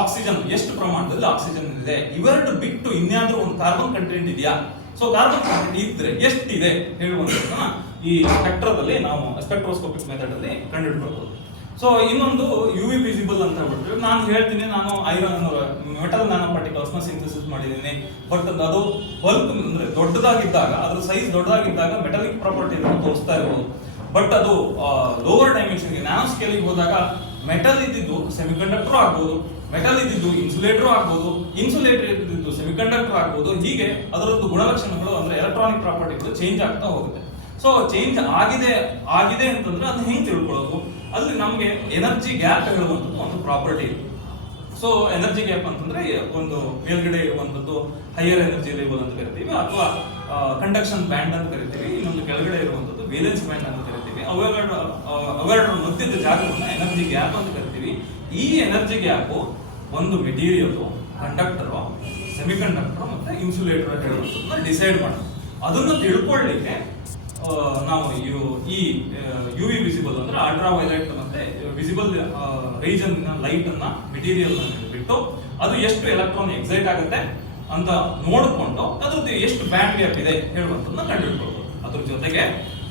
ಆಕ್ಸಿಜನ್ ಎಷ್ಟು ಪ್ರಮಾಣದಲ್ಲಿ ಆಕ್ಸಿಜನ್ ಇದೆ, ಇವೆರಡು ಬಿಟ್ಟು ಇನ್ಯಾದ್ರೂ ಒಂದು ಕಾರ್ಬನ್ ಕಂಟೆಂಟ್ ಇದೆಯಾ, ಸೊ ಕಾರ್ಬನ್ ಕಂಟೆಂಟ್ ಇದ್ರೆ ಎಷ್ಟಿದೆ ಹೇಳುವಂಥದ್ದನ್ನ ಈ ಸ್ಪೆಕ್ಟ್ರದಲ್ಲಿ ನಾವು ಸ್ಪೆಕ್ಟ್ರೋಸ್ಕೋಪಿಕ್ ಮೆಥಡ್ ಅಲ್ಲಿ ಕಂಡುಹಿಡ್ಕೊಳ್ಬಹುದು. ಸೊ ಇನ್ನೊಂದು UV ವಿಸಿಬಲ್ ಅಂತ ಹೇಳ್ಬಿಟ್ಟು ನಾನು ಹೇಳ್ತೀನಿ, ನಾನು ಐರನ್ ಮೆಟಲ್ ನ್ಯಾನೋ ಪಾರ್ಟಿಕಲ್ಸ್ ನ ಸಿಂಥಸಿಸ್ ಮಾಡಿದ್ದೀನಿ. ಬಟ್ ಅದು ಬಲ್ಕ್ ಅಂದ್ರೆ ದೊಡ್ಡದಾಗಿದ್ದಾಗ, ಅದ್ರ ಸೈಜ್ ದೊಡ್ಡದಾಗಿದ್ದಾಗ ಮೆಟಲಿಕ್ ಪ್ರಾಪರ್ಟಿ ತೋರಿಸ್ತಾ ಇರ್ಬೋದು. ಬಟ್ ಅದು ಲೋವರ್ ಡೈಮೆನ್ಷನ್ಗೆ ನ್ಯಾನೋ ಸ್ಕೇಲಿಗೆ ಹೋದಾಗ ಮೆಟಲ್ ಇದ್ದಿದ್ದು ಸೆಮಿಕಂಡಕ್ಟರ್ ಆಗ್ಬೋದು, ಮೆಟಲ್ ಇದ್ದಿದ್ದು ಇನ್ಸುಲೇಟರ್ ಆಗ್ಬೋದು, ಇನ್ಸುಲೇಟರ್ ಇದ್ದಿದ್ದು ಸೆಮಿಕಂಡಕ್ಟರ್ ಆಗ್ಬೋದು. ಹೀಗೆ ಅದರದ್ದು ಗುಣಲಕ್ಷಣಗಳು ಅಂದ್ರೆ ಎಲೆಕ್ಟ್ರಾನಿಕ್ ಪ್ರಾಪರ್ಟಿಗಳು ಚೇಂಜ್ ಆಗ್ತಾ ಹೋಗುತ್ತೆ. ಸೊ ಚೇಂಜ್ ಆಗಿದೆ ಅಂತಂದ್ರೆ ಅದನ್ನ ಹೆಂಗ್ ತಿಳ್ಕೊಳ್ಳೋದು? ಅಲ್ಲಿ ನಮಗೆ ಎನರ್ಜಿ ಗ್ಯಾಪ್ ಹೇಳುವಂಥದ್ದು ಒಂದು ಪ್ರಾಪರ್ಟಿ ಇದೆ. ಸೊ ಎನರ್ಜಿ ಗ್ಯಾಪ್ ಅಂತಂದ್ರೆ ಒಂದು ಮೇಲ್ಗಡೆ ಇರುವಂಥದ್ದು ಹೈಯರ್ ಎನರ್ಜಿ ಲೆವೆಲ್ ಅಂತ ಕರಿತೀವಿ, ಅಥವಾ ಕಂಡಕ್ಷನ್ ಬ್ಯಾಂಡ್ ಅಂತ ಕರಿತೀವಿ. ಇನ್ನೊಂದು ಕೆಳಗಡೆ ಇರುವಂಥದ್ದು ವೇಲೆನ್ಸ್ ಬ್ಯಾಂಡ್ ಅಂತ ಕರಿತೀವಿ. ಅವೆರಡರ ಮಧ್ಯದ ಜಾಗವನ್ನ ಎನರ್ಜಿ ಗ್ಯಾಪ್ ಅಂತ ಕರಿತೀವಿ. ಈ ಎನರ್ಜಿ ಗ್ಯಾಪ್ ಒಂದು ಮೆಟೀರಿಯಲ್, ಕಂಡಕ್ಟರ್, ಸೆಮಿಕಂಡಕ್ಟರ್ ಮತ್ತೆ ಇನ್ಸುಲೇಟರ್ ಹೇಳುವಂಥದ್ದನ್ನ ಡಿಸೈಡ್ ಮಾಡೋದು. ಅದನ್ನು ತಿಳ್ಕೊಳ್ಳಿಕ್ಕೆ ನಾವು ಈ UV ವಿಸಿಬಲ್ ಅಂದ್ರೆ ಅಲ್ಟ್ರಾ ವೈಲೆಟ್ ಮತ್ತೆ ವಿಸಿಬಲ್ ರೀಜನ್ ಲೈಟ್ ಅನ್ನ ಮೆಟೀರಿಯಲ್ ಬಿಟ್ಟು ಅದು ಎಷ್ಟು ಎಲೆಕ್ಟ್ರಾನ್ ಎಕ್ಸೈಟ್ ಆಗುತ್ತೆ ಅಂತ ನೋಡಿಕೊಂಡು ಅದ್ರದ್ದು ಎಷ್ಟು ಬ್ಯಾಂಡ್ ಗ್ಯಾಪ್ ಇದೆ ಹೇಳುವಂಥದ್ದನ್ನ ಕಂಡುಹಿಡ್ಕೊಳ್ಬೋದು. ಅದ್ರ ಜೊತೆಗೆ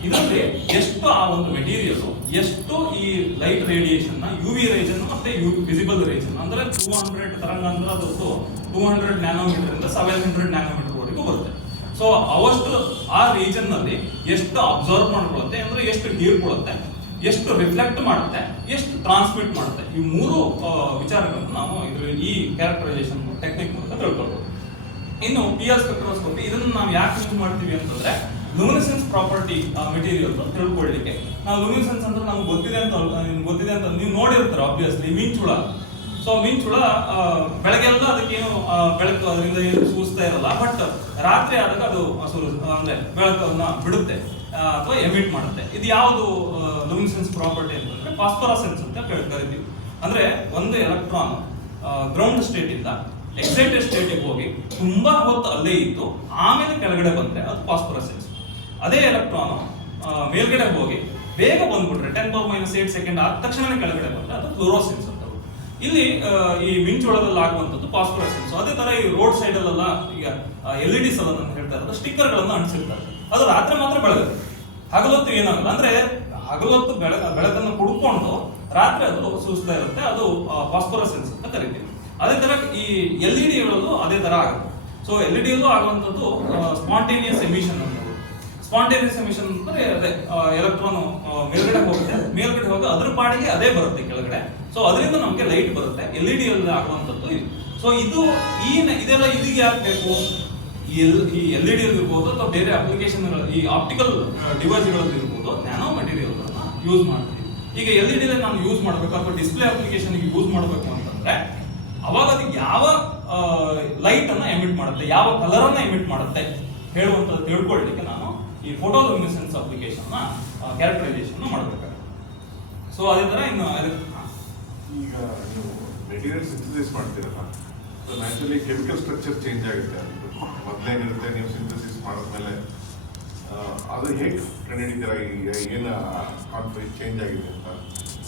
ಇದರಲ್ಲಿ ಎಷ್ಟು ಆ ಒಂದು ಮೆಟೀರಿಯಲ್ ಎಷ್ಟು ಈ ಲೈಟ್ ರೇಡಿಯೇಷನ್ UV ರೇಜನ್ ಮತ್ತೆ ವಿಸಿಬಲ್ ರೇಜನ್ ಅಂದ್ರೆ 200 ತರಂಗ ಅಂದ್ರೆ ಅದು 200 ನ್ಯಾನೋಮೀಟರ್ ಇಂದ 700 ನ್ಯಾನೋಮೀಟರ್ ವರೆಗೂ ಬರುತ್ತೆ. ಸೊ ಅವಷ್ಟು ಆ ರೀಜನ್ ನಲ್ಲಿ ಎಷ್ಟು ಅಬ್ಸರ್ವ್ ಮಾಡ್ಕೊಳ್ಳುತ್ತೆ ಅಂದ್ರೆ ಎಷ್ಟು ಹೀರ್ಕೊಳ್ಳುತ್ತೆ, ಎಷ್ಟು ರಿಫ್ಲೆಕ್ಟ್ ಮಾಡುತ್ತೆ, ಎಷ್ಟು ಟ್ರಾನ್ಸ್ಮಿಟ್ ಮಾಡುತ್ತೆ, ಈ 3 ವಿಚಾರಗಳನ್ನು ನಾವು ಈ ಕ್ಯಾರೆಕ್ಟರೈಸೇಷನ್ ಟೆಕ್ನಿಕ್ ಮೂಲಕ ತಿಳ್ಕೊಳ್ಬಹುದು. ಇನ್ನು PL ಸ್ಪೆಕ್ಟ್ರೋಸ್ಕೋಪಿ ಇದನ್ನು ನಾವು ಯಾಕೆ ಯೂಸ್ ಮಾಡ್ತೀವಿ ಅಂತಂದ್ರೆ ಲುಮಿನೆಸೆನ್ಸ್ ಪ್ರಾಪರ್ಟಿ ಮೆಟೀರಿಯಲ್ ತಿಳ್ಕೊಳ್ಳಿಕ್ಕೆ. ನಾವು ಲುಮಿನೆಸೆನ್ಸ್ ಅಂದ್ರೆ ನಮ್ಗೆ ಗೊತ್ತಿದೆ ಅಂತ ನೀವು ನೋಡಿರ್ತಾರೆ ಆಬ್ವಿಯಸ್ಲಿ ಮಿಂಚುಳ. ಸೊ ಮಿಂಚುಳ ಬೆಳಗ್ಗೆಲ್ಲ ಅದಕ್ಕೇನು ಬೆಳಕು ಅದರಿಂದ ಏನು ಸೂಸ್ತಾ ಇರಲ್ಲ, ಬಟ್ ರಾತ್ರಿ ಆದಾಗ ಅದು ಅಂದ್ರೆ ಬೆಳಕನ್ನ ಬಿಡುತ್ತೆ ಅಥವಾ ಎಮಿಟ್ ಮಾಡುತ್ತೆ. ಇದು ಯಾವುದು ಲುಮಿನೆಸೆನ್ಸ್ ಪ್ರಾಪರ್ಟಿ ಅಂತಂದ್ರೆ ಫಾಸ್ಫರಸೆನ್ಸ್ ಅಂತ ಕರಿತೀವಿ. ಅಂದ್ರೆ ಒಂದು ಎಲೆಕ್ಟ್ರಾನ್ ಗ್ರೌಂಡ್ ಸ್ಟೇಟ್ ಇಂದ ಎಕ್ಸೈಟೆಡ್ ಸ್ಟೇಟಿಗೆ ಹೋಗಿ ತುಂಬಾ ಹೊತ್ತು ಅಲ್ಲೇ ಇದ್ದು ಆಮೇಲೆ ಕೆಳಗಡೆ ಬಂದ್ರೆ ಅದು ಫಾಸ್ಫರಸೆನ್ಸ್. ಅದೇ ಎಲೆಕ್ಟ್ರಾನ್ ಮೇಲ್ಗಡೆ ಹೋಗಿ ಬೇಗ ಬಂದ್ಬಿಟ್ರೆ 10⁻⁸ ಸೆಕೆಂಡ್ ಆದ ತಕ್ಷಣ ಕೆಳಗಡೆ ಬಂದ್ರೆ ಅದು ಫ್ಲೋರೋಸೆನ್ಸ್ ಅಂತ. ಇಲ್ಲಿ ಈ ಮಿಂಚುಳದಲ್ಲಿ ಆಗುವಂಥದ್ದು ಫಾಸ್ಫರಸೆನ್ಸ್. ಅದೇ ತರ ಈ ರೋಡ್ ಸೈಡ್ ಅಲ್ಲೆಲ್ಲ ಈಗ LEDs ಅಲ್ಲ ಅಂತ ಹೇಳ್ತಾ ಇರೋದು ಸ್ಟಿಕ್ಕರ್ ಗಳನ್ನ ಅಂಟಿಸಿರ್ತಾರೆ, ಅದು ರಾತ್ರಿ ಮಾತ್ರ ಬೆಳಗುತ್ತೆ, ಹಗಲೊತ್ತು ಏನಾಗಲ್ಲ. ಅಂದ್ರೆ ಹಗಲೊತ್ತು ಬೆಳಕನ್ನು ಕುಡ್ಕೊಂಡು ರಾತ್ರಿ ಅದು ಸೂಸ್ತಾ ಇರುತ್ತೆ, ಅದು ಫಾಸ್ಫರಸೆನ್ಸ್ ಅಂತ ಕರಿತೀವಿ. ಅದೇ ತರ ಈ LED ಅದೇ ತರ ಆಗುತ್ತೆ. ಸೊ LED ಆಗುವಂಥದ್ದು ಸ್ಪಾಂಟೇನಿಯಸ್ ಎಮಿಷನ್ ಅಂತ. ಸ್ಪಾಂಟೇನಿಯಸ್ ಎಮಿಷನ್ ಅಂದ್ರೆ ಅದೇ ಎಲೆಕ್ಟ್ರಾನ್ ಮೇಲ್ಗಡೆ ಹೋಗಿ ಅದ್ರ ಪಾಡಿಗೆ ಅದೇ ಬರುತ್ತೆ ಕೆಳಗಡೆ. ಸೊ ಅದರಿಂದ ನಮಗೆ ಲೈಟ್ ಬರುತ್ತೆ. LED ಆಗುವಂಥದ್ದು ಇದು. ಸೊ ಇದೆಲ್ಲ ಇದಕ್ಕೆ ಯಾಕೆ ಬೇಕು? ಈ LED ಇರ್ಬೋದು ಅಥವಾ ಬೇರೆ ಅಪ್ಲಿಕೇಶನ್ಗಳು, ಈ ಆಪ್ಟಿಕಲ್ ಡಿವೈಸ್ಗಳಲ್ಲಿ ಇರ್ಬೋದು, ನ್ಯಾನೋ ಮೆಟೀರಿಯಲ್ಗಳನ್ನ ಯೂಸ್ ಮಾಡ್ತೀವಿ. ಈಗ LED ನಾನು ಯೂಸ್ ಮಾಡಬೇಕು ಅಥವಾ ಡಿಸ್ಪ್ಲೇ ಅಪ್ಲಿಕೇಶನ್ ಯೂಸ್ ಮಾಡಬೇಕು ಅಂತಂದ್ರೆ ಅವಾಗ ಅದಕ್ಕೆ ಯಾವ ಲೈಟ್ ಅನ್ನ ಎಮಿಟ್ ಮಾಡುತ್ತೆ, ಯಾವ ಕಲರ್ ಅನ್ನ ಎಮಿಟ್ ಮಾಡುತ್ತೆ ಹೇಳುವಂಥದ್ದು ತಿಳ್ಕೊಳ್ಳಿಕ್ಕೆ ನಾನು ಈ ಫೋಟೋ ಲುಮಿನೆಸೆನ್ಸ್ ಅಪ್ಲಿಕೇಶನ್ ಕ್ಯಾರೆಕ್ಟರೈಸೇಷನ್ ಮಾಡಬೇಕಾಗುತ್ತೆ. ಸೊ ಅದೇ ತರ ಇನ್ನು ಈಗ ನೀವು ಮೆಟೀರಿಯಲ್ ಸಿಂಥಸಿಸ್ ಮಾಡ್ತೀರಲ್ಲ, so naturally chemical structure change ಆಗುತ್ತೆ. ಮೊದಲೇನಿರುತ್ತೆ ನೀವು ಸಿಂಥಸಿಸ್ ಮಾಡಿದ್ಮೇಲೆ ಅದು ಹೇಗೆ ಕಂಡುಹಿಡಿತೀರ ಏನು ಕಾನ್ಫಿಡೆನ್ಸ್ ಚೇಂಜ್ ಆಗಿದೆ ಅಂತ?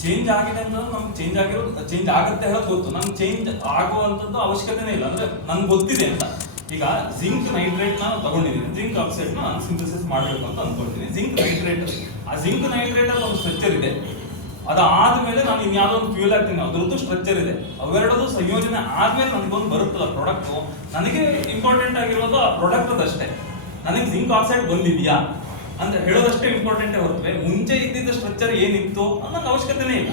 ಚೇಂಜ್ ಆಗಿದೆ ಅಂತಂದ್ರೆ ನಮ್ಗೆ ಚೇಂಜ್ ಆಗುತ್ತೆ ಹೇಳೋದು ಗೊತ್ತು. ನಮ್ಗೆ ಚೇಂಜ್ ಆಗುವಂಥದ್ದು ಅವಶ್ಯಕತೆನೇ ಇಲ್ಲ, ಅಂದ್ರೆ ನನ್ಗೆ ಗೊತ್ತಿದೆ ಅಂತ. ಈಗ ಜಿಂಕ್ ನೈಟ್ರೇಟ್ ನಾನು ತಗೊಂಡಿದ್ದೀನಿ, ಜಿಂಕ್ ಆಕ್ಸೈಡ್ ನಾನು ಸಿಂಥಸಿಸ್ ಮಾಡಬೇಕು ಅಂತ ಅನ್ಕೊಂಡಿದ್ದೀನಿ. ಜಿಂಕ್ ನೈಟ್ರೇಟ್, ಆ ಜಿಂಕ್ ನೈಟ್ರೇಟ್ ಅಲ್ಲಿ ಒಂದು ಸ್ಟ್ರಕ್ಚರ್ ಇದೆ. ಅದಾದ್ಮೇಲೆ ನಾನು ಇನ್ಯಾವುದೋ ಒಂದು ಫ್ಯೂಲ್ ಹಾಕ್ತೀನಿ, ಅದ್ರದ್ದು ಸ್ಟ್ರಕ್ಚರ್ ಇದೆ. ಅವೆರಡದು ಸಂಯೋಜನೆ ಆದ್ಮೇಲೆ ನನಗೊಂದು ಬರುತ್ತಲ್ಲ ಪ್ರಾಡಕ್ಟ್. ನನಗೆ ಇಂಪಾರ್ಟೆಂಟ್ ಆಗಿರೋದು ಆ ಪ್ರಾಡಕ್ಟ್ ಅದಷ್ಟೇ. ನನಗೆ ಜಿಂಕ್ ಆಕ್ಸೈಡ್ ಬಂದಿದ್ಯಾ ಅಂತ ಹೇಳೋದಷ್ಟೇ ಇಂಪಾರ್ಟೆಂಟ್ ಹೊರತುವೆ ಮುಂಚೆ ಇದ್ದಿದ್ದ ಸ್ಟ್ರಕ್ಚರ್ ಏನಿತ್ತು ಅನ್ನೋದು ಅವಶ್ಯಕತೆನೇ ಇಲ್ಲ.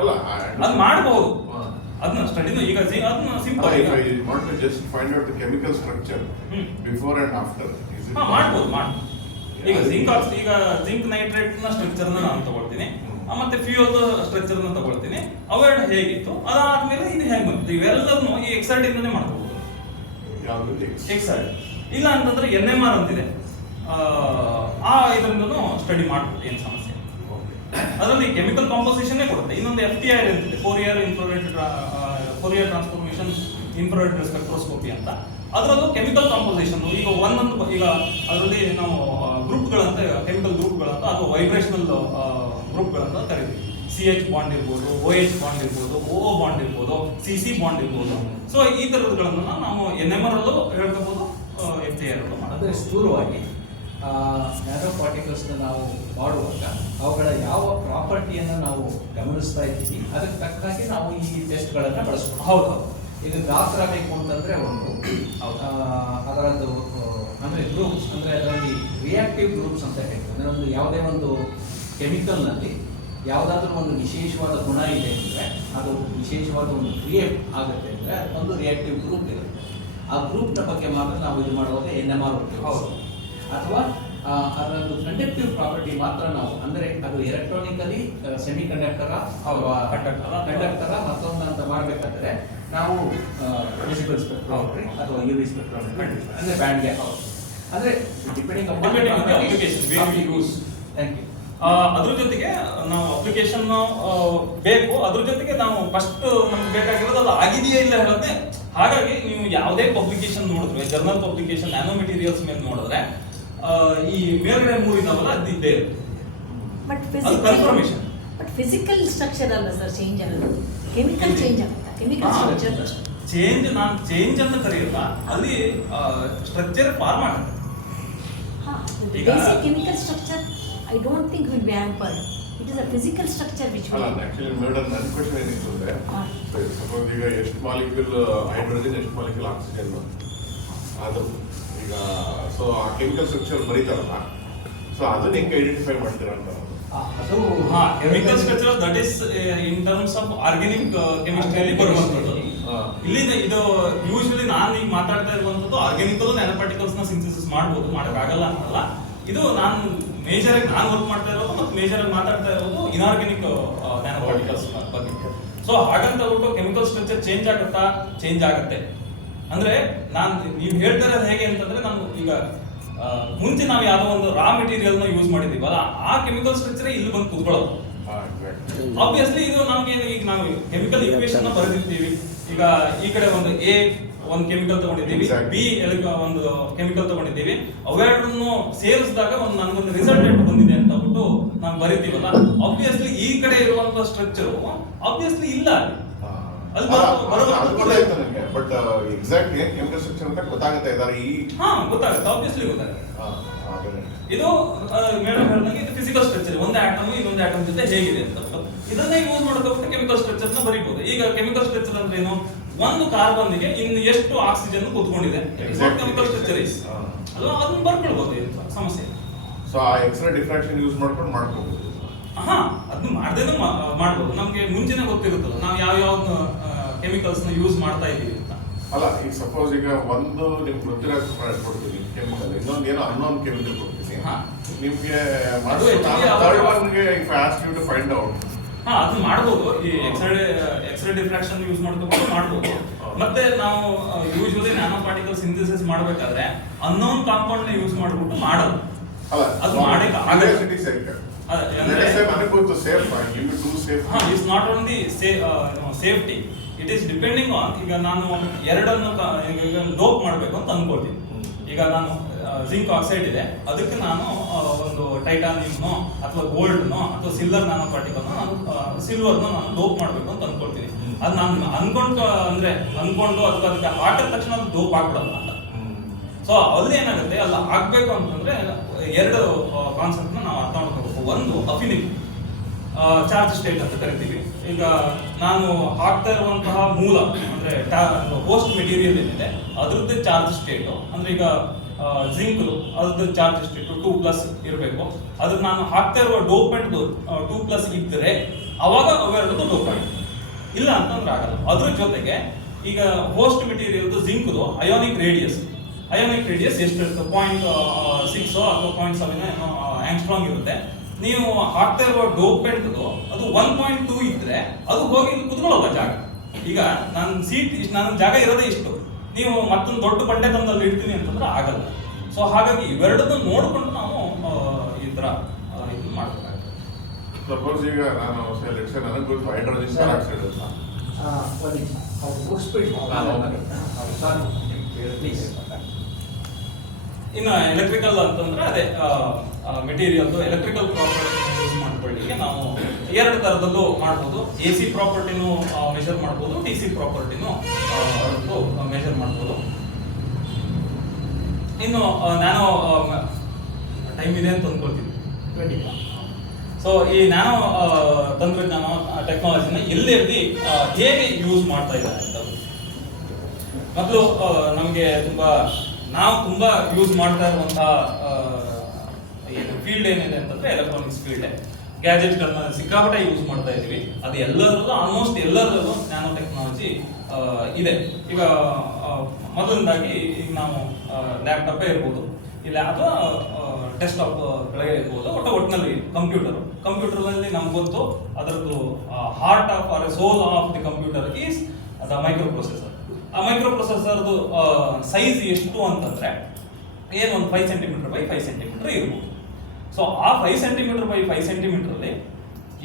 ಅಲ್ಲ ಅದು ಮಾಡಬಹುದು. ಅದನ್ನ ಸ್ಟಡಿನ ಈಗ ಅದನ್ನ simple If I want to just find out the chemical structure before and after, is it ಮಾಡ್ಬೋದು. ಈಗ ಜಿಂಕ್ ನೈಟ್ರೇಟ್ ನ ಸ್ಟ್ರಕ್ಚರ್ ನಾನು ತಗೊಳ್ತೀನಿ, ಮತ್ತೆ ಫ್ಯೂಯಲ್ ಸ್ಟ್ರಕ್ಚರ್ ನ ತಗೊಳ್ತೀನಿ, ಅವೆರಡು ಹೇಗಿತ್ತು ಅದಾದ್ಮೇಲೆ ಇದು ಹೇಗೆ ಬಂತು ಇವೆಲ್ಲದನ್ನು ಈ ಎಕ್ಸೈಡ್ ಇಂದನೇ ಮಾಡ್ಕೋಬಹುದು. ಯಾವುದು ಎಕ್ಸೈಡ್ ಇಲ್ಲ ಅಂತಂದ್ರೆ NMR ಅಂತಿದೆ, ಆ ಇದರಿಂದನೂ ಸ್ಟಡಿ ಮಾಡ್ಬೋದು, ಏನು ಸಮಸ್ಯೆ. ಅದರಲ್ಲಿ ಕೆಮಿಕಲ್ ಕಾಂಪೋಸಿಷನ್ ಕೊಡುತ್ತೆ. ಇನ್ನೊಂದು FTIR ಅಂತಿದೆ, ಫೋರಿಯರ್ ಟ್ರಾನ್ಸ್ಫಾರ್ಮೇಷನ್ ಇನ್ಫ್ರಾರೆಡ್ ಸ್ಪೆಕ್ಟ್ರೋಸ್ಕೋಪಿ ಅಂತ. ಅದರಲ್ಲೂ ಕೆಮಿಕಲ್ ಕಾಂಪೋಸಿಷನ್ ಈಗ ಈಗ ಅದರಲ್ಲಿ ನಾವು ಗ್ರೂಪ್ಗಳಂತ, ಕೆಮಿಕಲ್ ಗ್ರೂಪ್ಗಳಂತ ಅಥವಾ ವೈಬ್ರೇಷನಲ್ ಗ್ರೂಪ್ಗಳಂತ ಕರಿತೀವಿ. CH ಬಾಂಡ್ ಇರ್ಬೋದು, OH ಬಾಂಡ್ ಇರ್ಬೋದು, OO ಬಾಂಡ್ ಇರ್ಬೋದು, CC ಬಾಂಡ್ ಇರ್ಬೋದು. ಸೊ ಈ ತರದ್ಗಳನ್ನ ನಾವು NMR ಅಲ್ಲೂ ಹೇಳ್ಕೋಬಹುದು, FTIR ಅಲ್ಲೂ ಮಾಡೋದು. ಅಂದರೆ ಸ್ಥೂಲವಾಗಿ ನ್ಯಾನೋ ಪಾರ್ಟಿಕಲ್ಸ್ನ ನಾವು ಮಾಡುವಾಗ ಅವುಗಳ ಯಾವ ಪ್ರಾಪರ್ಟಿಯನ್ನು ನಾವು ಗಮನಿಸ್ತಾ ಇದ್ದೀವಿ, ಅದಕ್ಕೆ ತಕ್ಕಾಗಿ ನಾವು ಈ ಟೆಸ್ಟ್ಗಳನ್ನು ಬಳಸ್ಬೋದು. ಹೌದು. ಈಗ ಗಾತ್ರ ಬೇಕು ಅಂತಂದರೆ ಒಂದು ಅದರದ್ದು ಅಂದರೆ ಗ್ರೂಪ್ಸ್, ಅಂದರೆ ಅದರಲ್ಲಿ ರಿಯಾಕ್ಟಿವ್ ಗ್ರೂಪ್ಸ್ ಅಂತ ಹೇಳ್ತೀವಿ. ಅಂದರೆ ಒಂದು ಯಾವುದೇ ಒಂದು ಕೆಮಿಕಲ್ನಲ್ಲಿ ಯಾವುದಾದ್ರೂ ಒಂದು ವಿಶೇಷವಾದ ಗುಣ ಇದೆ ಅಂದರೆ, ಅದು ವಿಶೇಷವಾದ ಒಂದು ಕ್ರಿಯೆ ಆಗುತ್ತೆ ಅಂದರೆ ಒಂದು ರಿಯಾಕ್ಟಿವ್ ಗ್ರೂಪ್ ಇರುತ್ತೆ. ಆ ಗ್ರೂಪ್ನ ಬಗ್ಗೆ ಮಾತ್ರ ನಾವು ಇದು ಮಾಡುವಾಗ NMR ಉಪಯೋಗಿಸ್ತೀವಿ. ಅಥವಾ ಅದರದ್ದು ಕಂಡಕ್ಟಿವ್ ಪ್ರಾಪರ್ಟಿ ಮಾತ್ರ ನಾವು, ಅಂದರೆ ಅದು ಎಲೆಕ್ಟ್ರಾನಿಕಲಿ ಸೆಮಿ ಕಂಡಕ್ಟರ ಅಥವಾ ಕಂಡಕ್ಟರ ಮತ್ತೊಂದು ಅಂತ ಮಾಡಬೇಕಾದ್ರೆ ನಾವು ವಿಸಿಬಲ್ ಸ್ಪೆಕ್ಟ್ರೋಮೆಟ್ರಿ ಅಥವಾ UV ಸ್ಪೆಕ್ಟ್ರೋಮೆಟ್ರಿ ಅಂದರೆ ಬ್ಯಾಂಡ್ ಗ್ಯಾಪ್, ಅಂದರೆ depending upon application use. Thank you. ಅದ್ರ ಜೊತೆಗೆ ನಾವು ಅಪ್ಲಿಕೇಶನ್ ಬೇಕು, ಅದ್ರ ಜೊತೆಗೆ ನಾವು ಫಸ್ಟ್ ನಮ್ಗೆ ಬೇಕಾಗಿರೋದು ಅದು ಆಗಿದೆಯಾ ಇಲ್ಲ ಹೇಳೋದೇ. ಹಾಗಾಗಿ ನೀವು ಯಾವುದೇ ಪಬ್ಲಿಕೇಶನ್ ನೋಡಿದ್ರೆ, ಜರ್ನಲ್ ಪಬ್ಲಿಕೇಶನ್ ನ್ಯಾನೋ ಮೆಟೀರಿಯಲ್ಸ್ ಮೇಲೆ ನೋಡಿದ್ರೆ ಈ ಮೇಲ್ಗಡೆ ಮೂರಿದಾವಲ್ಲ ಅದು ಇದ್ದೇ ಇರುತ್ತೆ. ಬಟ್ ಫಿಸಿಕಲ್ ಸ್ಟ್ರಕ್ಚರ್ ಅಲ್ಲ ಸರ್ ಚೇಂಜ್ ಆಗೋದು, ಕೆಮಿಕಲ್ ಚೇಂಜ್ ಆಗುತ್ತಾ? ಕೆಮಿಕಲ್ ಸ್ಟ್ರಕ್ಚರ್ ಚೇಂಜ್ ಅಂತ ಕರೆಯಲ್ಲ, ಅಲ್ಲಿ ಸ್ಟ್ರಕ್ಚರ್ ಫಾರ್ಮ್ ಆಗುತ್ತೆ. Basic chemical structure I don't think will be hampered. It is a physical structure which will. Actually, madam, ನನ್ನ ಕ್ವೆಶ್ಚನ್ ಏನಿತ್ತು ಅಂದ್ರೆ, suppose ಈಗ ಎಷ್ಟು ಮಾಲಿಕ್ಯೂಲ್ ಹೈಡ್ರೋಜನ್, ಎಷ್ಟು ಮಾಲಿಕ್ಯೂಲ್ ಆಕ್ಸಿಜನ್, ಅದು ಈಗ ಸೊ ಆ ಕೆಮಿಕಲ್ ಸ್ಟ್ರಕ್ಚರ್ ಬರೀತಾರಲ್ಲ, ಸೊ ಅದನ್ನ ಹೆಂಗೆ ಐಡೆಂಟಿಫೈ ಮಾಡ್ತೀರಾ ಅಂತ. ಅದು chemical structure that is in terms of organic ಕೆಮಿಸ್ಟ್ರಿಯಲ್ಲಿ ಬರುವಂಥದ್ದು. ಇಲ್ಲಿಂದ ಇದು ಯೂಶಲಿ ನಾನು ಈಗ ಮಾತಾಡ್ತಾ ಇರುವಂಥದ್ದು ಆರ್ಗ್ಯಾನಿಕಲ್ ನ್ಯಾನೋ ಪಾರ್ಟಿಕಲ್ಸ್ ನ ಸಿಂಥೆಸಿಸ್ ಮಾಡ್ಬೋದು, ಮಾಡೋಕ್ಕಾಗಲ್ಲ ಅಂತಲ್ಲ. ಇದು ನಾನು ಮೇಜರ್ ಆಗಿ ನಾನು ವರ್ಕ್ ಮಾಡ್ತಾ ಇರೋದು ಮತ್ತು ಮೇಜರ್ ಆಗಿ ಮಾತಾಡ್ತಾ ಇರೋದು ಇನ್ಆರ್ಗ್ಯಾನಿಕ್ ನ್ಯಾನೋ ಪಾರ್ಟಿಕಲ್ಸ್ ಬಗ್ಗೆ. ಸೊ ಹಾಗಂತ ಬಿಟ್ಟು ಕೆಮಿಕಲ್ ಸ್ಟ್ರಕ್ಚರ್ ಚೇಂಜ್ ಆಗುತ್ತಾ? ಚೇಂಜ್ ಆಗುತ್ತೆ. ಅಂದ್ರೆ ನೀವು ಹೇಳ್ತಾ ಇರೋದು ಹೇಗೆ ಅಂತಂದ್ರೆ, ನಾನು ಈಗ ಮುಂಚೆ ನಾವು ಯಾವುದೋ ಒಂದು ರಾ ಮೆಟೀರಿಯಲ್ ನ ಯೂಸ್ ಮಾಡಿದೀವಲ್ಲ, ಆ ಕೆಮಿಕಲ್ ಸ್ಟ್ರಕ್ಚರ್ ಇಲ್ಲಿ ಬಂದು ಕೂತ್ಕೊಳ್ಳೋದು. ಆಬ್ವಿಯಸ್ಲಿ ಇದು ನಮ್ಗೆ ಈಗ ನಾವು ಕೆಮಿಕಲ್ ಈಕ್ವೇಶನ್ ನ ಬರೆದಿರ್ತೀವಿ. ಈಗ ಈ ಕಡೆ ಒಂದು ಕೆಮಿಕಲ್ ತಗೊಂಡಿದ್ದೀವಿ, ಬಿ ಒಂದು ಕೆಮಿಕಲ್ ತಗೊಂಡಿದ್ದೀವಿ, ಅವೆರಡನ್ನು ಸೇರಿಸಿದಾಗ ನನಗೊಂದು ರಿಸಲ್ಟೆಂಟ್ ಬಂದಿದೆ ಅಂತ ಬಿಟ್ಟು ನಾವು ಬರೀತೀವಲ್ಲ, ಆಬ್ವಿಯಸ್ಲಿ ಈ ಕಡೆ ಇರುವಂತ ಸ್ಟ್ರಕ್ಚರ್ ಆಬ್ವಿಯಸ್ಲಿ ಇಲ್ಲ ಅಲ್ಲಿ ಬಟ್ ಎಕ್ಸಾಕ್ಟ್ ಕೆಮಿಕಲ್ ಸ್ಟ್ರಕ್ಚರ್ ಅಂತ ಗೊತ್ತಾಗುತ್ತೆ ಗೊತ್ತಾಗುತ್ತೆ, ಆಬ್ವಿಯಸ್ಲಿ ಗೊತ್ತಾಗುತ್ತೆ. ಇದು ಮೇಡಮ್ ಹೇಳಿದಂಗೆ ಇದು ಫಿಸಿಕಲ್ ಸ್ಟ್ರಕ್ಚರ್, ಒಂದು ಆಟಮ್ ಇನ್ನೊಂದು ಆಟಮ್ ಜೊತೆ ಹೇಗಿದೆ ಅಂತ ಇದನ್ನ ಯೂಸ್ ಮಾಡೋದಕ್ಕೆ ಕೆಮಿಕಲ್ ಸ್ಟ್ರಕ್ಚರ್ ನ ಬರೀಬಹುದು. ಈಗ ಕೆಮಿಕಲ್ ಸ್ಟ್ರಕ್ಚರ್ ಅಂದ್ರೆ ಏನು? ಒಂದು ಕಾರ್ಬನ್ಗೆ ಇನ್ನು ಎಷ್ಟು ಆಕ್ಸಿಜನ್ ಕೂತ್ಕೊಂಡಿದೆ, ಕೆಮಿಕಲ್ ಸ್ಟ್ರಕ್ಚರ್ ಇಸ್ ಅಲ್ವಾ, ಅದನ್ನ ಬರ್ಕೊಳ್ಬಹುದು, ಸಮಸ್ಯೆ. ಸೊ ಆ ಎಕ್ಸ್ರೇ ಡಿಫ್ರಾಕ್ಷನ್ ಯೂಸ್ ಮಾಡ್ಕೊಂಡು ಮಾಡ್ಕೋಬಹುದು. ಅದನ್ನ ಮಾಡ್ದೇನು ಮಾಡ್ಬೋದು. ನಮ್ಗೆ ಮುಂಚೆನೆ ಗೊತ್ತಿರುತ್ತಲ್ಲ ನಾವು ಯಾವ ಕೆಮಿಕಲ್ಸ್ ನ ಯೂಸ್ ಮಾಡ್ತಾ ಇದೀವಿ ಅಂತ. ಅಲ್ಲ, ಈಗ ಸಪೋಸ್ ಈಗ ಒಂದು ನಿಮ್ಗೆ ಗೊತ್ತಿರೋ ಕೊಡ್ತೀನಿ ಕೆಮಿಕಲ್, ಇನ್ನೊಂದು ಏನೋ ಅನ್ನೋನ್ ಕೆಮಿಕಲ್ ಕೊಡ್ತೀನಿ ನಿಮ್ಗೆ, ಫೈಂಡ್ ಔಟ್ ಅದು ಮಾಡ್ಬೋದು. ಈ ಎಕ್ಸ್ರೇ ಡಿಫ್ರಾಕ್ಷನ್ ಯೂಸ್ ಮಾಡ್ಕೊಂಡು ಮಾಡ್ಬೋದು. ಮತ್ತೆ ನಾವು ಯೂಶುವಲಿ ನ್ಯಾನೋ ಪಾರ್ಟಿಕಲ್ ಸಿಂಥೆಸಿಸ್ ಮಾಡಬೇಕಾದ್ರೆ ಅನ್ನೋನ್ ಕಾಂಪೌಂಡ್ ನ ಯೂಸ್ ಮಾಡ್ಬಿಟ್ಟು ಮಾಡೋದು. ಅದು ಮಾಡಕ್ಕೆ ಆಗಲ್ಲ. It's not only safety, it is depending on, ಈಗ ನಾನು ಎರಡನ್ನು ಡೋಪ್ ಮಾಡಬೇಕು ಅಂತ ಅನ್ಕೊಳ್ತೀನಿ. ಈಗ ನಾನು ಜಿಂಕ್ ಆಕ್ಸೈಡ್ ಇದೆ, ಅದಕ್ಕೆ ನಾನು ಒಂದು ಟೈಟಾನಿಯಮ್ನೋ ಅಥವಾ ಗೋಲ್ಡ್ನೋ ಅಥವಾ ಸಿಲ್ವರ್ ನ್ಯಾನೋ ಪಾರ್ಟಿಕಲ್ನೋ ಸಿಲ್ವರ್ನ ನಾನು ಡೋಪ್ ಮಾಡಬೇಕು ಅಂತ ಅನ್ಕೊಳ್ತೀನಿ. ಅದು ನಾನು ಅನ್ಕೊಂಡು ಅಥವಾ ಅದಕ್ಕೆ ಹಾಕಿದ ತಕ್ಷಣ ಅದು ಡೋಪ್ ಆಗ್ಬಿಡಲ್ಲ ಅಂತ. ಸೊ ಅಲ್ಲಿ ಏನಾಗುತ್ತೆ, ಅಲ್ಲ ಆಗ್ಬೇಕು ಅಂತಂದ್ರೆ ಎರಡು ಕಾನ್ಸೆಪ್ಟ್ ನಾವು ಅರ್ಥ ಮಾಡ್ಕೋಬೇಕು. ಒಂದು ಅಫಿನಿಟಿ ಚಾರ್ಜ್ ಸ್ಟೇಟ್ ಅಂತ ಕರಿತೀವಿ. ಈಗ ನಾನು ಹಾಕ್ತಾ ಇರುವಂತಹ ಮೂಲ ಅಂದ್ರೆ ಹೋಸ್ಟ್ ಮೆಟೀರಿಯಲ್ ಏನಿದೆ ಅದ್ರದ್ದು ಚಾರ್ಜ್ ಸ್ಟೇಟ್, ಅಂದ್ರೆ ಈಗ ಜಿಂಕ್ ಅದ್ರದ್ದು ಚಾರ್ಜ್ ಸ್ಟೇಟ್ 2+ ಇರಬೇಕು. ಅದ್ರ ನಾನು ಹಾಕ್ತಾ ಇರುವ ಡೋಪ್ಮೆಂಟ್ 2+ ಇದ್ದರೆ ಅವಾಗ ಅವೆರಡದು ಡೋಪ್ ಆಗಿದೆ. ಇಲ್ಲ ಅಂತಂದ್ರೆ ಆಗಲ್ಲ. ಅದ್ರ ಜೊತೆಗೆ ಈಗ ಹೋಸ್ಟ್ ಮೆಟೀರಿಯಲ್ದು ಜಿಂಕ್ದು ಅಯೋನಿಕ್ ರೇಡಿಯಸ್ ಎಷ್ಟು ಇರುತ್ತೆ? 0.6 ಅಥವಾ 0.7 ಏನೋ ಆಂಗ್ಸ್ಟ್ರಾಂಗ್ ಇರುತ್ತೆ. ನೀವು ಹಾಕ್ತಾ ಇರುವ ಡೋಪೆಂಟ್ದು ಅದು 1.2 ಇದ್ರೆ ಅದು ಹೋಗಿ ಕುತ್ಕೊಳ್ಳಲ್ಲ ಜಾಗ. ಈಗ ನನ್ನ ಜಾಗ ಇರೋದೇ ಇಷ್ಟು, ನೀವು ಮತ್ತೊಂದು ದೊಡ್ಡ ಬಂಡೆ ತಂದಲ್ಲಿ ಇಡ್ತೀನಿ ಅಂತಂದ್ರೆ ಆಗಲ್ಲ. ಸೊ ಹಾಗಾಗಿ ಇವೆರಡನ್ನು ನೋಡ್ಕೊಂಡು ನಾವು ಈ ತರ ಇದು ಮಾಡಬೇಕಾಗುತ್ತೆ. ಸಪೋಸ್ ಈಗ ನಾನು ನನಗೆ ಗೊತ್ತು ಹೈಡ್ರೋಜನ್ ಪೆರಾಕ್ಸೈಡ್ ಅಂತ ಪ್ಲೀಸ್. ಇನ್ನು ಎಲೆಕ್ಟ್ರಿಕಲ್ ಅಂತಂದ್ರೆ ಅದೇ ಮೆಟೀರಿಯಲ್ ಎಲೆಕ್ಟ್ರಿಕಲ್ ಪ್ರಾಪರ್ಟಿ ಯೂಸ್ ಮಾಡ್ಕೊಳ್ಳಿಕ್ಕೆ ನಾವು ಎರಡು ತರದಲ್ಲೂ ಮಾಡ್ಬೋದು. AC ಪ್ರಾಪರ್ಟಿನೂ ಮೆಷರ್ ಮಾಡ್ಬೋದು, TC ಪ್ರಾಪರ್ಟಿನೂ ಮೆಷರ್ ಮಾಡ್ಬೋದು. ಇನ್ನು ನ್ಯಾನೋ ಟೈಮ್ ಇದೆ ಅಂತ ಅಂದ್ಕೊಳ್ತೀನಿ. ಸೊ ಈ ನ್ಯಾನೋ ತಂತ್ರಜ್ಞಾನ ಟೆಕ್ನಾಲಜಿನ ಎಲ್ಲೆಲ್ಲಿ ಹೇಗೆ ಯೂಸ್ ಮಾಡ್ತಾ ಇದ್ದಾರೆ ಅಂತ ಮೊದಲು ನಮಗೆ ನಾವು ತುಂಬಾ ಯೂಸ್ ಮಾಡ್ತಾ ಇರುವಂತಹ ಫೀಲ್ಡ್ ಏನಿದೆ ಅಂತಂದ್ರೆ ಎಲೆಕ್ಟ್ರಾನಿಕ್ಸ್ ಫೀಲ್ಡ್. ಗ್ಯಾಜೆಟ್ಗಳನ್ನ ಸಿಕ್ಕಾಪಟ್ಟೆ ಯೂಸ್ ಮಾಡ್ತಾ ಇದೀವಿ. ಅದು ಎಲ್ಲರಲ್ಲೂ ಆಲ್ಮೋಸ್ಟ್ ಎಲ್ಲರಲ್ಲೂ ನ್ಯಾನೋ ಟೆಕ್ನಾಲಜಿ ಇದೆ. ಈಗ ಮೊದಲನೇದಾಗಿ ಈಗ ನಾವು ಲ್ಯಾಪ್ಟಾಪೇ ಇರ್ಬೋದು, ಇಲ್ಲ ಅಥವಾ ಡೆಸ್ಕ್ಟಾಪ್ ಗಳಿಗೆ ಇರ್ಬೋದು, ಒಟ್ಟಿನಲ್ಲಿ ಕಂಪ್ಯೂಟರ್ನಲ್ಲಿ ನಮ್ಗೆ ಗೊತ್ತು ಅದರದ್ದು heart of or soul of the computer is the microprocessor. ಆ ಮೈಕ್ರೋ ಪ್ರೊಸೆಸರ್ದು ಸೈಜ್ ಎಷ್ಟು ಅಂತಂದ್ರೆ ಏನು ಒಂದು 5 ಸೆಂಟಿಮೀಟರ್ ಬೈ 5 ಸೆಂಟಿಮೀಟರ್ ಇರ್ಬೋದು. ಸೊ ಆ 5 ಸೆಂಟಿಮೀಟರ್ ಬೈ 5 ಸೆಂಟಿಮೀಟರ್ ಅಲ್ಲಿ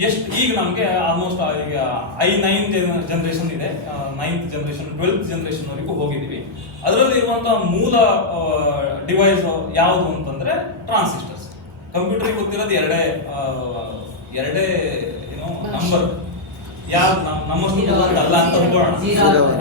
ಎಷ್ಟು ಈಗ ನಮಗೆ ಆಲ್ಮೋಸ್ಟ್ ಈಗ i9 ಜನರೇಷನ್ ಇದೆ, 9th ಜನರೇಷನ್ 12th ಜನರೇಷನ್ ವರೆಗೂ ಹೋಗಿದ್ದೀವಿ. ಅದರಲ್ಲಿ ಇರುವಂತಹ ಮೂಲ ಡಿವೈಸ್ ಯಾವುದು ಅಂತಂದ್ರೆ ಟ್ರಾನ್ಸಿಸ್ಟರ್ಸ್. ಕಂಪ್ಯೂಟರ್ಗೆ ಗೊತ್ತಿರೋದು ಎರಡೇ ಏನೋ ನಂಬರ್. ಯಾರು ನಮ್ಮಷ್ಟು ಅಲ್ಲ ಅಂತ ಅನ್ಕೊಳ್ಳೋಣ,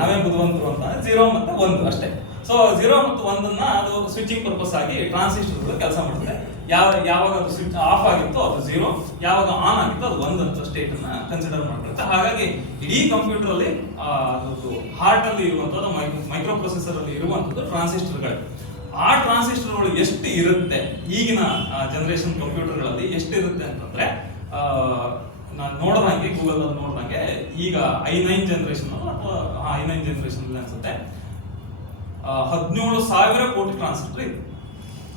ನಾವೇ ಬುದ್ಧಿವಂತರು ಅಂತ 0 ಮತ್ತು 1 ಅಷ್ಟೇ. ಸೊ 0 ಮತ್ತು 1 ಅದು ಸ್ವಿಚಿಂಗ್ ಪರ್ಪಸ್ ಆಗಿ ಟ್ರಾನ್ಸಿಸ್ಟರ್ ಕೆಲಸ ಮಾಡುತ್ತೆ. ಯಾವಾಗ ಅದು ಸ್ವಿಚ್ ಆಫ್ ಆಗಿತ್ತು ಅದು 0, ಯಾವಾಗ ಆನ್ ಆಗಿತ್ತು ಅದು 1 ಅಂತ ಸ್ಟೇಟ್ ಅನ್ನ ಕನ್ಸಿಡರ್ ಮಾಡ್ಕೊಳುತ್ತೆ. ಹಾಗಾಗಿ ಇಡೀ ಕಂಪ್ಯೂಟರ್ ಅಲ್ಲಿ ಅದು ಹಾರ್ಟ್ ಅಲ್ಲಿ ಇರುವಂತದ್ದು ಮೈಕ್ರೋ ಪ್ರೊಸೆಸರ್ ಅಲ್ಲಿ ಇರುವಂತದ್ದು ಟ್ರಾನ್ಸಿಸ್ಟರ್ಗಳು. ಆ ಟ್ರಾನ್ಸಿಸ್ಟರ್ಗಳು ಎಷ್ಟು ಇರುತ್ತೆ ಈಗಿನ ಜನರೇಷನ್ ಕಂಪ್ಯೂಟರ್ಗಳಲ್ಲಿ ಎಷ್ಟು ಇರುತ್ತೆ ಅಂತಂದ್ರೆ ನಾನು ನೋಡ್ದಂಗೆ ಗೂಗಲ್ ಅಲ್ಲಿ ನೋಡ್ದಂಗೆ ಈಗ i9 ಜನರೇಷನ್ ಅಥವಾ i9 ಜನರೇಷನ್ ಅನ್ಸುತ್ತೆ 17,000 ಕೋಟಿ ಟ್ರಾನ್ಸಿಸ್ಟರ್ ಇದೆ.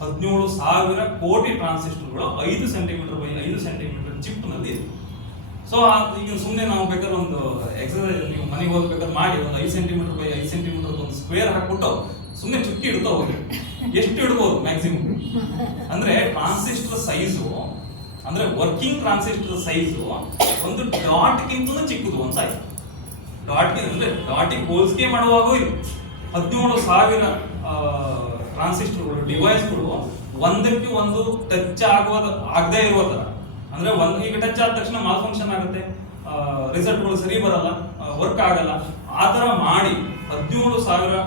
17,000 ಕೋಟಿ ಟ್ರಾನ್ಸಿಸ್ಟರ್ಗಳು 5 ಸೆಂಟಿಮೀಟರ್ ಬೈ 5 ಸೆಂಟಿಮೀಟರ್ ಚಿಪ್ ನಲ್ಲಿ ಇದೆ. ಸೊ ಈಗ ಸುಮ್ಮನೆ ನಾವು ಬೇಕಾದ್ರೆ ಒಂದು ಎಕ್ಸರ್ಸೈಸ್ ನೀವು ಮನೆಗೆ ಹೋಗ್ಬೇಕಾದ್ರೆ ಮಾಡಿ ಒಂದು 5 ಸೆಂಟಿಮೀಟರ್ ಬೈ 5 ಸೆಂಟಿಮೀಟರ್ ಒಂದು ಸ್ಕ್ವೇರ್ ಹಾಕ್ಬಿಟ್ಟು ಸುಮ್ಮನೆ ಚುಕ್ಕಿ ಇಡ್ತಾ ಹೋಗಿ ಎಷ್ಟು ಇಡ್ಬೋದು ಮ್ಯಾಕ್ಸಿಮಮ್ ಅಂದ್ರೆ ಟ್ರಾನ್ಸಿಸ್ಟರ್ ಸೈಜು ಅಂದ್ರೆ ವರ್ಕಿಂಗ್ ಟ್ರಾನ್ಸಿಸ್ಟರ್ ಸೈಜು ಒಂದು ಡಾಟ್ಗಿಂತಲೂ ಚಿಕ್ಕದು ಅಂತ ಆಯ್ತು. ಡಾಟಿಗೆ ಹೋಲಿಕೆ ಮಾಡುವಾಗ ಇದು 17,000 ಟ್ರಾನ್ಸಿಸ್ಟರ್ಗಳು ಡಿವೈಸ್ಗಳು ಒಂದಕ್ಕೆ ಒಂದು ಟಚ್ ಆಗದೇ ಇರುವ ತರ, ಅಂದ್ರೆ ಈಗ ಟಚ್ ಆದ ತಕ್ಷಣ ಮಾಲ್ ಫಂಕ್ಷನ್ ಆಗುತ್ತೆ, ರಿಸಲ್ಟ್ಗಳು ಸರಿ ಬರಲ್ಲ, ವರ್ಕ್ ಆಗಲ್ಲ. ಆ ತರ ಮಾಡಿ 17,000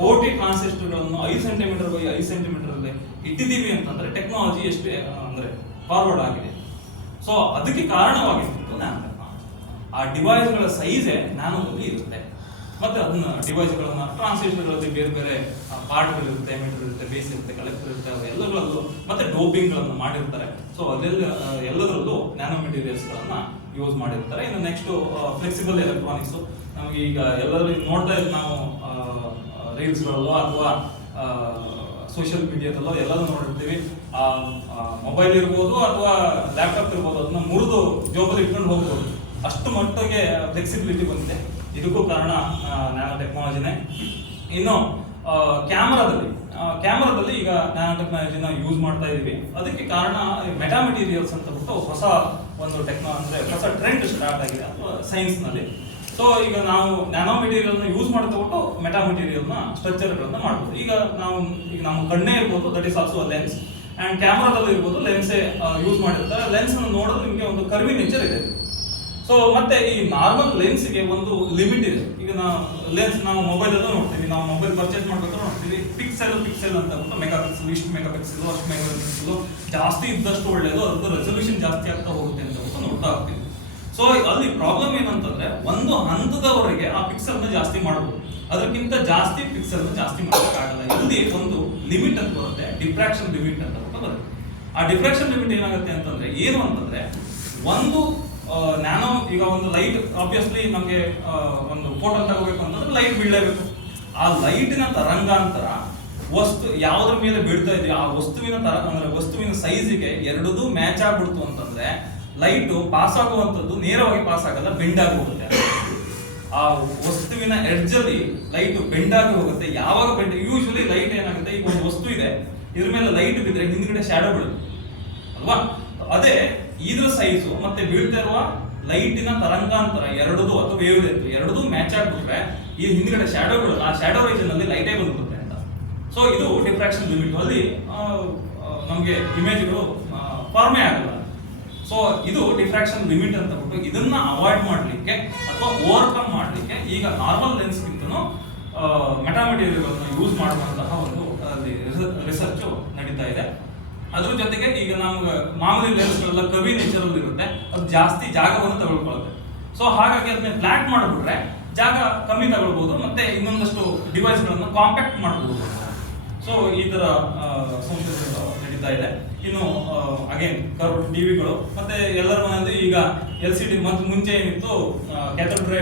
ಕೋಟಿ ಟ್ರಾನ್ಸಿಸ್ಟರ್ಗಳನ್ನು 5 ಸೆಂಟಿಮೀಟರ್ ಬೈ 5 ಸೆಂಟಿಮೀಟರ್ ಅಲ್ಲಿ ಇಟ್ಟಿದ್ದೀವಿ ಅಂತಂದ್ರೆ ಟೆಕ್ನಾಲಜಿ ಎಷ್ಟು ಅಂದ್ರೆ ಫಾರ್ವರ್ಡ್ ಆಗಿದೆ. ಸೊ ಅದಕ್ಕೆ ಕಾರಣವಾಗಿತ್ತು ನ್ಯಾನೋ ಟೆಕ್ನಾಲಜಿ. ಆ ಡಿವೈಸ್ಗಳ ಸೈಜೇ ನ್ಯಾನೋದಲ್ಲಿ ಇರುತ್ತೆ. ಮತ್ತೆ ಅದನ್ನ ಡಿವೈಸ್ಗಳನ್ನ ಟ್ರಾನ್ಸಿಸ್ಟರ್ಗಳಲ್ಲಿ ಬೇರೆ ಬೇರೆ ಪಾರ್ಟ್ಗಳು ಇರುತ್ತೆ, ಎಮಿಟರ್ ಇರುತ್ತೆ, ಬೇಸ್ ಇರುತ್ತೆ, ಕಲೆಕ್ಟರ್ ಇರುತ್ತೆ, ಅವೆಲ್ಲಗಳಲ್ಲೂ ಮತ್ತೆ ಡೋಪಿಂಗ್ಗಳನ್ನು ಮಾಡಿರ್ತಾರೆ. ಸೊ ಎಲ್ಲದರಲ್ಲೂ ನ್ಯಾನೋ ಮೆಟೀರಿಯಲ್ಸ್ ಗಳನ್ನ ಯೂಸ್ ಮಾಡಿರ್ತಾರೆ. ಇನ್ನು ನೆಕ್ಸ್ಟ್ ಫ್ಲೆಕ್ಸಿಬಲ್ ಎಲೆಕ್ಟ್ರಾನಿಕ್ಸ್. ನಮಗೆ ಈಗ ಎಲ್ಲರೂ ನೋಡ್ತಾ ಇದ್ದು ನಾವು ರೀಲ್ಸ್ಗಳಲ್ಲೋ ಅಥವಾ ಸೋಷಿಯಲ್ ಮೀಡಿಯಾದಲ್ಲೋ ಎಲ್ಲದೂ ನೋಡಿರ್ತೀವಿ. ಮೊಬೈಲ್ ಇರ್ಬೋದು ಅಥವಾ ಲ್ಯಾಪ್ಟಾಪ್ ಇರ್ಬೋದು, ಅದನ್ನ ಮುರಿದು ಜೋಬಲ್ಲಿ ಇಟ್ಕೊಂಡು ಹೋಗ್ಬೋದು, ಅಷ್ಟು ಮಟ್ಟಿಗೆ ಫ್ಲೆಕ್ಸಿಬಿಲಿಟಿ ಬಂದಿದೆ. ಇದಕ್ಕೂ ಕಾರಣ ನ್ಯಾನೋ ಟೆಕ್ನಾಲಜಿನೇ. ಇನ್ನು ಕ್ಯಾಮರಾದಲ್ಲಿ ಈಗ ನ್ಯಾನೋ ಟೆಕ್ನಾಲಜಿನ ಯೂಸ್ ಮಾಡ್ತಾ ಇದೀವಿ. ಅದಕ್ಕೆ ಕಾರಣ ಮೆಟಾ ಮೆಟೀರಿಯಲ್ಸ್ ಅಂತ ಬಿಟ್ಟು ಹೊಸ ಒಂದು ಹೊಸ ಟ್ರೆಂಡ್ ಸ್ಟಾರ್ಟ್ ಆಗಿದೆ ಸೈನ್ಸ್ ನಲ್ಲಿ. ಸೊ ಈಗ ನಾವು ನ್ಯಾನೋ ಮೆಟೀರಿಯಲ್ನ ಯೂಸ್ ಮಾಡ್ತಬಿಟ್ಟು ಮೆಟಾ ಮೆಟೀರಿಯಲ್ನ ಸ್ಟ್ರಕ್ಚರ್ಗಳನ್ನ ಮಾಡ್ಬೋದು. ಈಗ ನಮ್ಮ ಕಣ್ಣೇ ಇರ್ಬೋದು, that is also lens. And ಕ್ಯಾಮರಾದಲ್ಲಿ ಇರ್ಬೋದು, ಲೆನ್ಸೇ ಯೂಸ್ ಮಾಡಿರ್ತಾರೆ. ಲೆನ್ಸ್ ನೋಡಿದ್ರೆ ನಿಮಗೆ ಒಂದು ಕರ್ವಿ ನೇಚರ್ ಇದೆ. ಸೊ ಮತ್ತೆ ಈ ನಾರ್ಮಲ್ ಲೆನ್ಸ್ಗೆ ಒಂದು ಲಿಮಿಟ್ ಇದೆ. ಈಗ ನಾವು ಮೊಬೈಲ್ ಅಲ್ಲೂ ನೋಡ್ತೀವಿ, ನಾವು ಮೊಬೈಲ್ ಪರ್ಚೇಸ್ ಮಾಡ್ಬೇಕಾದ್ರೆ ನೋಡ್ತೀವಿ ಪಿಕ್ಸೆಲ್ ಅಂತ ಬಿಟ್ಟು ಮೆಗಾಪಿಕ್ಸೆಲ್, ಇಷ್ಟು ಮೆಗಾಪಿಕ್ಸೆಲ್, ಅಷ್ಟು ಮೆಗಾಪಿಕ್ಸೆಲ್ ಜಾಸ್ತಿ ಇದ್ದಷ್ಟು ಒಳ್ಳೇದು, ಅದ್ರ ರೆಸಲ್ಯೂಷನ್ ಜಾಸ್ತಿ ಆಗ್ತಾ ಹೋಗುತ್ತೆ ಅಂತ ನೋಡ್ತಾ ಹೋಗ್ತೀವಿ. ಸೊ ಅಲ್ಲಿ ಪ್ರಾಬ್ಲಮ್ ಏನಂತಂದ್ರೆ ಒಂದು ಹಂತದವರೆಗೆ ಆ ಪಿಕ್ಸೆಲ್ನ ಜಾಸ್ತಿ ಮಾಡಬಹುದು, ಅದಕ್ಕಿಂತ ಜಾಸ್ತಿ ಪಿಕ್ಸೆಲ್ನ ಜಾಸ್ತಿ ಮಾಡೋಕ್ಕಾಗಲ್ಲ. ಇಲ್ಲಿ ಒಂದು ಲಿಮಿಟ್ ಅಂತ ಬರುತ್ತೆ, ಡಿಫ್ರಾಕ್ಷನ್ ಲಿಮಿಟ್ ಅಂತ ಬರುತ್ತೆ. ಆ ಡಿಫ್ರಾಕ್ಷನ್ ಲಿಮಿಟ್ ಏನಾಗುತ್ತೆ ಅಂತಂದ್ರೆ ಏನು ಅಂತಂದ್ರೆ ಒಂದು ನ್ಯಾನೋ ಈಗ ಒಂದು ಲೈಟ್ ಆಬ್ವಿಯಸ್ಲಿ ನಮಗೆ ಒಂದು ಫೋಟೋ ತಗೋಬೇಕು ಅಂತಂದ್ರೆ ಲೈಟ್ ಬೀಳಲೇಬೇಕು. ಆ ಲೈಟಿನ ತರಂಗಾಂತರ ವಸ್ತು ಯಾವುದ್ರ ಮೇಲೆ ಬೀಳ್ತಾ ಇದೆಯೋ ಆ ವಸ್ತುವಿನ ಅಂದ್ರೆ ವಸ್ತುವಿನ ಸೈಜಿಗೆ ಎರಡೂ ಮ್ಯಾಚ್ ಆಗ್ಬಿಡ್ತು ಅಂತಂದ್ರೆ ಲೈಟ್ ಪಾಸ್ ಆಗುವಂಥದ್ದು ನೇರವಾಗಿ ಪಾಸ್ ಆಗಲ್ಲ, ಬೆಂಡ್ ಆಗಿ ಹೋಗುತ್ತೆ. ಆ ವಸ್ತುವಿನ ಎಡ್ಜ್ ಅಲ್ಲಿ ಲೈಟ್ ಬೆಂಡ್ ಆಗಿ ಹೋಗುತ್ತೆ. ಯಾವಾಗ ಬೆಂಡ್, ಯೂಶಲಿ ಲೈಟ್ ಏನಾಗುತ್ತೆ, ಈಗ ಒಂದು ವಸ್ತು ಇದೆ, ಇದ್ರ ಮೇಲೆ ಲೈಟ್ ಬಿದ್ರೆ ಹಿಂದ್ಗಡೆ ಶಾಡೋ ಬೀಳುತ್ತೆ ಅಲ್ವಾ? ಅದೇ ಇದ್ರ ಸೈಜು ಮತ್ತೆ ಬೀಳ್ತಾ ಇರುವ ಲೈಟಿನ ತರಂಗಾಂತರ ಎರಡೂ ಅಥವಾ ವೇವ್ ಲೆಂತ್ ಎರಡೂ ಮ್ಯಾಚ್ ಆಗ್ಬಿಟ್ರೆ ಈ ಹಿಂದ್ಗಡೆ ಶಾಡೋ ಬೀಳಲ್ಲ, ಆ ಶಾಡೋ ರೀಜನ್ ಅಲ್ಲಿ ಲೈಟೇ ಬಂದ್ಬಿಡುತ್ತೆ ಅಂತ. ಸೊ ಇದು ಡಿಫ್ರಾಕ್ಷನ್ ಲಿಮಿಟ್ ಅಲ್ಲಿ ನಮಗೆ ಇಮೇಜ್ಗಳು ಫಾರ್ಮೇ ಆಗಲ್ಲ. ಸೊ ಇದು ಡಿಫ್ರಾಕ್ಷನ್ ಲಿಮಿಟ್ ಅಂತ ಬಿಟ್ಟು ಇದನ್ನ ಅವಾಯ್ಡ್ ಮಾಡಲಿಕ್ಕೆ ಅಥವಾ ಓವರ್ಕಮ್ ಮಾಡಲಿಕ್ಕೆ ಈಗ ನಾರ್ಮಲ್ ಲೆನ್ಸ್ ಗಿಂತನೂ ಮೆಟಾಮೆಟೀರಿಯಲ್ಗಳನ್ನು ಯೂಸ್ ಮಾಡುವಂತಹ ಒಂದು ರಿಸರ್ಚ್ ನಡೀತಾ ಇದೆ. ಅದ್ರ ಜೊತೆಗೆ ಈಗ ನಮ್ಗೆ ಮಾಮೂಲಿ ಲೆನ್ಸ್ಗಳೆಲ್ಲ ಕವಿ ನೇಚರ್ ಅಲ್ಲಿ ಇರುತ್ತೆ, ಅದು ಜಾಸ್ತಿ ಜಾಗವನ್ನು ತಗೊಳ್ಕೊಳ್ಳುತ್ತೆ. ಸೊ ಹಾಗಾಗಿ ಅದನ್ನ ಫ್ಲಾಟ್ ಮಾಡಿಬಿಟ್ರೆ ಜಾಗ ಕಮ್ಮಿ ತಗೊಳ್ಬಹುದು, ಮತ್ತೆ ಇನ್ನೊಂದಷ್ಟು ಡಿವೈಸ್ಗಳನ್ನು ಕಾಂಪ್ಯಾಕ್ಟ್ ಮಾಡಬಹುದು. ಸೊ ಈ ತರ ಸಂಶೋಧನೆಗಳು ನಡೀತಾ ಇದೆ. ಇನ್ನು ಅಗೇನ್ ಕರ್ವ್ ಟಿವಿಗಳು, ಮತ್ತೆ ಎಲ್ಲರ ಮನೆಯಲ್ಲಿ ಈಗ LCD, ಮತ್ತು ಮುಂಚೆ ಏನಿತ್ತು ಕ್ಯಾಥೋಡ್ ರೇ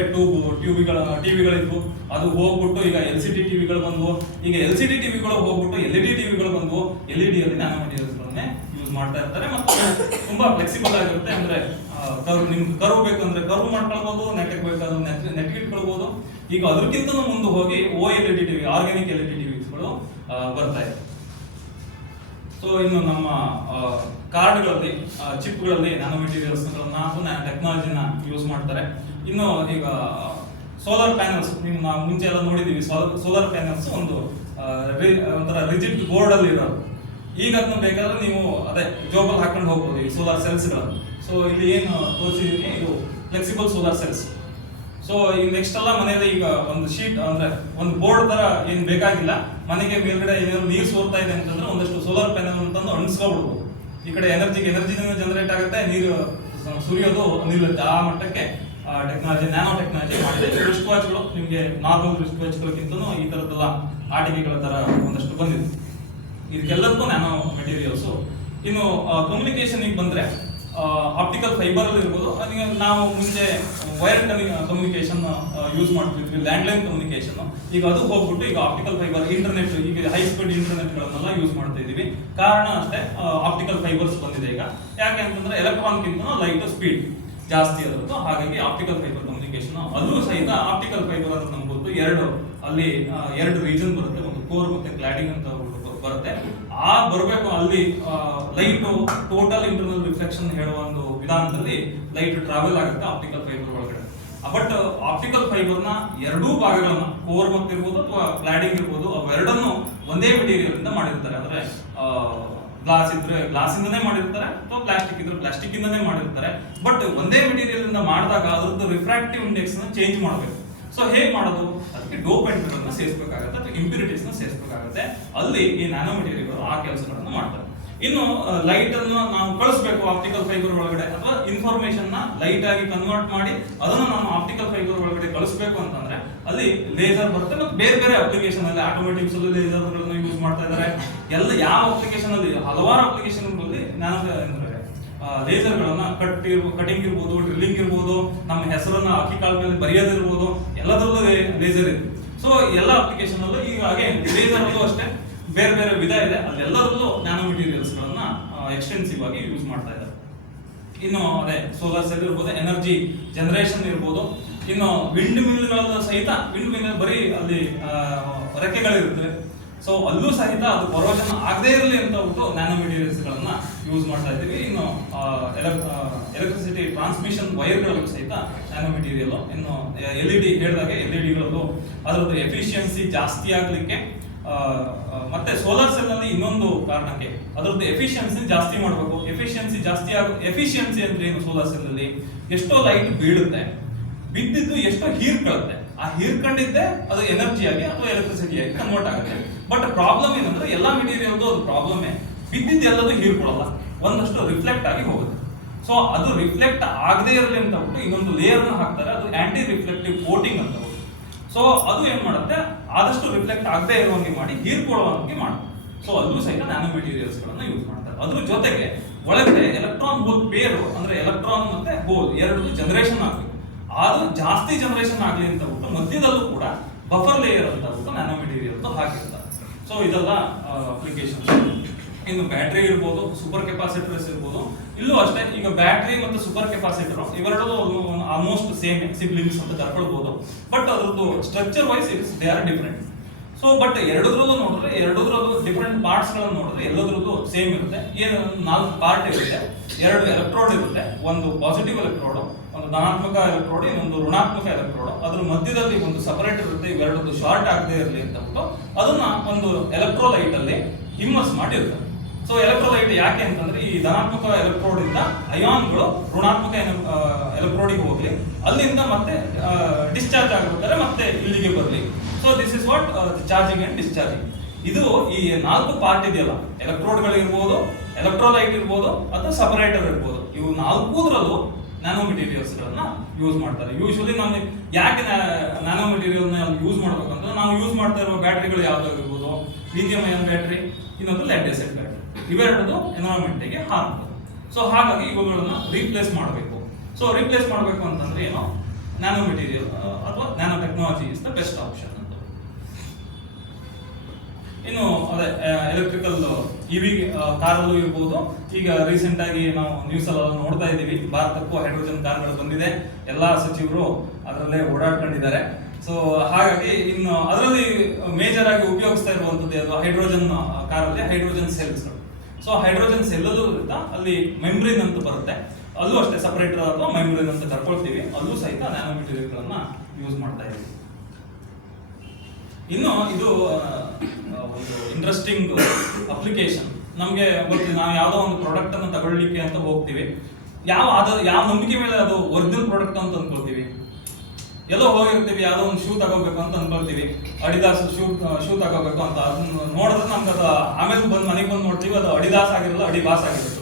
ಟಿವಿಗಳಿದ್ವು, ಅದು ಹೋಗ್ಬಿಟ್ಟು ಈಗ LCD ಟಿವಿಗಳು ಬಂದ್ವು. ಈಗ LCD ಟಿವಿಗಳು ಹೋಗ್ಬಿಟ್ಟು LED ಟಿವಿಗಳು ಬಂದ್ವು. LED ಅಲ್ಲಿ ನ್ಯಾನೋ ಮೆಟೀರಿಯಲ್ಸ್ಗಳನ್ನೇ ಯೂಸ್ ಮಾಡ್ತಾ ಇರ್ತಾರೆ, ಮತ್ತು ತುಂಬಾ ಫ್ಲೆಕ್ಸಿಬಲ್ ಆಗಿರುತ್ತೆ. ಅಂದ್ರೆ ನಿಮ್ಗೆ ಕರ್ವ್ ಬೇಕಂದ್ರೆ ಕರ್ವ್ ಮಾಡ್ಕೊಳ್ಬಹುದು, ನೆಟ್ಗೆ ಬೇಕಾದ್ರೆ ನೆಟ್ಗೆ ಇಟ್ಕೊಳ್ಬಹುದು. ಈಗ ಅದಕ್ಕಿಂತ ಮುಂದೆ ಹೋಗಿ OLED ಟಿವಿ, ಆರ್ಗ್ಯಾನಿಕ್ LED ಟಿವಿಗಳು ಬರ್ತಾ ಇದೆ. ಸೊ ಇನ್ನು ನಮ್ಮ ಕಾರ್ಡ್ಗಳಲ್ಲಿ, ಚಿಪ್ಗಳಲ್ಲಿ ನ್ಯಾನೋ ಮೆಟೀರಿಯಲ್ಸ್ಗಳನ್ನ ಅಥವಾ ನ್ಯಾನೋ ಟೆಕ್ನಾಲಜಿನ ಯೂಸ್ ಮಾಡ್ತಾರೆ. ಇನ್ನು ಈಗ ಸೋಲಾರ್ ಪ್ಯಾನಲ್ಸ್, ನಾವು ಮುಂಚೆ ಎಲ್ಲ ನೋಡಿದೀವಿ. ಸೋಲಾರ್ ಪ್ಯಾನಲ್ಸ್ ಒಂಥರ ರಿಜಿಡ್ ಬೋರ್ಡ್ ಅಲ್ಲಿ ಇರೋದು. ಈಗ ಅದನ್ನ ಬೇಕಾದ್ರೆ ನೀವು ಅದೇ ಜೋಬಲ್ ಹಾಕೊಂಡು ಹೋಗ್ಬೋದು ಈ ಸೋಲಾರ್ ಸೆಲ್ಸ್ಗಳನ್ನು. ಸೊ ಇಲ್ಲಿ ಏನು ತೋರಿಸಿದೀನಿ ಇದು ಫ್ಲೆಕ್ಸಿಬಲ್ ಸೋಲಾರ್ ಸೆಲ್ಸ್. ಸೊ ಈ ನೆಕ್ಸ್ಟ್ ಎಲ್ಲ ಮನೆಯಲ್ಲಿ ಈಗ ಒಂದು ಶೀಟ್ ಅಂದ್ರೆ ಒಂದು ಬೋರ್ಡ್ ತರ ಏನ್ ಬೇಕಾಗಿಲ್ಲ, ಮನೆಗೆ ಮೇಲ್ಗಡೆ ಏನಾದ್ರು ನೀರು ಸೋರ್ತಾ ಇದೆ ಅಂತಂದ್ರೆ ಒಂದಷ್ಟು ಸೋಲಾರ್ ಪ್ಯಾನಲ್ ಅಂತಂದು ಅಣಿಸ್ಕೊಬಿಡ್ಬೋದು. ಈ ಕಡೆ ಎನರ್ಜಿ ಜನರೇಟ್ ಆಗುತ್ತೆ, ನೀರು ಸುರಿಯೋದು ನಿಲ್ಲುತ್ತೆ. ಆ ಮಟ್ಟಕ್ಕೆ ಟೆಕ್ನಾಲಜಿ, ನ್ಯಾನೋ ಟೆಕ್ನಾಲಜಿ ಮಾಡಿದೆ. ರಿಸ್ಟ್ ವಾಚ್ಗಳು ನಿಮಗೆ ನಾರ್ಮಲ್ ರಿಸ್ಟ್ ವಾಚ್ಗಳಕ್ಕಿಂತನೂ ಈ ತರದ್ದೆಲ್ಲ ಆಟಿಕೆಗಳ ತರ ಒಂದಷ್ಟು ಬಂದಿದೆ. ಇದಕ್ಕೆಲ್ಲದಕ್ಕೂ ನ್ಯಾನೋ ಮೆಟೀರಿಯಲ್ಸ್. ಇನ್ನು ಕಮ್ಯುನಿಕೇಶನ್ ಬಂದ್ರೆ ಆಪ್ಟಿಕಲ್ ಫೈಬರ್ ಅಲ್ಲಿ ಇರ್ಬೋದು. ನಾವು ಮುಂಚೆ ವೈರ್ ಕಮ್ಯುನಿಕೇಶನ್ ಯೂಸ್ ಮಾಡ್ತಿದ್ವಿ, ಲ್ಯಾಂಡ್ಲೈನ್ ಕಮ್ಯುನಿಕೇಶನ್. ಈಗ ಅದು ಹೋಗ್ಬಿಟ್ಟು ಈಗ ಆಪ್ಟಿಕಲ್ ಫೈಬರ್, ಇಂಟರ್ನೆಟ್, ಈಗ ಹೈ ಸ್ಪೀಡ್ ಇಂಟರ್ನೆಟ್ ಗಳನ್ನೆಲ್ಲ ಯೂಸ್ ಮಾಡ್ತಾ ಇದೀವಿ. ಕಾರಣ ಅಷ್ಟೇ, ಆಪ್ಟಿಕಲ್ ಫೈಬರ್ಸ್ ಬಂದಿದೆ ಈಗ. ಯಾಕೆ ಅಂತಂದ್ರೆ ಎಲೆಕ್ಟ್ರಾನ್ಗಿಂತ ಲೈಟ್ ಸ್ಪೀಡ್ ಜಾಸ್ತಿ ಅದರದ್ದು, ಹಾಗಾಗಿ ಆಪ್ಟಿಕಲ್ ಫೈಬರ್ ಕಮ್ಯುನಿಕೇಶನ್. ಅಲ್ಲೂ ಸಹಿತ ಆಪ್ಟಿಕಲ್ ಫೈಬರ್ ಅಂತ ನಮ್ಗೆ ಗೊತ್ತು, ಎರಡು ರೀಜನ್ ಬರುತ್ತೆ, ಒಂದು ಕೋರ್ ಮತ್ತೆ ಕ್ಲಾಡಿಂಗ್ ಅಂತ ಬರುತ್ತೆ. ಬರಬೇಕು ಅಲ್ಲಿ ಲೈಟ್ ಟೋಟಲ್ ಇಂಟರ್ನಲ್ ರಿಫ್ಲೆಕ್ಷನ್ ಹೇಳುವ ಒಂದು ವಿಧಾನದಲ್ಲಿ ಲೈಟ್ ಟ್ರಾವೆಲ್ ಆಗುತ್ತೆ ಆಪ್ಟಿಕಲ್ ಫೈಬರ್ ಒಳಗಡೆ. ಬಟ್ ಆಪ್ಟಿಕಲ್ ಫೈಬರ್ನ ಎರಡೂ ಭಾಗಗಳನ್ನ, ಕೋರ್ ಮತ್ತೆ ಇರ್ಬೋದು ಅಥವಾ ಕ್ಲಾಡಿಂಗ್ ಇರ್ಬೋದು, ಅವೆರಡನ್ನು ಒಂದೇ ಮೆಟೀರಿಯಲ್ ಇಂದ ಮಾಡಿರ್ತಾರೆ. ಅಂದ್ರೆ ಗ್ಲಾಸ್ ಇದ್ರೆ ಗ್ಲಾಸ್ ಇಂದನೇ ಮಾಡಿರ್ತಾರೆ, ಅಥವಾ ಪ್ಲಾಸ್ಟಿಕ್ ಇದ್ರೆ ಪ್ಲಾಸ್ಟಿಕ್ ಇಂದನೇ ಮಾಡಿರ್ತಾರೆ. ಬಟ್ ಒಂದೇ ಮೆಟೀರಿಯಲ್ ಇಂದ ಮಾಡಿದಾಗ ಅದ್ರದ್ದು ರಿಫ್ರಾಕ್ಟಿವ್ ಇಂಡೆಕ್ಸ್ ನ ಚೇಂಜ್ ಮಾಡಬೇಕು. ಸೊ ಹೇಗೆ ಮಾಡೋದು? ಅದಕ್ಕೆ ಡೋಪೆಂಟ್ ಗಳನ್ನ ಸೇರಿಸಬೇಕಾಗುತ್ತೆ ಅಥವಾ ಇಂಪ್ಯೂರಿಟೀಸ್ ನ ಸೇರಿಸಬೇಕಾಗುತ್ತೆ. ಅಲ್ಲಿ ಈ ನ್ಯಾನೋ ಮೆಟೀರಿಯಲ್ ಆ ಕೆಲಸಗಳನ್ನು ಮಾಡ್ತಾರೆ. ಇನ್ನು ಲೈಟ್ ಅನ್ನು ನಾವು ಕಳಿಸ್ಬೇಕು ಆಪ್ಟಿಕಲ್ ಫೈಬರ್ ಒಳಗಡೆ, ಅಥವಾ ಇನ್ಫಾರ್ಮೇಶನ್ ನ ಲೈಟ್ ಆಗಿ ಕನ್ವರ್ಟ್ ಮಾಡಿ ಅದನ್ನು ನಾವು ಆಪ್ಟಿಕಲ್ ಫೈಬರ್ ಒಳಗಡೆ ಕಳಿಸ್ಬೇಕು ಅಂತಂದ್ರೆ ಅಲ್ಲಿ ಲೇಸರ್ ಬರುತ್ತೆ. ಮತ್ತು ಬೇರೆ ಬೇರೆ ಅಪ್ಲಿಕೇಶನ್ ಅಲ್ಲಿ ಆಟೋಮೆಟಿಕ್ಸ್ ಅಲ್ಲಿ ಲೇಸರ್ ಗಳನ್ನ ಯೂಸ್ ಮಾಡ್ತಾ ಇದ್ದಾರೆ. ಯಾವ ಅಪ್ಲಿಕೇಶನ್ ಅಲ್ಲಿ, ಹಲವಾರು ಅಪ್ಲಿಕೇಶನ್ ಗಳಲ್ಲಿ ಲೇಸರ್ ಗಳನ್ನ ಕಟಿಂಗ್ ಇರ್ಬೋದು, ಡ್ರಿಲ್ಲಿಂಗ್ ಇರ್ಬೋದು, ನಮ್ಮ ಹೆಸರನ್ನ ಅಕ್ಕಿ ಕಾಳ ಮೇಲೆ ಬರೆಯೋದಿರ್ಬೋದು, ಎಲ್ಲದರಲ್ಲೂ ಲೇಸರ್ ಇದೆ. ಸೊ ಎಲ್ಲ ಅಪ್ಲಿಕೇಶನ್ ಅಲ್ಲೂ ಈಗ ಲೇಸರ್ ಅಲ್ಲೂ ಅಷ್ಟೇ ಬೇರೆ ಬೇರೆ ವಿಧ ಇದೆ. ಅಲ್ಲೆಲ್ಲದರಲ್ಲೂ ನ್ಯಾನೋ ಮೆಟೀರಿಯಲ್ಸ್ ಗಳನ್ನ ಎಕ್ಸ್ಟೆನ್ಸಿವ್ ಆಗಿ ಯೂಸ್ ಮಾಡ್ತಾ ಇದ್ದಾರೆ. ಇನ್ನು ಅದೇ ಸೋಲಾರ್ ಸೆಲ್ ಇರ್ಬೋದು, ಎನರ್ಜಿ ಜನರೇಷನ್ ಇರ್ಬೋದು. ಇನ್ನು ವಿಂಡ್ ಮಿಲ್ ಸಹಿತ, ವಿಂಡ್ ಮಿಲ್ ಬರೀ ಅಲ್ಲಿ ರೆಕ್ಕೆಗಳಿರುತ್ತವೆ. ಸೊ ಅಲ್ಲೂ ಸಹಿತ ಅದು ಕೊರೋಷನ್ ಆಗದೇ ಇರಲಿ ಅಂತ ಹೇಳ್ಬಿಟ್ಟು ನ್ಯಾನೋ ಮೆಟೀರಿಯಲ್ಸ್ ಗಳನ್ನ ಯೂಸ್ ಮಾಡ್ತಾ ಇದ್ದೀವಿ. ಇನ್ನು ಎಲೆಕ್ಟ್ರಿಸಿಟಿ ಟ್ರಾನ್ಸ್ಮಿಷನ್ ವೈರ್ಗಳಲ್ಲೂ ಸಹಿತ ನ್ಯಾನೋ ಮೆಟೀರಿಯಲ್. ಇನ್ನು LED ಹೇಳಿದಾಗೆ LEDಗಳಲ್ಲೂ ಅದರದ್ದು ಎಫಿಷಿಯನ್ಸಿ ಜಾಸ್ತಿ ಆಗ್ಲಿಕ್ಕೆ, ಮತ್ತೆ ಸೋಲಾರ್ ಸೆಲ್ ನಲ್ಲಿ ಇನ್ನೊಂದು ಕಾರಣಕ್ಕೆ ಅದರದ್ದು ಎಫಿಷಿಯನ್ಸಿ ಜಾಸ್ತಿ ಮಾಡಬೇಕು. ಎಫಿಷಿಯನ್ಸಿ ಅಂದ್ರೆ ಏನು? ಸೋಲಾರ್ ಸೆಲ್ ಅಲ್ಲಿ ಎಷ್ಟೋ ಲೈಟ್ ಬೀಳುತ್ತೆ, ಬಿದ್ದಿದ್ದು ಎಷ್ಟೋ ಹೀರ್ಕೊಳ್ಳುತ್ತೆ. ಆ ಹೀರ್ಕೊಂಡಿದ್ದೆ ಅದು ಎನರ್ಜಿ ಆಗಿ ಅಥವಾ ಎಲೆಕ್ಟ್ರಿಸಿಟಿ ಆಗಿ ಕನ್ವರ್ಟ್ ಆಗುತ್ತೆ. ಬಟ್ ಪ್ರಾಬ್ಲಮ್ ಏನಂದ್ರೆ ಎಲ್ಲ ಮೆಟೀರಿಯಲ್ದು ಅದು ಪ್ರಾಬ್ಲಮ್, ಬಿದ್ದಿದ್ದು ಎಲ್ಲದೂ ಹೀರ್ಕೊಳ್ಳಲ್ಲ, ಒಂದಷ್ಟು ರಿಫ್ಲೆಕ್ಟ್ ಆಗಿ ಹೋಗುತ್ತೆ. ಸೊ ಅದು ರಿಫ್ಲೆಕ್ಟ್ ಆಗದೇ ಇರಲಿ ಅಂತ ಬಿಟ್ಟು ಇನ್ನೊಂದು ಲೇಯರ್ ನ ಹಾಕ್ತಾರೆ, ಅದು ಆಂಟಿ ರಿಫ್ಲೆಕ್ಟಿವ್ ಕೋಟಿಂಗ್ ಅಂತ. ಸೊ ಅದು ಏನ್ ಮಾಡುತ್ತೆ, ಆದಷ್ಟು ರಿಫ್ಲೆಕ್ಟ್ ಆಗದೆ ಇರುವಂಗೆ ಮಾಡಿ, ಹೀರ್ಕೊಳ್ಳುವಂಗೆ ಮಾಡುತ್ತೆ. ಸೊ ಅಲ್ಲೂ ಸಹಿತ ನ್ಯಾನೋ ಮೆಟೀರಿಯಲ್ಸ್ ಗಳನ್ನ ಯೂಸ್ ಮಾಡ್ತಾರೆ. ಅದ್ರ ಜೊತೆಗೆ ಒಳಗಡೆ ಎಲೆಕ್ಟ್ರಾನ್ ಹೋಲ್ ಪೇರು ಅಂದ್ರೆ ಎಲೆಕ್ಟ್ರಾನ್ ಮತ್ತೆ ಹೋಲ್ ಎರಡು ಜನರೇಷನ್ ಆಗಲಿ, ಅದು ಜಾಸ್ತಿ ಜನರೇಷನ್ ಆಗಲಿ ಅಂತ ಬಿಟ್ಟು ಮಧ್ಯದಲ್ಲೂ ಕೂಡ ಬಫರ್ ಲೇಯರ್ ಅಂತ ಬಿಟ್ಟು ನ್ಯಾನೋ ಮೆಟೀರಿಯಲ್ ಹಾಕಿರ್ತಾರೆ. ಸೊ ಇದೆಲ್ಲ ಅಪ್ಲಿಕೇಶನ್. ಇನ್ನು ಬ್ಯಾಟ್ರಿ ಇರ್ಬೋದು, ಸೂಪರ್ ಕೆಪಾಸಿಟರ್ಸ್ ಇರ್ಬೋದು. ಇಲ್ಲೂ ಅಷ್ಟೇ, ಈಗ ಬ್ಯಾಟ್ರಿ ಮತ್ತು ಸೂಪರ್ ಕೆಪಾಸಿಟರ್ ಇವೆರಡು ಆಲ್ಮೋಸ್ಟ್ ಸೇಮ್ ಸಿಬ್ಲಿಂಗ್ಸ್ ಅಂತ ಕರ್ಕೊಳ್ಬಹುದು. ಬಟ್ ಅದ್ರದ್ದು structure wise they are different. So but ಎರಡದ್ರಲ್ಲೂ ನೋಡಿದ್ರೆ ಎರಡದ್ರಲ್ಲೂ ಡಿಫರೆಂಟ್ ಪಾರ್ಟ್ಸ್ ಗಳನ್ನು ನೋಡಿದ್ರೆ ಎಲ್ಲದ್ರದ್ದು ಸೇಮ್ ಇರುತ್ತೆ. ಏನು 4 ಪಾರ್ಟ್ ಇರುತ್ತೆ, 2 ಎಲೆಕ್ಟ್ರೋಡ್ ಇರುತ್ತೆ, ಒಂದು ಪಾಸಿಟಿವ್ ಎಲೆಕ್ಟ್ರೋಡ್, ಒಂದು ಧನಾತ್ಮಕ ಎಲೆಕ್ಟ್ರೋಡ್, ಇನ್ನೊಂದು ಋಣಾತ್ಮಕ ಎಲೆಕ್ಟ್ರೋಡ್. ಅದ್ರ ಮಧ್ಯದಲ್ಲಿ ಒಂದು ಸಪರೇಟ್ ಇರುತ್ತೆ, ಇವೆರಡದ್ದು ಶಾರ್ಟ್ ಆಗದೆ ಇರಲಿ ಅಂತ ಬಿಟ್ಟು ಅದನ್ನ ಒಂದು ಎಲೆಕ್ಟ್ರೋಲೈಟ್ ಅಲ್ಲಿ ಇಮ್ಮರ್ಸ್ ಮಾಡಿರ್ತಾರೆ. ಸೊ ಎಲೆಕ್ಟ್ರೋಲೈಟ್ ಯಾಕೆ ಅಂತಂದ್ರೆ ಈ ಧನಾತ್ಮಕ ಎಲೆಕ್ಟ್ರೋಡ್ ಇಂದ ಅಯಾನ್ಗಳು ಋಣಾತ್ಮಕ ಎಲೆಕ್ಟ್ರೋಡಿಗೆ ಹೋಗ್ಲಿ, ಅಲ್ಲಿಂದ ಮತ್ತೆ ಡಿಸ್ಚಾರ್ಜ್ ಆಗಬೇಕಾದ್ರೆ ಮತ್ತೆ ಇಲ್ಲಿಗೆ ಬರಲಿ. So this is what charging and discharging. ಇದು ಈ 4 ಪಾರ್ಟ್ ಇದೆಯಲ್ಲ, ಎಲೆಕ್ಟ್ರೋಡ್ಗಳು ಇರ್ಬೋದು, ಎಲೆಕ್ಟ್ರೋಲೈಟ್ ಇರ್ಬೋದು, ಅಥವಾ ಸಪರೇಟರ್ ಇರ್ಬೋದು, ಇವು 4 ನ್ಯಾನೋ ಮೆಟೀರಿಯಲ್ಸ್ ಗಳನ್ನ ಯೂಸ್ ಮಾಡ್ತಾರೆ. ಯೂಶಲಿ ನಮ್ಗೆ ಯಾಕೆ ನ್ಯಾನೋ ಮೆಟೀರಿಯಲ್ ನ ಯೂಸ್ ಮಾಡ್ಬೇಕಂದ್ರೆ, ನಾವು ಯೂಸ್ ಮಾಡ್ತಾ ಇರುವ ಬ್ಯಾಟ್ರಿಗಳು ಯಾವ್ದಾಗಿರ್ಬೋದು, ಲಿಥಿಯಂ ಅಯಾನ್ ಬ್ಯಾಟ್ರಿ, ಇನ್ನೊಂದು ಲೆಡ್ ಆಸಿಡ್ ಬ್ಯಾಟ್ರಿ, ಇವೆರಡು ಎನ್ವೈರನ್ಮೆಂಟ್ ಗೆ ಹಾರ್ಮ್ಫುಲ್. ಸೊ ಹಾಗಾಗಿ ಇವುಗಳನ್ನ ರೀಪ್ಲೇಸ್ ಮಾಡಬೇಕು. ಸೊ ರೀಪ್ಲೇಸ್ ಮಾಡಬೇಕು ಅಂತಂದ್ರೆ ಏನು, ನ್ಯಾನೋ ಮೆಟೀರಿಯಲ್ ಅಥವಾ nano technology is the best option ಅಂತ. ಇನ್ನು ಅದೇ ಎಲೆಕ್ಟ್ರಿಕಲ್ ಇವಿ ಕಾರಲ್ಲೂ ಇರ್ಬೋದು. ಈಗ ರೀಸೆಂಟ್ ಆಗಿ ನಾವು ನ್ಯೂಸ್ ಎಲ್ಲ ನೋಡ್ತಾ ಇದ್ದೀವಿ, ಭಾರತಕ್ಕೂ ಹೈಡ್ರೋಜನ್ ಕಾರ್ಗಳು ಬಂದಿದೆ, ಎಲ್ಲಾ ಸಚಿವರು ಅದರಲ್ಲೇ ಓಡಾಡ್ಕೊಂಡಿದ್ದಾರೆ. ಸೊ ಹಾಗಾಗಿ ಇನ್ನು ಅದರಲ್ಲಿ ಮೇಜರ್ ಆಗಿ ಉಪಯೋಗಿಸ್ತಾ ಇರುವಂತದ್ದು ಅದು ಹೈಡ್ರೋಜನ್ ಕಾರಲ್ಲಿ hydrogen cells. So hydrogen cell ಅಲ್ಲೂ ಅಲ್ಲಿ ಮೆಮ್ಬ್ರೇನ್ ಅಂತ ಬರುತ್ತೆ, ಅಲ್ಲೂ ಅಷ್ಟೇ ಸಪರೇಟರ್ ಅಥವಾ ಮೆಮ್ಬ್ರೇನ್ ಅಂತ ಕರ್ಕೊಳ್ತೀವಿ, ಅಲ್ಲೂ ಸಹಿತ ನ್ಯಾನೋ ಮೆಟೀರಿಯಲ್ ಗಳನ್ನ ಯೂಸ್ ಮಾಡ್ತಾ ಇದ್ದೀವಿ. ಇನ್ನು ಇದು ಒಂದು ಇಂಟ್ರೆಸ್ಟಿಂಗ್ ಅಪ್ಲಿಕೇಶನ್. ನಮಗೆ ಗೊತ್ತಿಲ್ಲ, ನಾವು ಯಾವುದೋ ಒಂದು ಪ್ರಾಡಕ್ಟ್ ಅನ್ನು ತಗೊಳ್ಳಿಕ್ಕೆ ಅಂತ ಹೋಗ್ತೀವಿ, ಯಾವ ನಂಬಿಕೆ ಮೇಲೆ ಅದು ಒರಿಜಿನಲ್ ಪ್ರಾಡಕ್ಟ್ ಅಂತ ಅನ್ಕೊಳ್ತೀವಿ. ಎಲ್ಲೋ ಹೋಗಿರ್ತೀವಿ, ಯಾವುದೋ ಒಂದು ಶೂ ತಗೋಬೇಕು ಅಂತ ಅನ್ಕೊಳ್ತೀವಿ, ಅಡಿದಾಸ್ ಶೂ ತಗೋಬೇಕು ಅಂತ. ಅದನ್ನ ನೋಡಿದ್ರೆ ನಮ್ಗೆ ಅದು ಆಮೇಲೆ ಮನೆಗೆ ಬಂದು ನೋಡ್ತೀವಿ, ಅದು ಅಡಿದಾಸ್ ಆಗಿರಲ್ಲ, ಅಡಿಬಾಸ್ ಆಗಿರುತ್ತೆ.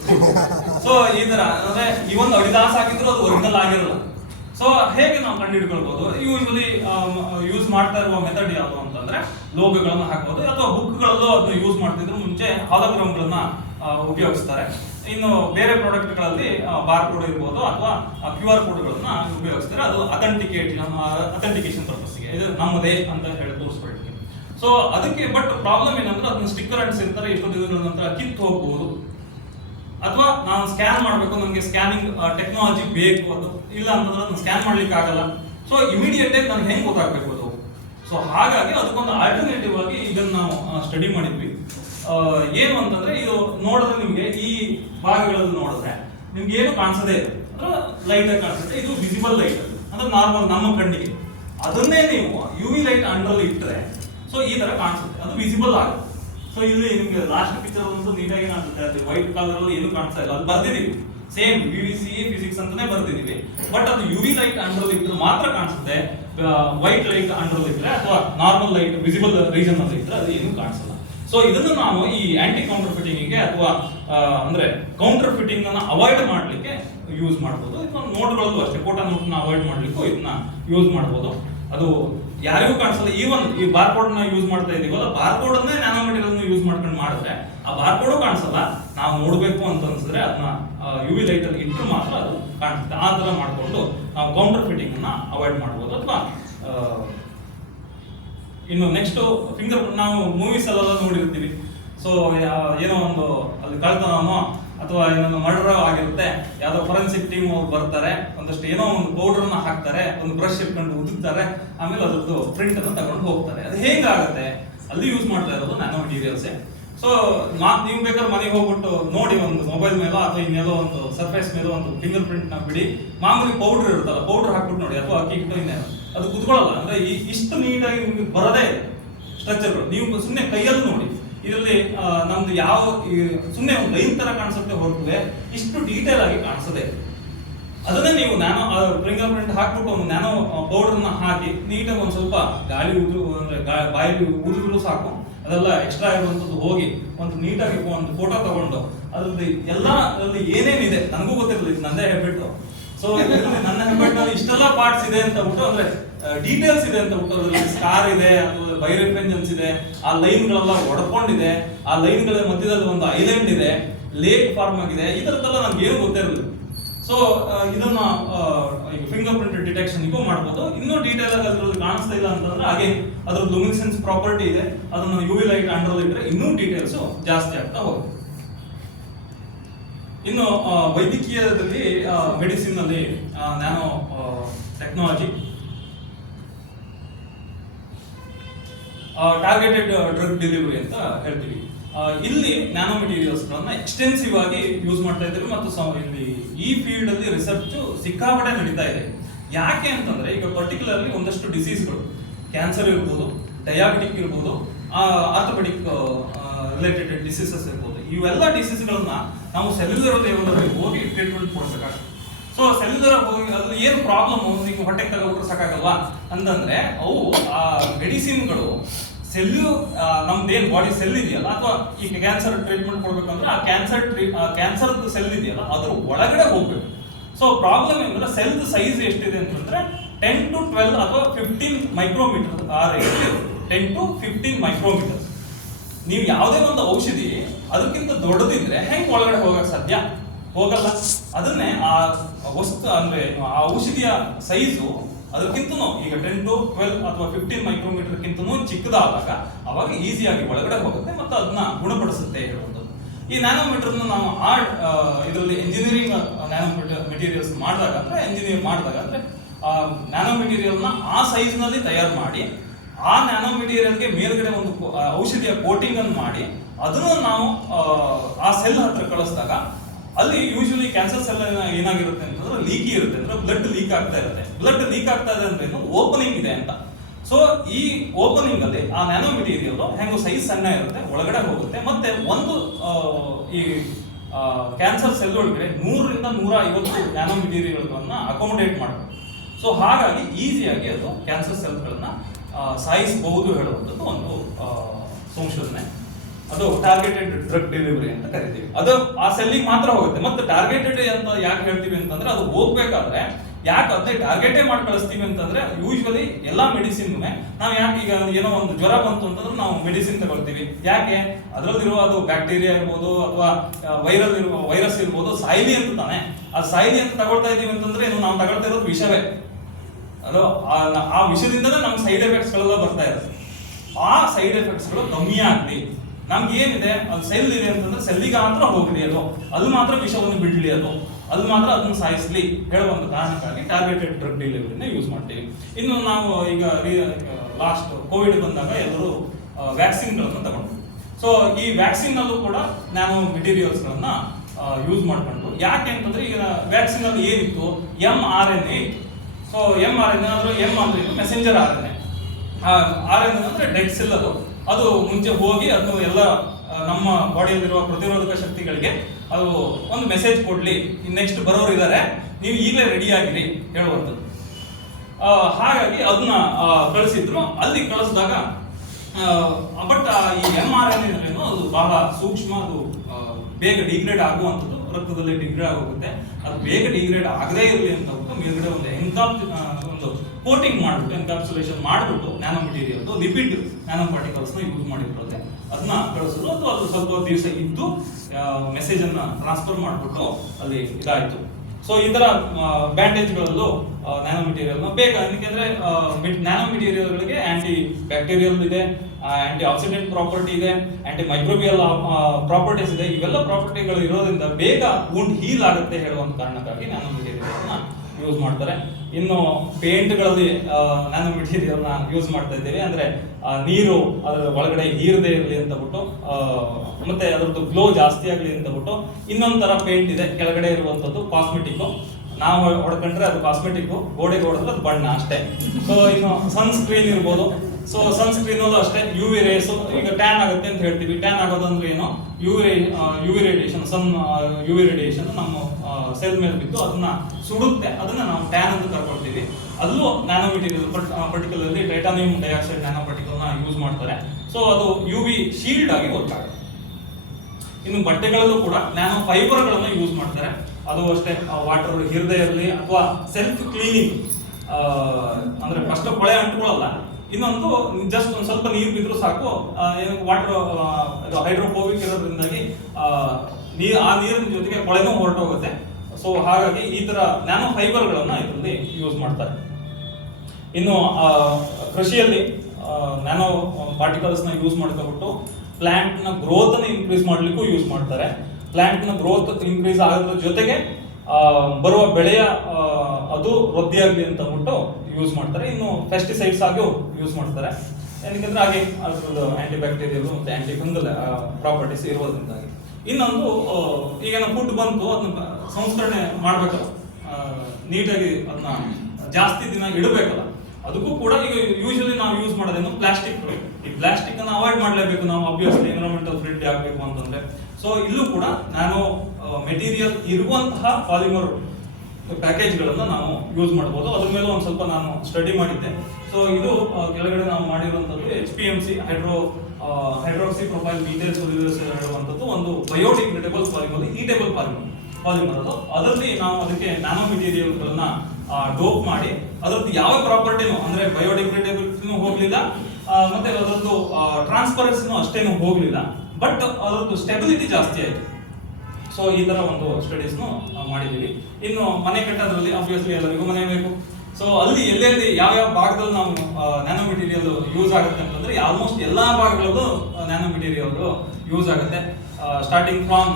ಸೊ ಈ ತರ ಅಂದ್ರೆ ಈ ಒಂದು ಅಡಿದಾಸ್ ಆಗಿದ್ರು ಅದು ಒರಿಜಿನಲ್ ಆಗಿರಲ್ಲ. ಸೊ ಹೇಗೆ ನಾವು ಕಂಡುಹಿಡ್ಕೊಳ್ಬಹುದು? ಯೂಶಲಿ ಯೂಸ್ ಮಾಡ್ತಾ ಇರುವ ಮೆಥಡ್ ಯಾವುದು ಅಂತಂದ್ರೆ ಲೋಗೋಗಳನ್ನ ಹಾಕಬಹುದು, ಅಥವಾ ಬುಕ್ಗಳಲ್ಲೂ ಅದನ್ನ ಯೂಸ್ ಮಾಡ್ತಿದ್ರು. ಮುಂಚೆ ಹಾಲೋಗ್ರಾಮ್ಗಳನ್ನ ಉಪಯೋಗಿಸ್ತಾರೆ. ಇನ್ನು ಬೇರೆ ಪ್ರಾಡಕ್ಟ್ಗಳಲ್ಲಿ ಬಾರ್ ಕೋಡ್ ಇರ್ಬೋದು ಅಥವಾ QR ಕೋಡ್ಗಳನ್ನ ಉಪಯೋಗಿಸ್ತಾರೆ. ಅದು ಅಥೆಂಟಿಕೇಶನ್ ಪರ್ಪಸ್ಗೆ, ಇದು ನಮ್ಮದೇ ಅಂತ ಹೇಳಿ ತೋರಿಸ್ಕೊಳ್ತೀವಿ. ಸೊ ಅದಕ್ಕೆ ಬಟ್ ಪ್ರಾಬ್ಲಮ್ ಏನಂದ್ರೆ ಅದನ್ನ ಸ್ಟಿಕ್ಕರ್ ಅಂಟಿಸಿರ್ತಾರೆ, ಎಷ್ಟೊಂದು ದಿನಗಳ ನಂತರ ಕಿತ್ತು ಹೋಗ್ಬೋದು. ಅಥವಾ ನಾನು ಸ್ಕ್ಯಾನ್ ಮಾಡಬೇಕು, ನನಗೆ ಸ್ಕ್ಯಾನಿಂಗ್ ಟೆಕ್ನಾಲಜಿ ಬೇಕು, ಅದು ಇಲ್ಲ ಅಂತಂದ್ರೆ ಅದನ್ನ ಸ್ಕ್ಯಾನ್ ಮಾಡ್ಲಿಕ್ಕೆ ಆಗಲ್ಲ. ಸೊ ಇಮಿಡಿಯೇಟ್ ಆಗಿ ನನಗೆ ಹೆಂಗ್ ಗೊತ್ತಾಗಬೇಕು ಅದು? ಸೊ ಹಾಗಾಗಿ ಅದಕ್ಕೊಂದು ಆಲ್ಟರ್ನೇಟಿವ್ ಆಗಿ ಇದನ್ನ ನಾವು ಸ್ಟಡಿ ಮಾಡಿದ್ವಿ. ಏನು ಅಂತಂದ್ರೆ ಇದು ನೋಡಿದ್ರೆ ನಿಮ್ಗೆ ಈ ಭಾಗಗಳಲ್ಲಿ ನೋಡಿದ್ರೆ ನಿಮ್ಗೆ ಏನು ಕಾಣಿಸದೇ ಇದೆ, ಲೈಟ್ ಆಗಿ ಕಾಣಿಸುತ್ತೆ. ಇದು ವಿಸಿಬಲ್ ಲೈಟ್ ಅಂದ್ರೆ ನಾರ್ಮಲ್ ನಮ್ಮ ಕಣ್ಣಿಗೆ. ಅದನ್ನೇ ನೀವು UV ಲೈಟ್ ಅಂಡರ್ ಇಟ್ಟರೆ ಸೊ ಈ ತರ ಕಾಣಿಸುತ್ತೆ, ಅದು ವಿಸಿಬಲ್ ಆಗುತ್ತೆ. ಸೊ ಇಲ್ಲಿ ನಿಮ್ಗೆ ಲಾಸ್ಟ್ ಪಿಕ್ಚರ್ ಒಂದು ನೀಟಾಗಿ ಕಾಣಿಸುತ್ತೆ, ಅದು ವೈಟ್ ಕಲರ್ ಅಲ್ಲಿ ಏನು ಕಾಣಿಸ್ತಾ ಇಲ್ಲ, ಅದು ಬರ್ದಿದೀವಿ ಸೇಮ್ VVCE ಫಿಸಿಕ್ಸ್ ಅಂತಾನೆ ಬರ್ದಿದೀವಿ. ಬಟ್ ಅದು UV ಲೈಟ್ ಅಂಡರ್ ಇಟ್ಟರೆ ಮಾತ್ರ ಕಾಣಿಸುತ್ತೆ, ವೈಟ್ ಲೈಟ್ ಅಂಡರ್ ಇಟ್ಟರೆ ಅಥವಾ ನಾರ್ಮಲ್ ಲೈಟ್ ವಿಸಿಬಲ್ ರೀಜನ್ ಅಲ್ಲಿ ಇಟ್ಟರೆ ಅದು ಏನು ಕಾಣಿಸಲ್ಲ. ಸೊ ಇದನ್ನು ನಾವು ಈ ಆಂಟಿ ಕೌಂಟರ್ ಫಿಟ್ಟಿಂಗ್ ಅಥವಾ ಅಂದ್ರೆ ಕೌಂಟರ್ ಫಿಟ್ಟಿಂಗ್ ಅನ್ನ ಅವಾಯ್ಡ್ ಮಾಡ್ಲಿಕ್ಕೆ ಯೂಸ್ ಮಾಡಬಹುದು. ನೋಟ್ಗಳಲ್ಲೂ ಅಷ್ಟೇ, ಕೋಟಾ ನೋಟ್ನ ಅವಾಯ್ಡ್ ಮಾಡ್ಲಿಕ್ಕೂ ಇದನ್ನ ಯೂಸ್ ಮಾಡಬಹುದು. ಅದು ಯಾರಿಗೂ ಕಾಣಿಸಲ್ಲ. ಈವನ್ ಈ ಬಾರ್ ಕೋಡ್ ನ ಯೂಸ್ ಮಾಡ್ತಾ ಇದೀವಲ್ಲ, ಬಾರ್ ಕೋಡ್ ಅನ್ನೇ ನ್ಯಾನೋ ಮೆಟೀರಿಯಲ್ ಯೂಸ್ ಮಾಡ್ಕೊಂಡು ಮಾಡಿದ್ರೆ ಆ ಬಾರ್ ಕೋಡ್ ಕಾಣಿಸಲ್ಲ. ನಾವು ನೋಡ್ಬೇಕು ಅಂತ ಅನ್ಸಿದ್ರೆ ಅದನ್ನ UV ಲೈಟ್ ಅಲ್ಲಿ ಇಟ್ಟರೆ ಮಾತ್ರ ಅದು ಕಾಣಿಸುತ್ತೆ. ಆ ತರ ಮಾಡ್ಕೊಂಡು ನಾವು ಕೌಂಟರ್ ಫಿಟ್ಟಿಂಗ್ ಅನ್ನ ಅವಾಯ್ಡ್ ಮಾಡಬಹುದು. ಅಥವಾ ಇನ್ನು ನೆಕ್ಸ್ಟ್ ಫಿಂಗರ್ ನಾವು ಮೂವೀಸ್ ಅಲ್ಲೆಲ್ಲ ನೋಡಿರ್ತೀವಿ. ಸೊ ಏನೋ ಒಂದು ಅಲ್ಲಿ ಕಳ್ತನೋ ಅಥವಾ ಏನೊಂದು ಮರ್ಡರ್ ಆಗಿರುತ್ತೆ, ಯಾವ್ದೋ ಫೊರೆನ್ಸಿಕ್ ಟೀಮ್ ಅವ್ರು ಬರ್ತಾರೆ, ಒಂದಷ್ಟು ಏನೋ ಒಂದು ಪೌಡರ್ ನ ಹಾಕ್ತಾರೆ, ಒಂದು ಬ್ರಷ್ ಇಟ್ಕೊಂಡು ಉದುತ್ತಾರೆ, ಆಮೇಲೆ ಅದ್ರದ್ದು ಪ್ರಿಂಟ್ ಅನ್ನು ತಗೊಂಡು ಹೋಗ್ತಾರೆ. ಅದು ಹೇಗಾಗುತ್ತೆ? ಅಲ್ಲಿ ಯೂಸ್ ಮಾಡ್ತಾ ಇರೋದು ನ್ಯಾನೋ ಮೆಟೀರಿಯಲ್ಸ್. ಸೊ ನೀವು ಬೇಕಾದ್ರೆ ಮನೆಗೆ ಹೋಗ್ಬಿಟ್ಟು ನೋಡಿ, ಒಂದು ಮೊಬೈಲ್ ಮೇಲೋ ಅಥವಾ ಇನ್ನೇನೋ ಒಂದು ಸರ್ಫೇಸ್ ಮೇಲೋ ಒಂದು ಫಿಂಗರ್ ಪ್ರಿಂಟ್ ನ ಬಿಡಿ, ಮಾಮೂಲಿ ಪೌಡರ್ ಇರುತ್ತಲ್ಲ, ಪೌಡರ್ ಹಾಕ್ಬಿಟ್ಟು ನೋಡಿ, ಅಥವಾ ಅಕ್ಕಿ ಹಿಟ್ಟು ಇನ್ನೇನು, ಅದು ಕುತ್ಕೊಳ್ಳಲ್ಲ. ಅಂದ್ರೆ ಇಷ್ಟು ನೀಟಾಗಿ ನಿಮ್ಗೆ ಬರದೇ ಇದೆ ಸ್ಟ್ರಕ್ಚರ್ಗಳು. ನೀವು ಸುಮ್ಮನೆ ಕೈಯಲ್ಲಿ ನೋಡಿ, ಇದರಲ್ಲಿ ನಮ್ದು ಯಾವ ಸುಮ್ಮನೆ ಒಂದು ಲೈನ್ ತರ ಕಾಣಿಸುತ್ತೆ ಹೊರತು ಇಷ್ಟು ಡೀಟೇಲ್ ಆಗಿ ಕಾಣಿಸದೆ. ಅದನ್ನೇ ನೀವು ನ್ಯಾನೋ ಫಿಂಗರ್ ಪ್ರಿಂಟ್ ಹಾಕ್ಬಿಟ್ಟು ಒಂದು ನ್ಯಾನೋ ಪೌಡರ್ ನ ಹಾಕಿ ನೀಟಾಗಿ ಒಂದು ಸ್ವಲ್ಪ ಗಾಳಿ ಅಂದ್ರೆ ಬಾಯಲ್ಲಿ ಊದಿದ್ರು ಸಾಕು, ಅದೆಲ್ಲ ಎಕ್ಸ್ಟ್ರಾ ಇರುವಂತದ್ದು ಹೋಗಿ ಒಂದು ನೀಟಾಗಿ ಒಂದು ಫೋಟೋ ತಗೊಂಡು ಅದ್ರಲ್ಲಿ ಅದರಲ್ಲಿ ಏನೇನಿದೆ ನನಗೂ ಗೊತ್ತಿರಲಿಲ್ಲ, ಇದು ನಂದೇ ಹೆಬ್ಬೆಟ್ಟು. ಸೊ ನನ್ನ ಹೆಬ್ಬೆಟ್ಟಲ್ಲಿ ಇಷ್ಟೆಲ್ಲ ಪಾರ್ಟ್ಸ್ ಇದೆ ಅಂತ ಬಿಟ್ಟು, ಅಂದ್ರೆ ಡೀಟೇಲ್ಸ್ ಇದೆ ಅಂತ ಬಿಟ್ಟು, ಅದ್ರಲ್ಲಿ ಸ್ಟಾರ್ ಇದೆ, ಬೈರೆಫೆಂಜನ್ಸ್ ಇದೆ, ಆ ಲೈನ್ ಗಳೆಲ್ಲ ಒಡ್ಕೊಂಡಿದೆ, ಆ ಲೈನ್ ಗಳ ಮಧ್ಯದಲ್ಲಿ ಒಂದು ಐಲ್ಯಾಂಡ್ ಇದೆ, ಲೇಕ್ ಫಾರ್ಮ್ ಆಗಿದೆ, ಈ ಥರದ್ದೆಲ್ಲ ನನ್ಗೆ ಏನು ಗೊತ್ತಿರಲಿಲ್ಲ. ಸೊ ಇದನ್ನ ಈಗ ಫಿಂಗರ್ ಪ್ರಿಂಟ್ ಡಿಟೆಕ್ಷನ್ಗೂ ಮಾಡ್ಬೋದು. ಇನ್ನೂ ಡೀಟೇಲ್ ಆಗಿ ಅದ್ರಲ್ಲಿ ಕಾಣಿಸ್ತಾ ಇಲ್ಲ ಅಂತಂದ್ರೆ ಹಾಗೆ ಅದ್ರದ್ದು ಲುಮಿನೆಸೆನ್ಸ್ ಪ್ರಾಪರ್ಟಿ ಇದೆ, ಅದನ್ನು UV ಲೈಟ್ ಅಂಡರ್ ಇಟ್ಟರೆ ಇನ್ನೂ ಡೀಟೇಲ್ಸ್ ಜಾಸ್ತಿ ಆಗ್ತಾ ಹೋಗುತ್ತೆ. ಇನ್ನು ವೈದ್ಯಕೀಯದಲ್ಲಿ ಮೆಡಿಸಿನ್ ಅಲ್ಲಿ nano technology, targeted drug delivery ಅಂತ ಹೇಳ್ತೀವಿ. ಇಲ್ಲಿ ನ್ಯಾನೋ ಮೆಟೀರಿಯಲ್ಸ್ ಗಳನ್ನ ಎಕ್ಸ್ಟೆನ್ಸಿವ್ ಆಗಿ ಯೂಸ್ ಮಾಡ್ತಾ ಇದ್ದಾರೆ ಮತ್ತು ಇಲ್ಲಿ ಈ ಫೀಲ್ಡ್ ಅಲ್ಲಿ ರಿಸರ್ಚ್ ಸಿಕ್ಕಾಪಟ್ಟೆ ನಡೀತಾ ಇದೆ. ಯಾಕೆ ಅಂತಂದ್ರೆ ಈಗ ಪರ್ಟಿಕ್ಯುಲರ್ಲಿ ಒಂದಷ್ಟು ಡಿಸೀಸ್ಗಳು, ಕ್ಯಾನ್ಸರ್ ಇರ್ಬೋದು, ಡಯಾಬಿಟಿಕ್ ಇರ್ಬೋದು, ಆರ್ಥೋಪೆಡಿಕ್ ರಿಲೇಟೆಡ್ ಡಿಸೀಸಸ್ ಇರ್ಬೋದು, ಇವೆಲ್ಲ ಡಿಸೀಸ್ಗಳನ್ನ ನಾವು ಸೆಲ್ಯುಲರ್ ಲೆವೆಲ್ ಹೋಗಿ ಟ್ರೀಟ್ಮೆಂಟ್ ಕೊಡ್ಬೇಕಾಗ್ತದೆ. ಸೊ ಸೆಲ್ಯುಲರ್ ಹೋಗಿ ಅಲ್ಲಿ ಏನು ಪ್ರಾಬ್ಲಮ್, ಈಗ ಹೊಟ್ಟೆಗೆ ತಗೊಂಡ್ರೆ ಸಾಕಾಗಲ್ವಾ ಅಂತಂದ್ರೆ ಅವು ಆ ಮೆಡಿಸಿನ್ಗಳು ನಮ್ದೇನು ಬಾಡಿ ಸೆಲ್ ಇದೆಯಲ್ಲ, ಅಥವಾ ಈಗ ಕ್ಯಾನ್ಸರ್ ಟ್ರೀಟ್ಮೆಂಟ್ ಕೊಡ್ಬೇಕಂದ್ರೆ ಆ ಕ್ಯಾನ್ಸರ್ ಸೆಲ್ ಇದೆಯಲ್ಲ ಅದ್ರ ಒಳಗಡೆ ಹೋಗ್ಬೇಕು. ಸೊ ಪ್ರಾಬ್ಲಮ್ ಏನಂದ್ರೆ ಸೆಲ್ ಸೈಜ್ ಎಷ್ಟಿದೆ ಅಂತಂದ್ರೆ 10 to 12 ಅಥವಾ 15 ಮೈಕ್ರೋಮೀಟರ್, 10 to 15 ಮೈಕ್ರೋಮೀಟರ್. ನೀವು ಯಾವುದೇ ಒಂದು ಔಷಧಿ ಅದಕ್ಕಿಂತ ದೊಡ್ಡದಿದ್ರೆ ಹೆಂಗ್ ಒಳಗಡೆ ಹೋಗಕ್ ಸಾಧ್ಯ? ಹೋಗಲ್ಲ. ಅದನ್ನೇ ಆ ವಸ್ತು ಅಂದ್ರೆ ಆ ಔಷಧಿಯ ಸೈಜು ಅದಕ್ಕಿಂತನೂ ಈಗ 10 to 12 ಅಥವಾ 15 ಮೈಕ್ರೋಮೀಟರ್ಗಿಂತನೂ ಚಿಕ್ಕದಾದಾಗ ಅವಾಗ ಈಸಿಯಾಗಿ ಒಳಗಡೆ ಹೋಗುತ್ತೆ ಮತ್ತು ಅದನ್ನ ಗುಣಪಡಿಸುತ್ತೆ ಹೇಳುವಂಥದ್ದು. ಈ ನ್ಯಾನೋಮೀಟರ್ನ ನಾವು ಇದರಲ್ಲಿ ಎಂಜಿನಿಯರಿಂಗ್ ನ್ಯಾನೋ ಮೆಟೀರಿಯಲ್ಸ್ ಮಾಡಿದಾಗ ಅಂದ್ರೆ ನ್ಯಾನೋ ಮೆಟೀರಿಯಲ್ನ ಆ ಸೈಜ್ನಲ್ಲಿ ತಯಾರು ಮಾಡಿ ಆ ನ್ಯಾನೋ ಮೆಟೀರಿಯಲ್ಗೆ ಮೇಲ್ಗಡೆ ಒಂದು ಔಷಧಿಯ ಕೋಟಿಂಗ್ ಅನ್ನು ಮಾಡಿ ಅದನ್ನು ನಾವು ಆ ಸೆಲ್ ಹತ್ರ ಕಳಿಸಿದಾಗ ಅಲ್ಲಿ ಯೂಶಲಿ ಕ್ಯಾನ್ಸರ್ ಸೆಲ್ ಏನಾಗಿರುತ್ತೆ ಅಂತಂದ್ರೆ ಲೀಕಿ ಇರುತ್ತೆ, ಅಂದ್ರೆ ಬ್ಲಡ್ ಲೀಕ್ ಆಗ್ತಾ ಇರುತ್ತೆ. ಬ್ಲಡ್ ಲೀಕ್ ಆಗ್ತಾ ಇದೆ ಅಂದ್ರೆ ಓಪನಿಂಗ್ ಇದೆ ಅಂತ. ಸೊ ಈ ಓಪನಿಂಗ್ ಅಲ್ಲಿ ಆ ನ್ಯಾನೋ ಮೆಟೀರಿಯಲ್ ಹೆಂಗೋ ಸೈಜ್ ಸಣ್ಣ ಇರುತ್ತೆ, ಒಳಗಡೆ ಹೋಗುತ್ತೆ. ಮತ್ತೆ ಒಂದು ಈ ಕ್ಯಾನ್ಸರ್ ಸೆಲ್ ಒಳಗಡೆ 100 ರಿಂದ 150 ನ್ಯಾನೋ ಮೆಟೀರಿಯಲ್ಗಳನ್ನ ಅಕೊಮೊಡೇಟ್ ಮಾಡಬೇಕು. ಸೊ ಹಾಗಾಗಿ ಈಸಿಯಾಗಿ ಅದು ಕ್ಯಾನ್ಸರ್ ಸೆಲ್ಗಳನ್ನ ಸಾಯಿಸಬಹುದು ಹೇಳುವಂಥದ್ದು ಒಂದು ಸಂಶೋಧನೆ. ಅದು ಟಾರ್ಗೆಟೆಡ್ ಡ್ರಗ್ ಡೆಲಿವರಿ ಅಂತ ಕರಿತೀವಿ. ಅದು ಆ ಸೆಲ್ಲಿಗೆ ಮಾತ್ರ ಹೋಗುತ್ತೆ. ಮತ್ತೆ ಟಾರ್ಗೆಟೆಡ್ ಅಂತ ಯಾಕೆ ಹೇಳ್ತೀವಿ ಅಂತಂದ್ರೆ ಅದು ಹೋಗ್ಬೇಕಾದ್ರೆ ಯಾಕೆ ಅದೇ ಟಾರ್ಗೆಟೇ ಮಾಡಿ ಕಳಿಸ್ತೀವಿ ಅಂತಂದ್ರೆ ಯೂಶುವಲಿ ಎಲ್ಲಾ ಮೆಡಿಸಿನ್ ನಾವು ಯಾಕೆ ಈಗ ಏನೋ ಒಂದು ಜ್ವರ ಬಂತು ಅಂತಂದ್ರೆ ನಾವು ಮೆಡಿಸಿನ್ ತಗೊಳ್ತೀವಿ. ಯಾಕೆ? ಅದರಲ್ಲಿರುವ ಅದು ಬ್ಯಾಕ್ಟೀರಿಯಾ ಇರ್ಬೋದು ಅಥವಾ ವೈರಸ್ ಇರ್ಬೋದು, ಸಾಯ್ಲಿ ಅಂತ ತಾನೆ. ಆ ಸಾಯ್ಲಿ ಅಂತ ತಗೊಳ್ತಾ ಇದೀವಿ ಅಂತಂದ್ರೆ ನಾವು ತಗೊಳ್ತಾ ಇರೋದು ವಿಷವೇ. ಅದು ಆ ವಿಷಯದಿಂದನೇ ನಮ್ಗೆ ಸೈಡ್ ಎಫೆಕ್ಟ್ಸ್ ಗಳೆಲ್ಲ ಬರ್ತಾ ಇರುತ್ತೆ. ಆ ಸೈಡ್ ಎಫೆಕ್ಟ್ಸ್ ಗಳು ಕಮ್ಮಿ ಆಗ್ಲಿ, ನಮ್ಗೆ ಏನಿದೆ ಅದು ಸೆಲ್ ಇದೆ ಅಂತಂದ್ರೆ ಸೆಲ್ಲಿಗೆ ಮಾತ್ರ ಹೋಗ್ಲಿ, ಅದು ಮಾತ್ರ ವಿಷವನ್ನು ಬಿಡ್ಲಿ, ಅದು ಮಾತ್ರ ಅದನ್ನು ಸಾಯಿಸ್ಲಿ ಹೇಳುವ ಒಂದು ಕಾರಣಕ್ಕಾಗಿ ಟಾರ್ಗೆಟೆಡ್ ಡ್ರಗ್ ಡೆಲಿವರಿನ ಯೂಸ್ ಮಾಡ್ತೀವಿ. ಇನ್ನು ನಾವು ಈಗ ಲಾಸ್ಟ್ ಕೋವಿಡ್ ಬಂದಾಗ ಎಲ್ಲರೂ ವ್ಯಾಕ್ಸಿನ್ಗಳನ್ನು ತಗೊಂಡ್ರು. ಸೊ ಈ ವ್ಯಾಕ್ಸಿನ್ ಅಲ್ಲೂ ಕೂಡ ನ್ಯಾನೋ ಮೆಟೀರಿಯಲ್ಸ್ ಗಳನ್ನ ಯೂಸ್ ಮಾಡ್ಕೊಂಡು, ಯಾಕೆ ಅಂತಂದ್ರೆ ಈಗ ವ್ಯಾಕ್ಸಿನ್ ಅಲ್ಲಿ ಏನಿತ್ತು, mRNA ಇತ್ತು. ಸೊ mRNA ಅಂದ್ರೆ ಎಂ ಅಂದ್ರೆ ಮೆಸೆಂಜರ್ RNA, RNA ಅಂದ್ರೆ ಡೆಡ್ ಸೆಲ್. ಅದು ಮುಂಚೆ ಹೋಗಿ ಅದು ಎಲ್ಲ ನಮ್ಮ ಬಾಡಿಯಲ್ಲಿರುವ ಪ್ರತಿರೋಧಕ ಶಕ್ತಿಗಳಿಗೆ ಅದು ಒಂದು ಮೆಸೇಜ್ ಕೊಡ್ಲಿ, ನೆಕ್ಸ್ಟ್ ಬರೋರು ಇದ್ದಾರೆ, ನೀವು ಈಗಲೇ ರೆಡಿ ಆಗಿರಿ ಹೇಳುವಂಥದ್ದು. ಹಾಗಾಗಿ ಅದನ್ನ ಕಳಿಸಿದ್ರು. ಅಲ್ಲಿ ಕಳಿಸಿದಾಗ ಬಟ್ ಈ mRNA ಅದು ಬಹಳ ಸೂಕ್ಷ್ಮ, ಅದು ಬೇಗ ಡಿಗ್ರೇಡ್ ಆಗುವಂಥದ್ದು, ರಕ್ತದಲ್ಲಿ ಡಿಗ್ರೇಡ್ ಆಗೋಗುತ್ತೆ. ಅದು ಬೇಗ ಡಿಗ್ರೇಡ್ ಆಗದೇ ಇರಲಿ ಅಂತ ಮೇಲ್ಗಡೆ ಒಂದು ಕೋಟಿಂಗ್ ಮಾಡಿಬಿಟ್ಟು ಎನ್ಕ್ಯಾಪ್ಸುಲೇಷನ್ ಮಾಡಿಬಿಟ್ಟು nano material lipid nano particles use ಮಾಡಿರೋದ್ರೆ ಅದನ್ನ ಕಳಿಸಿದ್ರು. ಅದು ಸ್ವಲ್ಪ ದಿವಸ ಇದ್ದು ಮೆಸೇಜ್ ಅನ್ನ ಟ್ರಾನ್ಸ್ಫರ್ ಮಾಡಿಬಿಟ್ಟು ಅಲ್ಲಿ ಇದಾಯಿತು. ಸೊ ಈ ತರ ಬ್ಯಾಂಡೇಜ್ಗಳಲ್ಲೂ ನ್ಯಾನೋ ಮೆಟೀರಿಯಲ್ ಬೇಗ, ಯಾಕೆಂದ್ರೆ ನ್ಯಾನೋ ಮೆಟೀರಿಯಲ್ಗಳಿಗೆ ಆಂಟಿ ಬ್ಯಾಕ್ಟೀರಿಯಲ್ ಇದೆ, ಆಂಟಿ ಆಕ್ಸಿಡೆಂಟ್ ಪ್ರಾಪರ್ಟಿ ಇದೆ, ಆಂಟಿ ಮೈಕ್ರೋಬಿಯಲ್ ಪ್ರಾಪರ್ಟೀಸ್ ಇದೆ. ಇವೆಲ್ಲ ಪ್ರಾಪರ್ಟಿಗಳು ಇರೋದ್ರಿಂದ ಬೇಗ ವುಂಡ್ ಹೀಲ್ ಆಗುತ್ತೆ ಹೇಳುವಂತ ಕಾರಣಕ್ಕಾಗಿ ನ್ಯಾನೋ ಮೆಟೀರಿಯಲ್ ಯೂಸ್ ಮಾಡ್ತಾರೆ. ಇನ್ನು ಪೇಂಟ್ಗಳಲ್ಲಿ ನ್ಯಾನೋ ಮೆಟೀರಿಯಲ್ ಯೂಸ್ ಮಾಡ್ತಾ ಇದ್ದೇವೆ. ಅಂದ್ರೆ ನೀರು ಅದರ ಒಳಗಡೆ ಹೀರದೆ ಇರಲಿ ಅಂತ ಬಿಟ್ಟು, ಮತ್ತೆ ಅದರದ್ದು ಗ್ಲೋ ಜಾಸ್ತಿ ಆಗಲಿ ಅಂತ ಬಿಟ್ಟು ಇನ್ನೊಂಥರ ಪೇಂಟ್ ಇದೆ ಕೆಳಗಡೆ ಇರುವಂತದ್ದು, ಕಾಸ್ಮೆಟಿಕ್. ನಾವು ಹೊಡ್ಕೊಂಡ್ರೆ ಅದು ಕಾಸ್ಮೆಟಿಕ್, ಗೋಡೆಗೆ ಹೊಡೆದ್ರೆ ಅದು ಬಣ್ಣ ಅಷ್ಟೇ. ಸೊ ಇನ್ನು ಸನ್ ಸ್ಕ್ರೀನ್ ಇರ್ಬೋದು. ಸೊ ಸನ್ ಸ್ಕ್ರೀನ್ ಅಲ್ಲೂ ಅಷ್ಟೇ UV ರೇಸ್, ಈಗ ಟ್ಯಾನ್ ಆಗುತ್ತೆ ಅಂತ ಹೇಳ್ತೀವಿ. ಟ್ಯಾನ್ ಆಗೋದಂದ್ರೆ ಏನು, UV ರೇಡಿಯೇಷನ್, ಸನ್ UV ರೇಡಿಯೇಷನ್ ನಮ್ಮ ಸೆಲ್ ಮೇಲೆ ಬಿದ್ದು ಅದನ್ನ ಸುಡುತ್ತೆ. ಅದನ್ನ ನಾವು ಟ್ಯಾನ್ ಅಂತ ಕರ್ಕೊಳ್ತೀವಿ. ಅಲ್ಲೂ nano material, particularly titanium dioxide nano particle use ಮಾಡ್ತಾರೆ. ಸೊ ಅದು UV ಶೀಲ್ಡ್ ಆಗಿ ವರ್ಕ್ ಆಗುತ್ತೆ. ಇನ್ನು ಬಟ್ಟೆಗಳಲ್ಲೂ ಕೂಡ ನ್ಯಾನೋ ಫೈಬರ್ಗಳನ್ನ ಯೂಸ್ ಮಾಡ್ತಾರೆ. ಅದು ಅಷ್ಟೇ ವಾಟರ್ ಹಿರದೇ ಇರಲಿ ಅಥವಾ ಸೆಲ್ಫ್ ಕ್ಲೀನಿಂಗ್, ಅಂದ್ರೆ ಫಸ್ಟ್ ಕೊಳೆ ಅಂಟ್ಕೊಳ್ಳಲ್ಲ. ಇನ್ನೊಂದು ಜಸ್ಟ್ ಒಂದ್ ಸ್ವಲ್ಪ ನೀರು ಬಿದ್ರು ಸಾಕು, ವಾಟರ್ ಹೈಡ್ರೋಫೋಬಿಕ್ ಇರೋದ್ರಿಂದಾಗಿ ಆ ನೀರಿನ ಜೊತೆಗೆ ಕೊಳೆನೂ ಹೊರಟೋಗುತ್ತೆ. ಸೊ ಹಾಗಾಗಿ ಈ ತರ ನ್ಯಾನೋ ಫೈಬರ್ಗಳನ್ನ ಇದರಲ್ಲಿ ಯೂಸ್ ಮಾಡ್ತಾರೆ. ಇನ್ನು ಕೃಷಿಯಲ್ಲಿ ನ್ಯಾನೋ ಪಾರ್ಟಿಕಲ್ಸ್ ನ ಯೂಸ್ ಮಾಡ್ಕೊಬಿಟ್ಟು ಪ್ಲಾಂಟ್ ನ ಗ್ರೋತ್ ನ ಇನ್ಕ್ರೀಸ್ ಮಾಡ್ಲಿಕ್ಕೂ ಯೂಸ್ ಮಾಡ್ತಾರೆ. ಪ್ಲಾಂಟ್ ನ ಗ್ರೋತ್ ಇನ್ಕ್ರೀಸ್ ಆಗೋದ್ರ ಜೊತೆಗೆ ಬರುವ ಬೆಳೆಯ ಅದು ವೃದ್ಧಿಯಾಗಲಿ ಅಂತ ಅಂದ್ಬಿಟ್ಟು ಯೂಸ್ ಮಾಡ್ತಾರೆ. ಇನ್ನು ಪೆಸ್ಟಿಸೈಡ್ಸ್ ಆಗಿ ಯೂಸ್ ಮಾಡ್ತಾರೆ. ಏನಕ್ಕೆ ಹಾಗೆ ಅದ್ರದ್ದು ಆಂಟಿ ಬ್ಯಾಕ್ಟೀರಿಯಲ್ ಮತ್ತೆ ಆಂಟಿ ಫಂಗಲ್ ಪ್ರಾಪರ್ಟೀಸ್ ಇರೋದ್ರಿಂದಾಗಿ. ಇನ್ನೊಂದು ಈಗ ಫುಡ್ ಬಂತು, ಅದನ್ನ ಸಂಸ್ಕರಣೆ ಮಾಡ್ಬೇಕಲ್ಲ, ನೀಟಾಗಿ ಅದನ್ನ ಜಾಸ್ತಿ ದಿನ ಇಡಬೇಕಲ್ಲ, ಅದಕ್ಕೂ ಕೂಡ ಈಗ ಯೂಶಲಿ ನಾವು ಯೂಸ್ ಮಾಡೋದೇನು ಪ್ಲಾಸ್ಟಿಕ್. ಈ ಪ್ಲಾಸ್ಟಿಕ್ ಅನ್ನು ಅವಾಯ್ಡ್ ಮಾಡಲೇಬೇಕು ನಾವು, ಅಬ್ವಿಯಸ್ಲಿ ಎನ್ವಿರಾನ್ಮೆಂಟಲ್ ಫ್ರೆಂಡ್ಲಿ ಆಗಬೇಕು ಅಂತಂದ್ರೆ. ಸೊ ಇಲ್ಲೂ ಕೂಡ ನ್ಯಾನೋ ಮೆಟೀರಿಯಲ್ ಇರುವಂತಹ ಪಾಲಿಮರ್ ಪ್ಯಾಕೇಜ್ಗಳನ್ನು ನಾವು ಯೂಸ್ ಮಾಡ್ಬೋದು. ಅದ್ರ ಮೇಲೆ ಒಂದು ಸ್ವಲ್ಪ ನಾನು ಸ್ಟಡಿ ಮಾಡಿದ್ದೆ. ಸೊ ಇದು ಕೆಳಗಡೆ ನಾವು ಮಾಡಿರುವಂಥದ್ದು HPMC ಹೈಡ್ರಾಕ್ಸಿ ಪ್ರೊಫೈಲ್ ಮೀಥೈಲ್ ಸೊಲ್ಯೂಲಸ್ ಹೇಳುವಂಥದ್ದು ಒಂದು ಬಯೋಡಿಗ್ರೇಡೇಬಲ್ ಪಾಲಿಮರ್, ಈಟೇಬಲ್ ಪಾಲಿಮರ್ ಅದು. ಅದರಲ್ಲಿ ನಾವು ಅದಕ್ಕೆ ನ್ಯಾನೋ ಮೆಟೀರಿಯಲ್ಗಳನ್ನ ಡೋಪ್ ಮಾಡಿ ಅದರದ್ದು ಯಾವ ಪ್ರಾಪರ್ಟಿನೂ ಅಂದ್ರೆ ಬಯೋಡಿಗ್ರೇಡೇಬಿಲಿಟಿನೂ ಹೋಗ್ಲಿಲ್ಲ, ಮತ್ತೆ ಅದರದ್ದು ಟ್ರಾನ್ಸ್ಪರೆನ್ಸಿನೂ ಅಷ್ಟೇನು ಹೋಗ್ಲಿಲ್ಲ, ಬಟ್ ಅದರದ್ದು ಸ್ಟೆಬಿಲಿಟಿ ಜಾಸ್ತಿ ಆಯಿತು. ಸೊ ಈ ತರ ಒಂದು ಸ್ಟಡೀಸ್ನು ಮಾಡಿದ್ದೀವಿ. ಇನ್ನು ಮನೆ ಕಟ್ಟೋದ್ರಲ್ಲಿ ಆಬ್ವಿಯಸ್ಲಿ ಎಲ್ಲರಿಗೂ ಮನೆ ಬೇಕು. ಸೊ ಅಲ್ಲಿ ಎಲ್ಲೆಲ್ಲಿ ಯಾವ ಭಾಗದಲ್ಲಿ ನಾವು ನ್ಯಾನೋ ಮೆಟೀರಿಯಲ್ ಯೂಸ್ ಆಗುತ್ತೆ ಅಂತಂದ್ರೆ ಆಲ್ಮೋಸ್ಟ್ ಎಲ್ಲಾ ಭಾಗಗಳಲ್ಲೂ ನ್ಯಾನೋ ಮೆಟೀರಿಯಲ್ ಯೂಸ್ ಆಗುತ್ತೆ. ಸ್ಟಾರ್ಟಿಂಗ್ ಫ್ರಾಮ್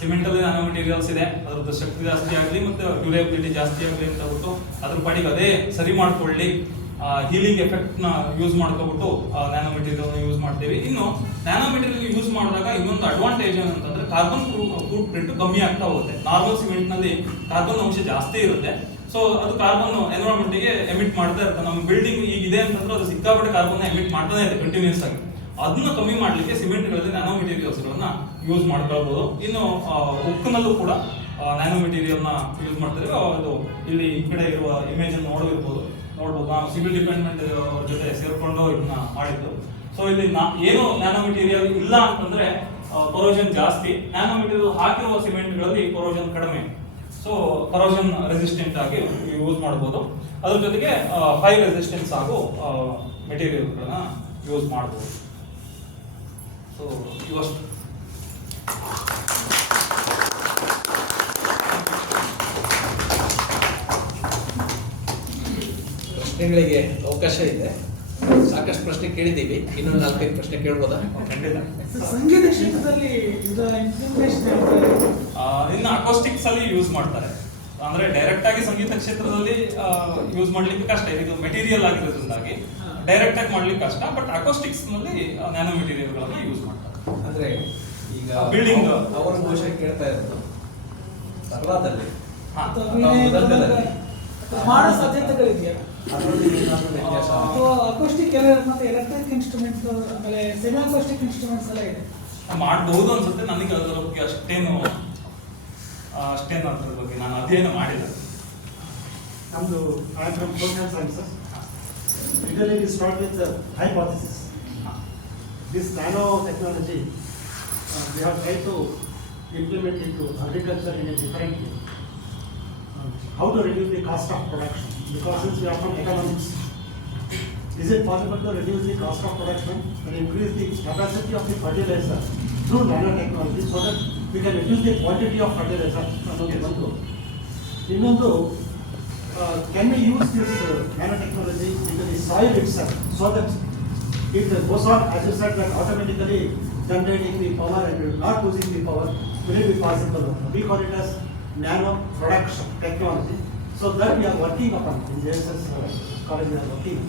ಸಿಮೆಂಟ್ ಅಲ್ಲಿ ನ್ಯಾನೋ ಮೆಟೀರಿಯಲ್ಸ್ ಇದೆ, ಅದ್ರದ್ದು ಶಕ್ತಿ ಜಾಸ್ತಿ ಆಗಲಿ ಮತ್ತೆ ಡ್ಯೂರೇಬಿಲಿಟಿ ಜಾಸ್ತಿ ಆಗಲಿ ಅಂತ ಹೇಳ್ಬಿಟ್ಟು ಅದ್ರ ಪಾಡಿಗೆ ಅದೇ ಸರಿ ಮಾಡ್ಕೊಳ್ಳಿ, ಹೀಲಿಂಗ್ ಎಫೆಕ್ಟ್ ನ ಯೂಸ್ ಮಾಡ್ಕೊಬಿಟ್ಟು ನ್ಯಾನೋ ಮೆಟೀರಿಯಲ್ ಯೂಸ್ ಮಾಡ್ತೀವಿ. ಇನ್ನು ನ್ಯಾನೋ ಮೆಟೀರಿಯಲ್ ಯೂಸ್ ಮಾಡಿದಾಗ ಇನ್ನೊಂದು ಅಡ್ವಾಂಟೇಜ್ ಏನಂತಂದ್ರೆ ಕಾರ್ಬನ್ ಫುಟ್ ಪ್ರಿಂಟ್ ಕಮ್ಮಿ ಆಗ್ತಾ ಹೋಗುತ್ತೆ. ನಾರ್ಮಲ್ ಸಿಮೆಂಟ್ ನಲ್ಲಿ ಕಾರ್ಬನ್ ಅಂಶ ಜಾಸ್ತಿ ಇರುತ್ತೆ. ಸೊ ಅದು ಕಾರ್ಬನ್ ಎನ್ವಿರಾನ್ಮೆಂಟ್ ಗೆ ಎಮಿಟ್ ಮಾಡ್ತಾ ಇರುತ್ತೆ. ನಮ್ಮ ಬಿಲ್ಡಿಂಗ್ ಈಗ ಇದೆ ಅಂತಂದ್ರೆ ಅದು ಸಿಕ್ಕಾಪಟ್ಟೆ ಕಾರ್ಬನ್ ಎಮಿಟ್ ಮಾಡ್ತಾನೆ ಇದೆ ಕಂಟಿನ್ಯೂಸ್ ಆಗಿ. ಅದನ್ನ ಕಮ್ಮಿ ಮಾಡ್ಲಿಕ್ಕೆ ಸಿಮೆಂಟ್ ಗಳಲ್ಲಿ ನ್ಯಾನೋ ಮೆಟೀರಿಯಲ್ಸ್ ಗಳನ್ನ ಯೂಸ್ ಮಾಡ್ಕೊಳ್ಬಹುದು. ಇನ್ನು ಉಕ್ಕಿನಲ್ಲೂ ಕೂಡ ನ್ಯಾನೋ ಮೆಟೀರಿಯಲ್ ನ ಯೂಸ್ ಮಾಡ್ತಾರೆ. ಅದು ಇಲ್ಲಿ ಈ ಕಡೆ ಇರುವ ಇಮೇಜ್ ಅನ್ನು ನೋಡಬಹುದು. ನಾವು ಸಿವಿಲ್ ಡಿಪಾರ್ಟ್ಮೆಂಟ್ ಅವ್ರ ಜೊತೆ ಸೇರ್ಕೊಂಡು ಇದನ್ನ ಮಾಡಿದ್ದು. ಸೊ ಇಲ್ಲಿ ಏನು ನ್ಯಾನೋ ಮೆಟೀರಿಯಲ್ ಇಲ್ಲ ಅಂತಂದ್ರೆ ಕೊರೋಷನ್ ಜಾಸ್ತಿ, ನ್ಯಾನೋ ಮೆಟೀರಿಯಲ್ ಹಾಕಿರುವ ಸಿಮೆಂಟ್ಗಳಲ್ಲಿ ಕೊರೋಷನ್ ಕಡಿಮೆ. ಸೊ ಕೊರೋಷನ್ ರೆಸಿಸ್ಟೆಂಟ್ ಆಗಿ ಯೂಸ್ ಮಾಡಬಹುದು. ಅದ್ರ ಜೊತೆಗೆ ಫೈರ್ ರೆಸಿಸ್ಟೆನ್ಸ್ ಆಗೋ ಮೆಟೀರಿಯಲ್ಗಳನ್ನ ಯೂಸ್ ಮಾಡಬಹುದು. ಸೊ ಇವಷ್ಟು ಪ್ರಶ್ನೆಗಳಿಗೆ ಅವಕಾಶ ಇದೆ. ಸಾಕಷ್ಟು ಪ್ರಶ್ನೆ ಕೇಳಿದ್ದೀವಿ, ಇನ್ನೊಂದು 4-5 ಪ್ರಶ್ನೆ ಕೇಳ್ಬೋದಾ? ಖಂಡಿತ. ಸಂಗೀತ ಕ್ಷೇತ್ರದಲ್ಲಿ ಇನ್ನು ಅಕೋಸ್ಟಿಕ್ಸ್ ಅಲ್ಲಿ ಯೂಸ್ ಮಾಡ್ತಾರೆ. ಅಂದ್ರೆ ಡೈರೆಕ್ಟ್ ಆಗಿ ಸಂಗೀತ ಕ್ಷೇತ್ರದಲ್ಲಿ ಯೂಸ್ ಮಾಡ್ಲಿಕ್ಕೆ ಕಷ್ಟ, ಇದು ಮೆಟೀರಿಯಲ್ ಆಗಿರೋದ್ರಿಂದಾಗಿ ಡೈರೆಕ್ಟ್ ಆಗಿ ಮಾಡ್ಲಿಕ್ಕೆ ಕಷ್ಟ. ಬಟ್ ಅಕೋಸ್ಟಿಕ್ಸ್ ನಲ್ಲಿ ನ್ಯಾನೋ ಮೆಟೀರಿಯಲ್ ಗಳನ್ನ ಯೂಸ್ ಮಾಡ್ತಾರೆ. ಅಂದ್ರೆ ಈಗ ಬಿಲ್ಡಿಂಗ್ ಅವರ ಘೋಷಣೆ ಕೇಳ್ತಾ ಇರೋದು ತಬಲಾದಲ್ಲಿ ಮಾಡೋ ಸಾಧ್ಯತೆಗಳಿದೆಯಾ? ಅದರಲ್ಲಿ ಏನಾದ್ರು ವ್ಯತ್ಯಾಸ? ಅಕೋಸ್ಟಿಕ್ ಎಲ್ಲ ಮತ್ತೆ ಎಲೆಕ್ಟ್ರಿಕ್ ಇನ್ಸ್ಟ್ರೂಮೆಂಟ್ಸ್ ಆಮೇಲೆ ಸೆಮಿ ಅಕೋಸ್ಟಿಕ್ ಇನ್ಸ್ಟ್ರೂಮೆಂಟ್ಸ್ ಎಲ್ಲ ಇದೆ. ಮಾಡಬಹುದು ಅನ್ಸುತ್ತೆ. ನನಗೆ ಅದರ ಬಗ್ಗೆ ಅಷ್ಟೇನು ಅದ್ರ ಬಗ್ಗೆ ನಾನು ಅಧ್ಯಯನ ಮಾಡಿಲ್ಲ. ನಮ್ದು social sciences. Usually we start with the hypothesis. This nanotechnology, we have tried to implement into agriculture in a different way. How to reduce the cost of production? Because since we are from economics, is it possible to reduce the cost of production and increase the capacity of the fertilizer through nanotechnology so that we can reduce the quantity of fertilizer? Innondu, can we use this nanotechnology into the soil itself so that it goes on, as you said, that automatically generating the power and not losing the power? Will it be possible? We call it as nano production technology. So that we are working upon in JSS college. We are working.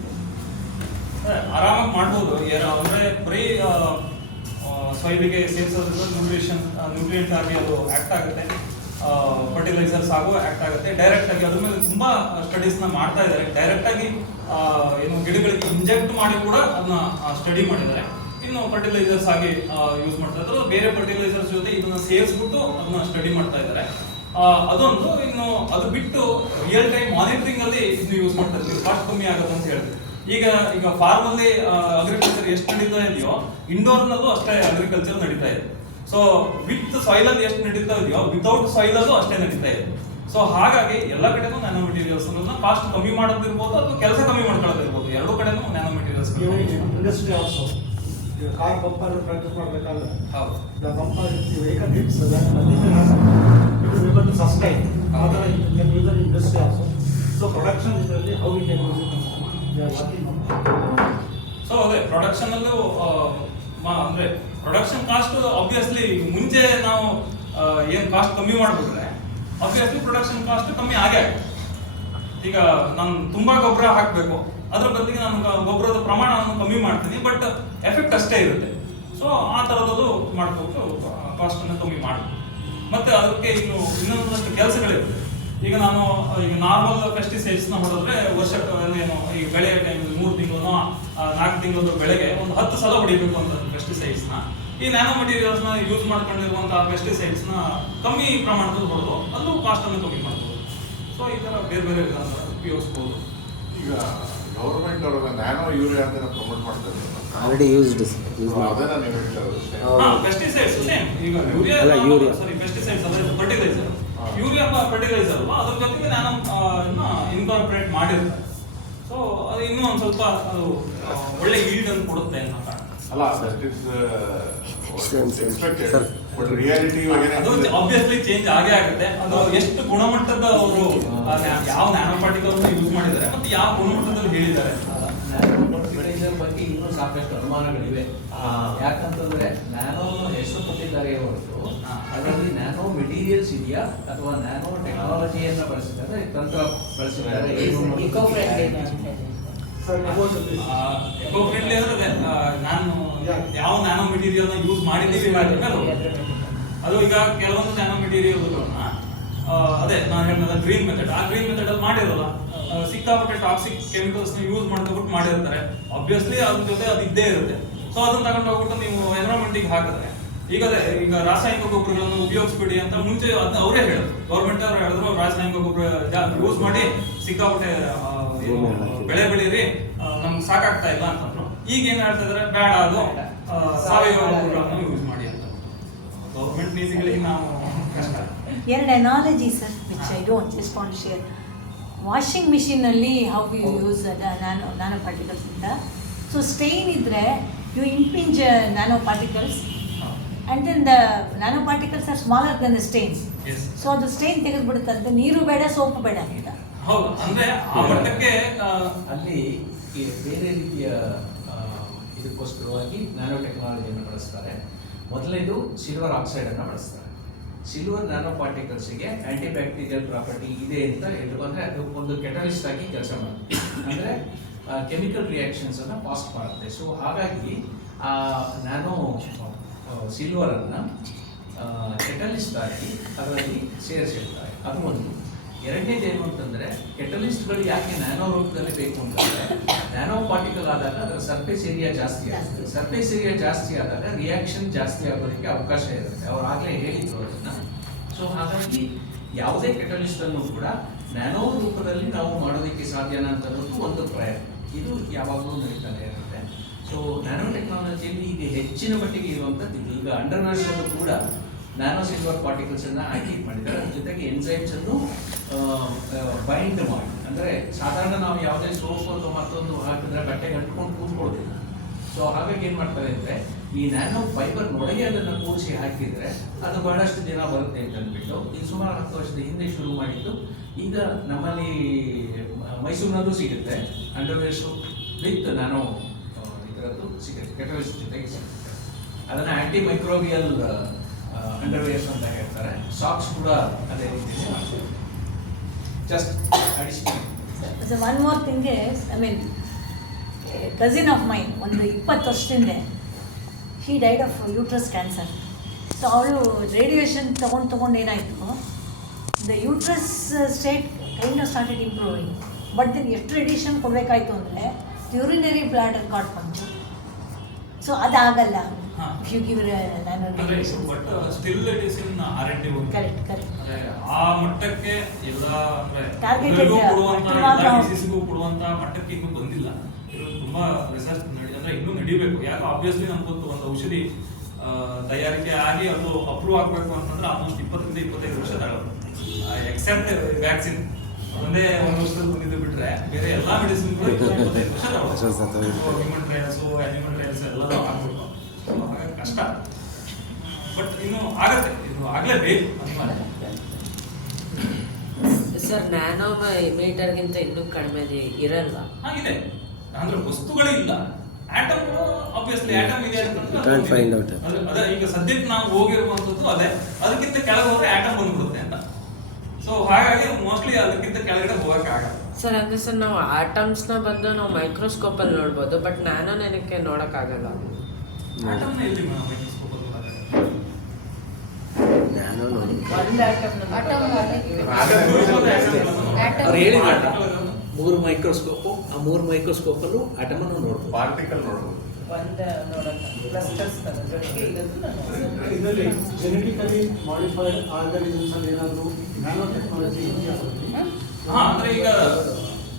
ಆರಾಮಾಗಿ ಮಾಡ್ಬೋದು. ಅಂದ್ರೆ ಬರೀ ಸಾಯಿಲ್ಗೆ ಸೇರಿಸೋದ್ರಿಂದ nutrient ಆಗಿ ಅದು act ಆಗುತ್ತೆ, fertilisers ಆಗೋ act ಆಗುತ್ತೆ. Direct ಆಗಿ ಅದ್ರ ಮೇಲೆ ತುಂಬಾ ಸ್ಟಡೀಸ್ ನ ಮಾಡ್ತಾ ಇದ್ದಾರೆ. ಡೈರೆಕ್ಟ್ ಆಗಿ ಏನು ಗಿಡಗಳಿಗೆ ಇಂಜೆಕ್ಟ್ ಮಾಡಿ ಕೂಡ ಅದನ್ನ ಸ್ಟಡಿ ಮಾಡಿದ್ದಾರೆ. ಇನ್ನು ಫರ್ಟಿಲೈಸರ್ಸ್ ಆಗಿ ಯೂಸ್ ಮಾಡ್ತಾ ಇದ್ದಾರೆ. ಬೇರೆ ಫರ್ಟಿಲೈಸರ್ಸ್ ಜೊತೆ ಇದನ್ನ ಸೇರಿಸ್ಬಿಟ್ಟು ಅದನ್ನ ಸ್ಟಡಿ ಮಾಡ್ತಾ ಇದ್ದಾರೆ. ಅದೊಂದು. ಇನ್ನು ಅದು ಬಿಟ್ಟು ರಿಯಲ್ ಟೈಮ್ ಮಾನಿಟರಿಂಗ್ ಅಲ್ಲಿ ಇದು ಯೂಸ್ ಮಾಡ್ತಾ ಇದ್ದೀವಿ. ಕಾಸ್ಟ್ ಕಮ್ಮಿ ಆಗುತ್ತೆ ಅಂತ ಹೇಳಿದ್ರು. ಈಗ ಫಾರ್ಮ್ ಅಲ್ಲಿ ಅಗ್ರಿಕಲ್ಚರ್ ಎಷ್ಟು ನಡೀತಾ ಇದೆಯೋ ಇಂಡೋರ್ ನಲ್ಲೂ ಅಷ್ಟೇ ಅಗ್ರಿಕಲ್ಚರ್ ನಡೀತಾ ಇದೆ. ಸೊ ವಿತ್ ಸಾಯಿಲ್ ಅಲ್ಲಿ ಎಷ್ಟು ನಡೀತಾ ಇದೆಯೋ ವಿತೌಟ್ ಸಾಯಿಲ್ ಅಲ್ಲೂ ಅಷ್ಟೇ ನಡೀತಾ ಇದೆ. ಸೊ ಹಾಗಾಗಿ ಎಲ್ಲ ಕಡೆನೂ ನ್ಯಾನೋ ಮೆಟೀರಿಯಲ್ಸ್ ಕಾಸ್ಟ್ ಕಮ್ಮಿ ಮಾಡೋದಿರ್ಬೋದು ಅಥವಾ ಕೆಲಸ ಕಮ್ಮಿ ಮಾಡ್ಕೊಳ್ಳೋದಿರ್ಬೋದು, ಎರಡು ಕಡೆನೂ ನ್ಯಾನೋ ಮೆಟೀರಿಯಲ್ಸ್. Industry also. ಈಗ ಕಾರ್ ಬಂಪರ್ ಪ್ರಾಕ್ಟೀಸ್ ಮಾಡಬೇಕಾದ್ರೆ ಹೌದು the bumper if the vehicle hits that condition has it is able to sustain. Other you can use it in industry also. So production is really how we can use it. We are working on that. So ಅದೇ production ಅಲ್ಲೂ ಅಂದ್ರೆ production cost obviously ಮುಂಚೆ ನಾವು ಏನು cost ಕಮ್ಮಿ ಮಾಡಿಬಿಟ್ರೆ obviously production cost ಕಮ್ಮಿ ಆಗೇ ಆಗುತ್ತೆ. ಈಗ ನಾನು ತುಂಬಾ ಗೊಬ್ಬರ ಹಾಕಬೇಕು, ಅದ್ರ ಬದಲಿಗೆ ನಾನು ಗೊಬ್ಬರದ ಪ್ರಮಾಣವನ್ನು ಕಮ್ಮಿ ಮಾಡ್ತೀನಿ, ಬಟ್ ಎಫೆಕ್ಟ್ ಅಷ್ಟೇ ಇರುತ್ತೆ. ಸೊ ಆ ಥರದ್ದು ಮಾಡ್ಕೊಂಡು ಕಾಸ್ಟನ್ನು ಕಮ್ಮಿ ಮಾಡ್ಬೋದು. ಮತ್ತೆ ಅದಕ್ಕೆ ಇನ್ನೊಂದಷ್ಟು ಕೆಲಸಗಳಿರುತ್ತೆ. ಈಗ ನಾನು ಈಗ ನಾರ್ಮಲ್ ಪೆಸ್ಟಿಸೈಡ್ಸ್ನ ಹೊಡೆದ್ರೆ ವರ್ಷಕ್ಕೆ ಏನು ಈ ಬೆಳೆ ಟೈಮಲ್ಲಿ 3 ತಿಂಗಳು 4 ತಿಂಗಳ ಬೆಳೆಗೆ ಒಂದು 10 ಸಲ ಹೊಡಿಬೇಕು ಅಂತ ಪೆಸ್ಟಿಸೈಡ್ಸ್ನ. ಈ ನ್ಯಾನೋ ಮಟೀರಿಯಲ್ಸ್ನ ಯೂಸ್ ಮಾಡ್ಕೊಂಡಿರುವಂತಹ ಪೆಸ್ಟಿಸೈಡ್ಸ್ನ ಕಮ್ಮಿ ಪ್ರಮಾಣದಲ್ಲಿ ಹೊಡೆದು ಅಲ್ಲೂ ಕಾಸ್ಟನ್ನು ಕಮ್ಮಿ ಮಾಡ್ಬೋದು. ಸೊ ಈ ಥರ ಬೇರೆ ಬೇರೆ ವಿಧಾನ ಉಪಯೋಗಿಸ್ಬೋದು. ಈಗ ಗವರ್ಮೆಂಟ್ ಅವರೆಲ್ಲ ನ್ಯಾನೋ ಯೂರಿಯಾ ಅಂತ ಪ್ರಮೋಟ್ ಮಾಡ್ತಾ ಇದ್ದಾರೆ. ಆಲ್ರೆಡಿ ಯೂಸ್ಡ್ ಅದೇನಾ ನೀವು ಹೇಳ್ತಾ ಇರೋದು? ಹಾ, ಪೆಸ್ಟಿಸೈಡ್ಸ್ ಸೇಮ್. ಈಗ ಯೂರಿಯಾ ಸಾರಿ ಪೆಸ್ಟಿಸೈಡ್ಸ್ ಅಂದ್ರೆ ಫರ್ಟಿಲೈಸರ್, ಯೂರಿಯಾ ಫರ್ಟಿಲೈಸರ್ ಅಲ್ವಾ, ಅದ್ರ ಜೊತೆಗೆ ನಾನು ಇನ್ಕಾರ್ಪೊರೇಟ್ ಮಾಡಿರ್ತಾರೆ. ಸೊ ಅದು ಇನ್ನೂ ಒಂದು ಸ್ವಲ್ಪ ಅದು ಒಳ್ಳೆ ಈಲ್ಡ್ ಅನ್ನು ಕೊಡುತ್ತೆ ಅನ್ನೋ ಕಾರಣ. ಅಲ್ಲ, that is expected, but reality ಅದು ಆಬ್ವಿಯಸ್ಲಿ ಚೇಂಜ್ ಆಗೇ ಆಗುತ್ತೆ. ಅದು ಎಷ್ಟು ಗುಣಮಟ್ಟದ ಅವರು ಯಾವ ನ್ಯಾನೋ ಪಾರ್ಟಿಕಲ್ ಯೂಸ್ ಮಾಡಿದ್ದಾರೆ ಮತ್ತೆ ಯಾವ ಗುಣಮಟ್ಟದಲ್ಲಿ ಹೇಳಿದ್ದಾರೆ. ಫರ್ಟಿಲೈಸರ್ ಬಗ್ಗೆ ಇನ್ನೂ ಸಾಕಷ್ಟು ಅನುಮಾನಗಳಿವೆ. ಯಾಕಂತಂದ್ರೆ ನ್ಯಾನೋ ಹೆಸರು ಕೊಟ್ಟಿದ್ದಾರೆ ಹೊರತು ಅದರಲ್ಲಿ ನ್ಯಾನೋ ಮೆಟೀರಿಯಲ್ಸ್ ಇದೆಯಾ ಅಥವಾ ನ್ಯಾನೋ ಟೆಕ್ನಾಲಜಿಯನ್ನು ಬಳಸಿದ್ದಾರೆ, ತಂತ್ರ ಬಳಸಿದ್ದಾರೆ, eco friendly Sir, about this. Eco friendly ಅಂದ್ರೆ ನಾನು ಯಾವ ನ್ಯಾನೋ ಮೆಟೀರಿಯಲ್ ಯೂಸ್ ಮಾಡಿದ್ದೀವಿ ಅದು ಈಗ ಕೆಲವೊಂದು ನ್ಯಾನೋ ಮೆಟೀರಿಯಲ್ಗಳನ್ನ ಅದೇ ನಾನು ಹೇಳಿದ ಗ್ರೀನ್ ಮೆಥಡ್, ಆ ಗ್ರೀನ್ ಮೆಥಡ್ ಅಲ್ಲಿ ಮಾಡಿರೋಲ್ಲ, ಸಿಕ್ಕಾಪಟ್ಟೆ ಟಾಕ್ಸಿಕ್ ಕೆಮಿಕಲ್ಸ್ ನ ಯೂಸ್ ಮಾಡ್ಕೊಬಿಟ್ಟು ಮಾಡಿರ್ತಾರೆ. ಆಬ್ವಿಯಸ್ಲಿ ಅದ್ರ ಜೊತೆ ಅದು ಇದ್ದೇ ಇರುತ್ತೆ. ಸೊ ಅದನ್ನ ತಗೊಂಡು ಹೋಗ್ಬಿಟ್ಟು ನೀವು ಎನ್ವಿರಾನ್ಮೆಂಟಿಗೆ ಹಾಕಿದ್ರೆ ಈಗ ರಾಸಾಯನಿಕ ಗೊಬ್ಬರಗಳನ್ನು ಉಪಯೋಗಿಸ್ಬಿಡಿ ಅಂತ ಮುಂಚೆ ಅದನ್ನ ಅವರೇ ಹೇಳಿದ್ರು. ಗೌರ್ಮೆಂಟ್ ಅವರು ಹೇಳಿದ್ರು ರಾಸಾಯನಿಕ ಗೊಬ್ಬರ ಯೂಸ್ ಮಾಡಿ ಸಿಕ್ಕಾಪಟ್ಟೆ ಬೆಳೆ ಬೆಳೀರಿ, ನಮ್ಗೆ ಸಾಕಾಗ್ತಾ ಇಲ್ಲ ಅಂತಂದ್ರು. ಈಗ ಏನ್ ಹೇಳ್ತಾ ಇದಾರೆ, ಬೇಡ ಅದು ಸಾವಯವ ಗೊಬ್ಬರವನ್ನು ಯೂಸ್ ಮಾಡಿ ಅಂತ. ಗೌರ್ಮೆಂಟ್ ನೀತಿಗಳಿಗೆ ನಾವು ಎರಡು analogy sir which I don't just want share. Washing ಮಿಷಿನಲ್ಲಿ how you use nano particles ಅಂತ. ಸೊ ಸ್ಟೈನ್ ಇದ್ದರೆ you impinge nano particles and then the nano particles are smaller then the stains. So ಅದು stain ತೆಗೆದುಬಿಡುತ್ತಂತೆ, ನೀರು ಬೇಡ soap ಬೇಡ ಅಂತ. ಹೌದು, ಅಂದ್ರೆ ಆ ಮಟ್ಟಕ್ಕೆ ಅಲ್ಲಿ ಈ ಬೇರೆ ರೀತಿಯ ಇದಕ್ಕೋಸ್ಕರವಾಗಿ ನ್ಯಾನೋ ಟೆಕ್ನಾಲಜಿಯನ್ನು ಬಳಸ್ತಾರೆ. ಮೊದಲನೇದು ಸಿಲ್ವರ್ ಆಕ್ಸೈಡ್ ಅನ್ನು ಬಳಸ್ತಾರೆ. ಸಿಲ್ವರ್ ನ್ಯಾನೋ ಪಾರ್ಟಿಕಲ್ಸ್ಗೆ ಆಂಟಿ ಬ್ಯಾಕ್ಟೀರಿಯಲ್ ಪ್ರಾಪರ್ಟಿ ಇದೆ ಅಂತ ಹೇಳಿದ್ರೆ ಅದು ಒಂದು ಕೆಟಲಿಸ್ಟ್ ಆಗಿ ಕೆಲಸ ಮಾಡುತ್ತೆ, ಅಂದರೆ ಕೆಮಿಕಲ್ ರಿಯಾಕ್ಷನ್ಸ್ ಅನ್ನು ಪಾಸ್ ಮಾಡುತ್ತೆ. ಸೊ ಹಾಗಾಗಿ ಆ ನ್ಯಾನೋ ಸಿಲ್ವರನ್ನು ಕೆಟಲಿಸ್ಟ್ ಆಗಿ ಅದರಲ್ಲಿ ಸೇರಿಸಿರ್ತಾರೆ. ಅದು ಒಂದು. ಎರಡನೇದು ಏನು ಅಂತಂದರೆ, ಕೆಟಲಿಸ್ಟ್ಗಳು ಯಾಕೆ ನ್ಯಾನೋ ರೂಪದಲ್ಲಿ ಬೇಕು ಅಂತಂದರೆ, ನ್ಯಾನೋ ಪಾರ್ಟಿಕಲ್ ಆದಾಗ ಅದರ ಸರ್ಫೇಸ್ ಏರಿಯಾ ಜಾಸ್ತಿ ಆಗುತ್ತೆ. ಸರ್ಫೇಸ್ ಏರಿಯಾ ಜಾಸ್ತಿ ಆದಾಗ ರಿಯಾಕ್ಷನ್ ಜಾಸ್ತಿ ಆಗೋದಕ್ಕೆ ಅವಕಾಶ ಇರುತ್ತೆ. ಅವ್ರು ಆಗಲೇ ಹೇಳಿದ್ರು ಅದನ್ನು. ಸೊ ಹಾಗಾಗಿ ಯಾವುದೇ ಕೆಟಲಿಸ್ಟನ್ನು ಕೂಡ ನ್ಯಾನೋ ರೂಪದಲ್ಲಿ ನಾವು ಮಾಡೋದಕ್ಕೆ ಸಾಧ್ಯನಾ ಅಂತನ್ನೋದು ಒಂದು ಪ್ರಯತ್ನ. ಇದು ಯಾವಾಗಲೂ ನಡೀತಾನೆ ಇರುತ್ತೆ. ಸೊ ನ್ಯಾನೋ ಟೆಕ್ನಾಲಜಿಯಲ್ಲಿ ಈಗ ಹೆಚ್ಚಿನ ಮಟ್ಟಿಗೆ ಇರುವಂಥದ್ದು ಈಗ ಅಂಡರ್ನರ್ಸಲ್ಲೂ ಕೂಡ ನ್ಯಾನೋ ಸಿಲ್ವರ್ ಪಾರ್ಟಿಕಲ್ಸನ್ನು ಆಕ್ಟಿವೇಟ್ ಮಾಡಿದ್ದಾರೆ. ಅದ್ರ ಜೊತೆಗೆ ಎನ್ಸೈಮ್ಸನ್ನು ಬೈಂಡ್ ಮಾಡಿ, ಅಂದರೆ ಸಾಧಾರಣ ನಾವು ಯಾವುದೇ ಸೋಪ್ ಅಥವಾ ಮತ್ತೊಂದು ಹಾಕಿದ್ರೆ ಬಟ್ಟೆಗೆ ಅಂಟ್ಕೊಂಡು ಕೂತ್ಕೊಳ್ಳೋದಿಲ್ಲ. ಸೊ ಹಾಗಾಗಿ ಏನು ಮಾಡ್ತಾರೆ ಅಂದರೆ, ಈ ನ್ಯಾನೋ ಫೈಬರ್ ನೊಳಗೆ ಅದನ್ನು ಕೂರಿಸಿ ಹಾಕಿದರೆ ಅದು ಬಹಳಷ್ಟು ದಿನ ಬರುತ್ತೆ ಅಂತ ಅಂದ್ಬಿಟ್ಟು ಈಗ ಸುಮಾರು 10 ವರ್ಷದ ಹಿಂದೆ ಶುರು ಮಾಡಿದ್ದು. ಈಗ ನಮ್ಮಲ್ಲಿ ಮೈಸೂರಿನಲ್ಲೂ ಸಿಗುತ್ತೆ ಅಂಡರ್ವೇರ್ಸು ವಿತ್ ನ್ಯಾನೋ ಇದರದ್ದು ಸಿಗುತ್ತೆ, ಕೆಟಲಿಸ್ಟ್ ಜೊತೆಗೆ ಸಿಗುತ್ತೆ. ಅದನ್ನು ಆ್ಯಂಟಿ ಮೈಕ್ರೋಬಿಯಲ್ ಅಂಡರ್ವೇರ್ಸ್ ಅಂತ ಹೇಳ್ತಾರೆ. ಸಾಕ್ಸ್ ಕೂಡ ಅದೇ ರೀತಿ ಮಾಡ್ತಾರೆ. Just additional. So one more thing is, I mean cousin of mine ಒಂದು 20 ವರ್ಷದಿಂದ she died of uterus cancer. So ಅವಳು ರೇಡಿಯೇಷನ್ ತೊಗೊಂಡು ಏನಾಯಿತು, the uterus state kind of started improving. But then ಎಷ್ಟು ರೇಡಿಯೇಷನ್ ಕೊಡಬೇಕಾಯ್ತು ಅಂದರೆ ಯೂರಿನರಿ ಬ್ಲಾಡರ್ ಕಾರ್ಡ್ ಬಂತು. So ಅದಾಗಲ್ಲ if you give nano radiation. But still it is in R&D work. Correct. ಆ ಮಟ್ಟಕ್ಕೆ ಎಲ್ಲ Targeted ಡಿಸೀಸ್ಗೂ ಕೊಡುವಂತ ಮಟ್ಟಕ್ಕೆ ಇನ್ನೂ ಬಂದಿಲ್ಲ. ಇದು ತುಂಬಾ ರಿಸರ್ಚ್ ಅಂದ್ರೆ ಇನ್ನೂ ನಡಿಬೇಕು. ಯಾಕೆ ಆಬ್ವಿಯಸ್ಲಿ ನಮ್ಗೊಂದು ಒಂದು ಔಷಧಿ ತಯಾರಿಕೆ ಆಗಿ ಅದು ಅಪ್ರೂವ್ ಆಗಬೇಕು ಅಂತಂದ್ರೆ ಆಲ್ಮೋಸ್ಟ್ 20 ರಿಂದ 25 ವರ್ಷ ತಗೊಳ್ಳುತ್ತೆ. ಎಕ್ಸೆಪ್ಟ್ ವ್ಯಾಕ್ಸಿನ್ ಒಂದೇ 1 ವರ್ಷದಲ್ಲಿ ಬಂದಿದ್ದು ಬಿಟ್ರೆ ಬೇರೆ ಎಲ್ಲಾ ಮೆಡಿಸಿನ್ಗಳು 25 ವರ್ಷ ತಗೊಳ್ಳುತ್ತೆ. ಹ್ಯೂಮನ್ ಟ್ರಯಲ್ಸ್, ಅನಿಮಲ್ ಟ್ರಯಲ್ಸ್ ಎಲ್ಲ ಆಗ್ಬಿಟ್ಟು ಸೊ ಹಾಗಾಗಿ ಕಷ್ಟ, ಬಟ್ ಇನ್ನು ಆಗತ್ತೆ, ಇದು ಆಗಲೇಬೇಕು ಅನಿವಾರ್ಯ. ಸರ್ ನ್ಯಾನೋ ಮೀಟರ್ಗಿಂತ ಇನ್ನೂ ಕಡಿಮೆ ಇರಲ್ಲ. ಇದೆ ಅಂದ್ರೆ ವಸ್ತುಗಳಿಲ್ಲ, ಆಟಮ್ ಆಬ್ವಿಯಸ್ಲಿ ಆಟಮ್ ಇದೆ ಅಂತಂದ್ರೆ ಅದೇ ಈಗ ಸದ್ಯಕ್ಕೆ ನಾವು ಹೋಗಿರುವಂಥದ್ದು ಅದೇ, ಅದಕ್ಕಿಂತ ಕೆಳಗೆ ಹೋದ್ರೆ ಆಟಮ್ ಬಂದ್ಬಿಡುತ್ತೆ ಅಂತ. ಸೊ ಹಾಗಾಗಿ ಮೋಸ್ಟ್ಲಿ ಅದಕ್ಕಿಂತ ಕೆಳಗಡೆ ಹೋಗಕ್ಕಾಗಲ್ಲ. ಸರ್ ಅಂದ್ರೆ ಸರ್ ನಾವು ಆಟಮ್ಸ್ನ ಬಂದು ನಾವು ಮೈಕ್ರೋಸ್ಕೋಪಲ್ಲಿ ನೋಡ್ಬೋದು, ಬಟ್ ನ್ಯಾನೋ ನನಗೆ ನೋಡೋಕ್ಕಾಗಲ್ಲ. ಆಟಮ್ನ ಎಲ್ಲಿ ಮೈಕ್ರೋಸ್ಕೋಪ್ ಅಲ್ಲಿ ಅವ್ರು ಹೇಳಿದ್ದಾರೆ 3 ಮೈಕ್ರೋಸ್ಕೋಪು, ಆ 3 ಮೈಕ್ರೋಸ್ಕೋಪಲ್ಲೂ ಆಟಮನ್ನು ನೋಡ್ಬೋದು, ಪಾರ್ಟಿಕಲ್ ನೋಡ್ಬೋದು. ಇದರಲ್ಲಿ ಜೆನೆಟಿಕಲಿ ಮಾಡಿಫೈಡ್ ಆರ್ಗನಿಸಮ್ಸ್ ಅಲ್ಲಿ ಏನಾದರೂ ನ್ಯಾನೋ ಟೆಕ್ನಾಲಜಿ ಇದೆಯಾ? ಅಂದ್ರೆ ಈಗ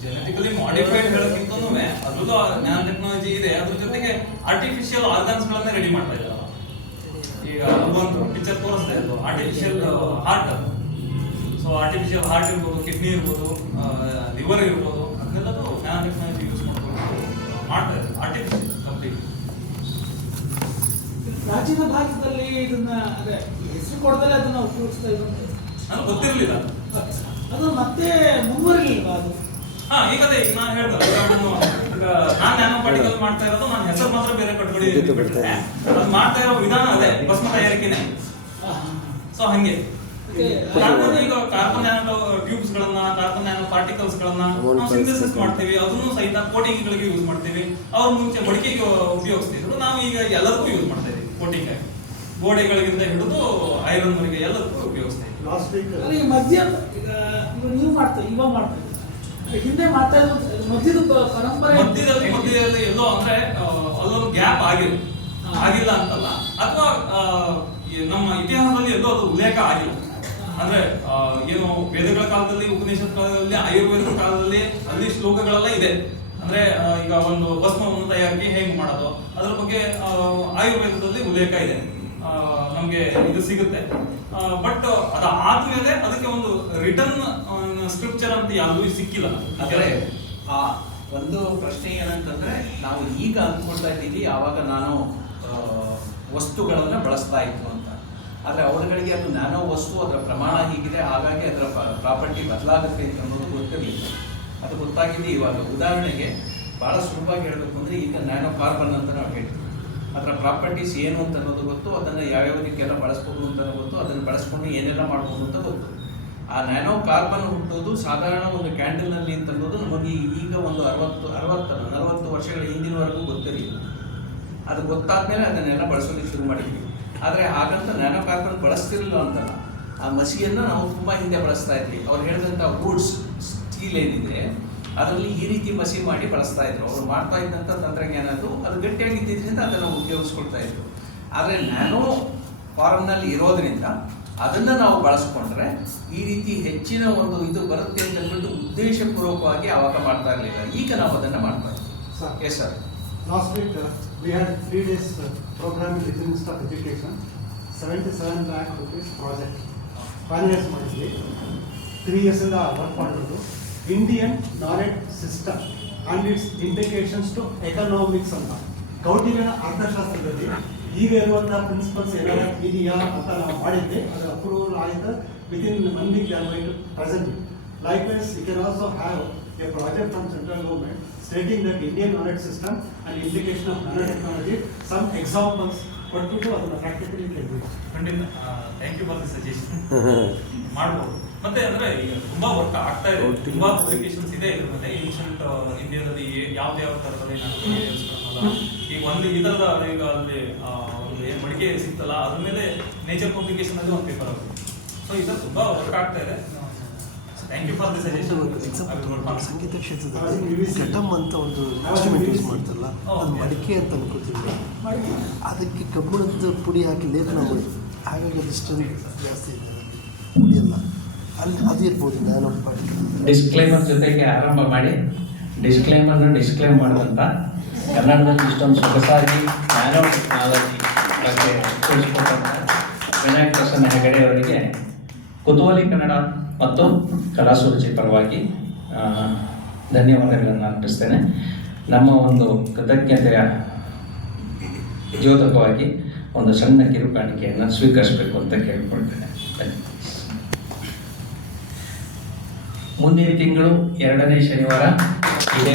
ಜೆನೆಟಿಕಲಿ ಮಾಡಿಫೈಡ್ ಹೇಳೋಕ್ಕಿಂತನೂ ಅದ್ರದ್ದು ನ್ಯಾನೋ ಟೆಕ್ನಾಲಜಿ ಇದೆ. ಅದ್ರ ಜೊತೆಗೆ ಆರ್ಟಿಫಿಷಿಯಲ್ ಆರ್ಗನ್ಸ್ ಗಳನ್ನ ರೆಡಿ ಮಾಡ್ತಾ ಇದ್ದಾರೆ. ಈಗ ಒಂದು ಪಿಕ್ಚರ್ ತೋರಿಸ್ತಾ ಇದ್ದು artificial heart. So artificial heart ಇರ್ಬೋದು, ಕಿಡ್ನಿ ಇರ್ಬೋದು, ಲಿವರ್ ಇರ್ಬೋದು, ಅದನ್ನೆಲ್ಲದು ನ್ಯಾನೋ ಟೆಕ್ನಾಲಜಿ ಯೂಸ್ ಮಾಡ್ಕೊಂಡು ಮಾಡ್ತಾ ಇದ್ದಾರೆ ಆರ್ಟಿಫಿಷಿಯಲ್ ಕಂಪ್ಲೀಟ್. ಪ್ರಾಚೀನ ಭಾರತದಲ್ಲಿ ಇದನ್ನ ಅದೇ ಹೆಸರು ಕೊಡದಲ್ಲೇ ಅದನ್ನ ಉಪಯೋಗಿಸ್ತಾ ಇದ್ದಂತೆ ನನಗೆ ಗೊತ್ತಿರಲಿಲ್ಲ. ಅದು ಮತ್ತೆ ಮುಂದುವರಿಲಿಲ್ವಾ ಅದು? ಈಗ ಅದೇ ಈಗ ನಾನು ಹೇಳ್ದೆ, ಈಗ ನಾನು ನ್ಯಾನೋ ಪಾರ್ಟಿಕಲ್ ಮಾಡ್ತಾ ಇರೋದು, ನಾನು ಹೆಸರು ಮಾತ್ರ ಬೇರೆ ಕಟ್ಕೊಂಡಿದ್ದೀನಿ, ಅದು ಮಾಡ್ತಾ ಇರೋ ವಿಧಾನ ಅದೇ ಭಸ್ಮ ತಯಾರಿಕೆನೆ. ಸೊ ಹಂಗೆ ಈಗ ಕಾರ್ಬನ್ ನ್ಯಾನೋ ಟ್ಯೂಬ್ಸ್ ಗಳನ್ನ, ಕಾರ್ಬನ್ ನ್ಯಾನೋ ಪಾರ್ಟಿಕಲ್ಸ್ ಗಳನ್ನ ನಾವು ಸಿಂಥೆಸಿಸ್ ಮಾಡ್ತೀವಿ, ಅದನ್ನು ಸಹಿತ ಕೋಟಿಂಗ್ ಗಳಿಗೆ ಯೂಸ್ ಮಾಡ್ತೀವಿ. ಅವ್ರು ಮುಂಚೆ ಮಡಿಕೆಗೆ ಉಪಯೋಗಿಸ್ತಿದ್ರು, ನಾವು ಈಗ ಎಲ್ಲದಕ್ಕೂ ಯೂಸ್ ಮಾಡ್ತಾ ಇದೀವಿ. ಕೋಟಿಂಗ್ ಆಗಿ ಗೋಡೆಗಳಿಗಿಂತ ಹಿಡಿದು ಐರನ್ ವರೆಗೆ ಎಲ್ಲದಕ್ಕೂ ಉಪಯೋಗಿಸ್ತಾ ಇದ್ದೀವಿ. ಲಾಸ್ಟ್ ವೀಕ್ ಅಲ್ಲಿ ಮಧ್ಯ ಈಗ ನೀವು ಮಾಡ್ತೀವಿ, ಇವಾಗ ಮಾಡ್ತಾ ಇದ್ದೀವಿ, ಹಿಂದೆ ಮಾಡ್ತಾ ಇದ್ದು ಮಧ್ಯದ ಪರಂಪರೆ ಮಧ್ಯದಲ್ಲಿ ಎಲ್ಲೋ ಅಂದ್ರೆ ಅಲ್ಲೊಂದು ಗ್ಯಾಪ್ ಆಗಿಲ್ಲ ಅಂತಲ್ಲ, ಅಥವಾ ನಮ್ಮ ಇತಿಹಾಸದಲ್ಲಿ ಎಲ್ಲೋ ಅದು ಉಲ್ಲೇಖ ಆಗಿಲ್ಲ. ಅಂದ್ರೆ ಏನು ವೇದಗಳ ಕಾಲದಲ್ಲಿ, ಉಪನಿಷತ್ ಕಾಲದಲ್ಲಿ, ಆಯುರ್ವೇದದ ಕಾಲದಲ್ಲಿ ಅಲ್ಲಿ ಶ್ಲೋಕಗಳೆಲ್ಲ ಇದೆ. ಅಂದ್ರೆ ಈಗ ಒಂದು ಭಸ್ಮವನ್ನು ತಯಾರಿಕೆ ಹೇಗೆ ಮಾಡೋದು ಅದ್ರ ಬಗ್ಗೆ ಆಯುರ್ವೇದದಲ್ಲಿ ಉಲ್ಲೇಖ ಇದೆ, ನಮ್ಗೆ ಇದು ಸಿಗುತ್ತೆ. ಬಟ್ ಅದಾದ್ಮೇಲೆ ಅದಕ್ಕೆ ಒಂದು ರಿಟರ್ನ್ ಸ್ಕ್ರಿಪ್ಚರ್ ಅಂತ ಯಾವ್ದು ಸಿಕ್ಕಿಲ್ಲ. ಆದರೆ ಆ ಒಂದು ಪ್ರಶ್ನೆ ಏನಂತಂದ್ರೆ, ನಾವು ಈಗ ಅಂದ್ಕೊಳ್ತಾ ಇದ್ದೀವಿ ಆವಾಗ ನಾನು ವಸ್ತುಗಳನ್ನು ಬಳಸ್ತಾ ಇತ್ತು ಅಂತ. ಆದರೆ ಅವರುಗಳಿಗೆ ಅದು ನ್ಯಾನೋ ವಸ್ತು, ಅದರ ಪ್ರಮಾಣ ಹೀಗಿದೆ, ಹಾಗಾಗಿ ಅದರ ಪ್ರಾಪರ್ಟಿ ಬದಲಾಗುತ್ತೆ ಅಂತ ಅನ್ನೋದು ಗೊತ್ತಿರಲಿಲ್ಲ. ಅದು ಗೊತ್ತಾಗಿದೆ ಇವಾಗ. ಉದಾಹರಣೆಗೆ ಭಾಳ ಸುಲಭವಾಗಿ ಹೇಳಬೇಕು ಅಂದರೆ, ಈಗ ನ್ಯಾನೋ ಕಾರ್ಬನ್ ಅಂತ ನಾವು ಹೇಳ್ತೀವಿ, ಅದರ ಪ್ರಾಪರ್ಟೀಸ್ ಏನು ಅಂತ ಅನ್ನೋದು ಗೊತ್ತು, ಅದನ್ನು ಯಾವ್ಯಾವುದಕ್ಕೆಲ್ಲ ಬಳಸ್ಬೋದು ಅಂತ ಗೊತ್ತು, ಅದನ್ನು ಬಳಸ್ಕೊಂಡು ಏನೆಲ್ಲ ಮಾಡ್ಬೋದು ಅಂತ ಗೊತ್ತು. ಆ ನ್ಯಾನೋ ಕಾರ್ಬನ್ ಹುಟ್ಟೋದು ಸಾಧಾರಣ ಒಂದು ಕ್ಯಾಂಡಲ್ನಲ್ಲಿ ಅಂತ ಅನ್ನೋದು ನಮಗೆ ಈಗ ಒಂದು 40 ವರ್ಷಗಳ ಹಿಂದಿನವರೆಗೂ ಗೊತ್ತಿರಲಿಲ್ಲ. ಅದು ಗೊತ್ತಾದ್ಮೇಲೆ ಅದನ್ನೆಲ್ಲ ಬಳಸೋದಕ್ಕೆ ಶುರು ಮಾಡಿದ್ವಿ. ಆದರೆ ಹಾಗಂತ ನ್ಯಾನೋ ಕಾರ್ಬನ್ ಬಳಸ್ತಿರಲಿಲ್ಲ ಅಂತಲ್ಲ, ಆ ಮಸಿಯನ್ನು ನಾವು ತುಂಬ ಹಿಂದೆ ಬಳಸ್ತಾ ಇದ್ವಿ. ಅವ್ರು ಹೇಳಿದಂಥ ವುಡ್ಸ್, ಸ್ಟೀಲ್ ಏನಿದೆ ಅದರಲ್ಲಿ ಈ ರೀತಿ ಮಸಿ ಮಾಡಿ ಬಳಸ್ತಾ ಇದ್ರು. ಅವ್ರು ಮಾಡ್ತಾ ಇದ್ದಂಥ ತಂತ್ರಜ್ಞಾನ ಅದು ಗಟ್ಟಿಯಾಗಿದ್ದರಿಂದ ಅದನ್ನು ಉಪಯೋಗಿಸ್ಕೊಳ್ತಾ ಇದ್ರು. ಆದರೆ ನ್ಯಾನೋ ಫಾರ್ಮ್ನಲ್ಲಿ ಇರೋದ್ರಿಂದ ಅದನ್ನು ನಾವು ಬಳಸ್ಕೊಂಡ್ರೆ ಈ ರೀತಿ ಹೆಚ್ಚಿನ ಒಂದು ಇದು ಬರುತ್ತೆ ಅಂತ ಅಂದ್ಬಿಟ್ಟು ಉದ್ದೇಶಪೂರ್ವಕವಾಗಿ ಆವಾಗ ಮಾಡ್ತಾ ಇರಲಿಲ್ಲ. ಈಗ ನಾವು ಅದನ್ನು ಮಾಡ್ತಾ ಇದ್ದೀವಿ. Yes sir. Last week we had 3 days program with the Minister of Education, 77 lakh rupees project finalize ಮಾಡಿದ್ವಿ. 3 years ಇಂದ ವರ್ಕ್ ಮಾಡಿರೋದು Indian knowledge system and its indications to economics ಅಂತ. ಕೌಟಿಲ್ಯನ ಅರ್ಥಶಾಸ್ತ್ರದಲ್ಲಿ ಈಗ ಇರುವಂತಹ ಪ್ರಿನ್ಸಿಪಲ್ಸ್ ಏನಾರ ಇದೆಯಾ ಅಂತ ನಾವು ಮಾಡಿದ್ವಿ. ಅದು ಅಪ್ರೂವಲ್ ಆಯಿತು. Within 1 week they are going to present it. Likewise, we can also have a project from central government stating that Indian knowledge system and implication of nanotechnology, some examples ಕೊಟ್ಬಿಟ್ಟು ಅದನ್ನ practically ಕೇಳ್ಬೇಕು. ಖಂಡಿತ, thank you for the suggestion. ಮಾಡ್ಬೋದು. ಮತ್ತೆ ಅಂದ್ರೆ ಈಗ ತುಂಬಾ work ಆಗ್ತಾ ಇದೆ, ತುಂಬಾ ಅಪ್ಲಿಕೇಶನ್ಸ್ ಇದೆ ಇದ್ರ ಮತ್ತೆ. ಏನ್ಷಂಟ್ ಇಂಡಿಯಾದಲ್ಲಿ ಯಾವ ತರದಲ್ಲಿ ಈಗ ಒಂದು ಈ ತರದ ಈಗ ಅಲ್ಲಿ ಏನು ಮಡಿಕೆ ಸಿಗ್ತಲ್ಲ ಅದ್ರ ಮೇಲೆ ನೇಚರ್ ಪಬ್ಲಿಕೇಶನ್ ಅಲ್ಲಿ ಒಂದು ಪೇಪರ್ ಆಗುತ್ತೆ. ಸೊ ಈ ತರ ತುಂಬಾ ವರ್ಕ್ ಆಗ್ತಾ ಇದೆ. Thank you for the suggestion. ಸಂಗೀತ ಕ್ಷೇತ್ರದಲ್ಲಿ ಘಟಮ್ ಅಂತ ಒಂದು ಇನ್ಸ್ಟ್ರೂಮೆಂಟ್ ಯೂಸ್ ಮಾಡ್ತಾರಲ್ಲ, ಅದು ಮಡಿಕೆ ಅಂತ ಅನ್ಕೋತೀವಿ. ಅದಕ್ಕೆ ಕಬ್ಬಿಣದ ಪುಡಿ ಹಾಕಿ ಲೇಪನ ಮಾಡಿ, ಹಾಗಾಗಿ ಅದು ಸ್ಟ್ರೆಂತ್ ಜಾಸ್ತಿ ಇದೆ, ಪುಡಿಯಲ್ಲ ಅಲ್ಲಿ ಅದು ಇರ್ಬೋದು. ನ್ಯಾನೋ ಪಾರ್ಟಿಕಲ್ ಡಿಸ್ಕ್ಲೈಮರ್ ಜೊತೆಗೆ ಆರಂಭ ಮಾಡಿ ಡಿಸ್ಕ್ಲೈಮರ್ನ ಡಿಸ್ಕ್ಲೈಮ್ ಮಾಡಿದಂಥ ಕನ್ನಡದಲ್ಲಿ ಇಷ್ಟೊಂದು ಸೊಗಸಾಗಿ ನ್ಯಾನೋ ಟೆಕ್ನಾಲಜಿ ಬಗ್ಗೆ ತಿಳಿಸ್ಕೊಟ್ಟಂಥ ವಿನಾಯಕ್ ಪ್ರಸನ್ನ ಹೆಗಡೆ ಅವರಿಗೆ ಕುತೂಹಲಿ ಕನ್ನಡ ಮತ್ತು ಕಲಾಸುರುಚಿ ಪರವಾಗಿ ಧನ್ಯವಾದಗಳನ್ನು ಅರ್ಪಿಸ್ತೇನೆ. ನಮ್ಮ ಒಂದು ಕೃತಜ್ಞತೆಯ ದ್ಯೋತಕವಾಗಿ ಒಂದು ಸಣ್ಣ ಕಿರುಕಾಣಿಕೆಯನ್ನು ಸ್ವೀಕರಿಸಬೇಕು ಅಂತ ಕೇಳ್ಕೊಳ್ತೇನೆ. ಮುಂದಿನ ತಿಂಗಳು 2ನೇ ಶನಿವಾರ ಇದೇ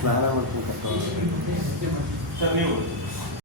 ಸ್ನಾನ ಮಾಡ್ಕೊಂಡು ಸರ್ ನೀವು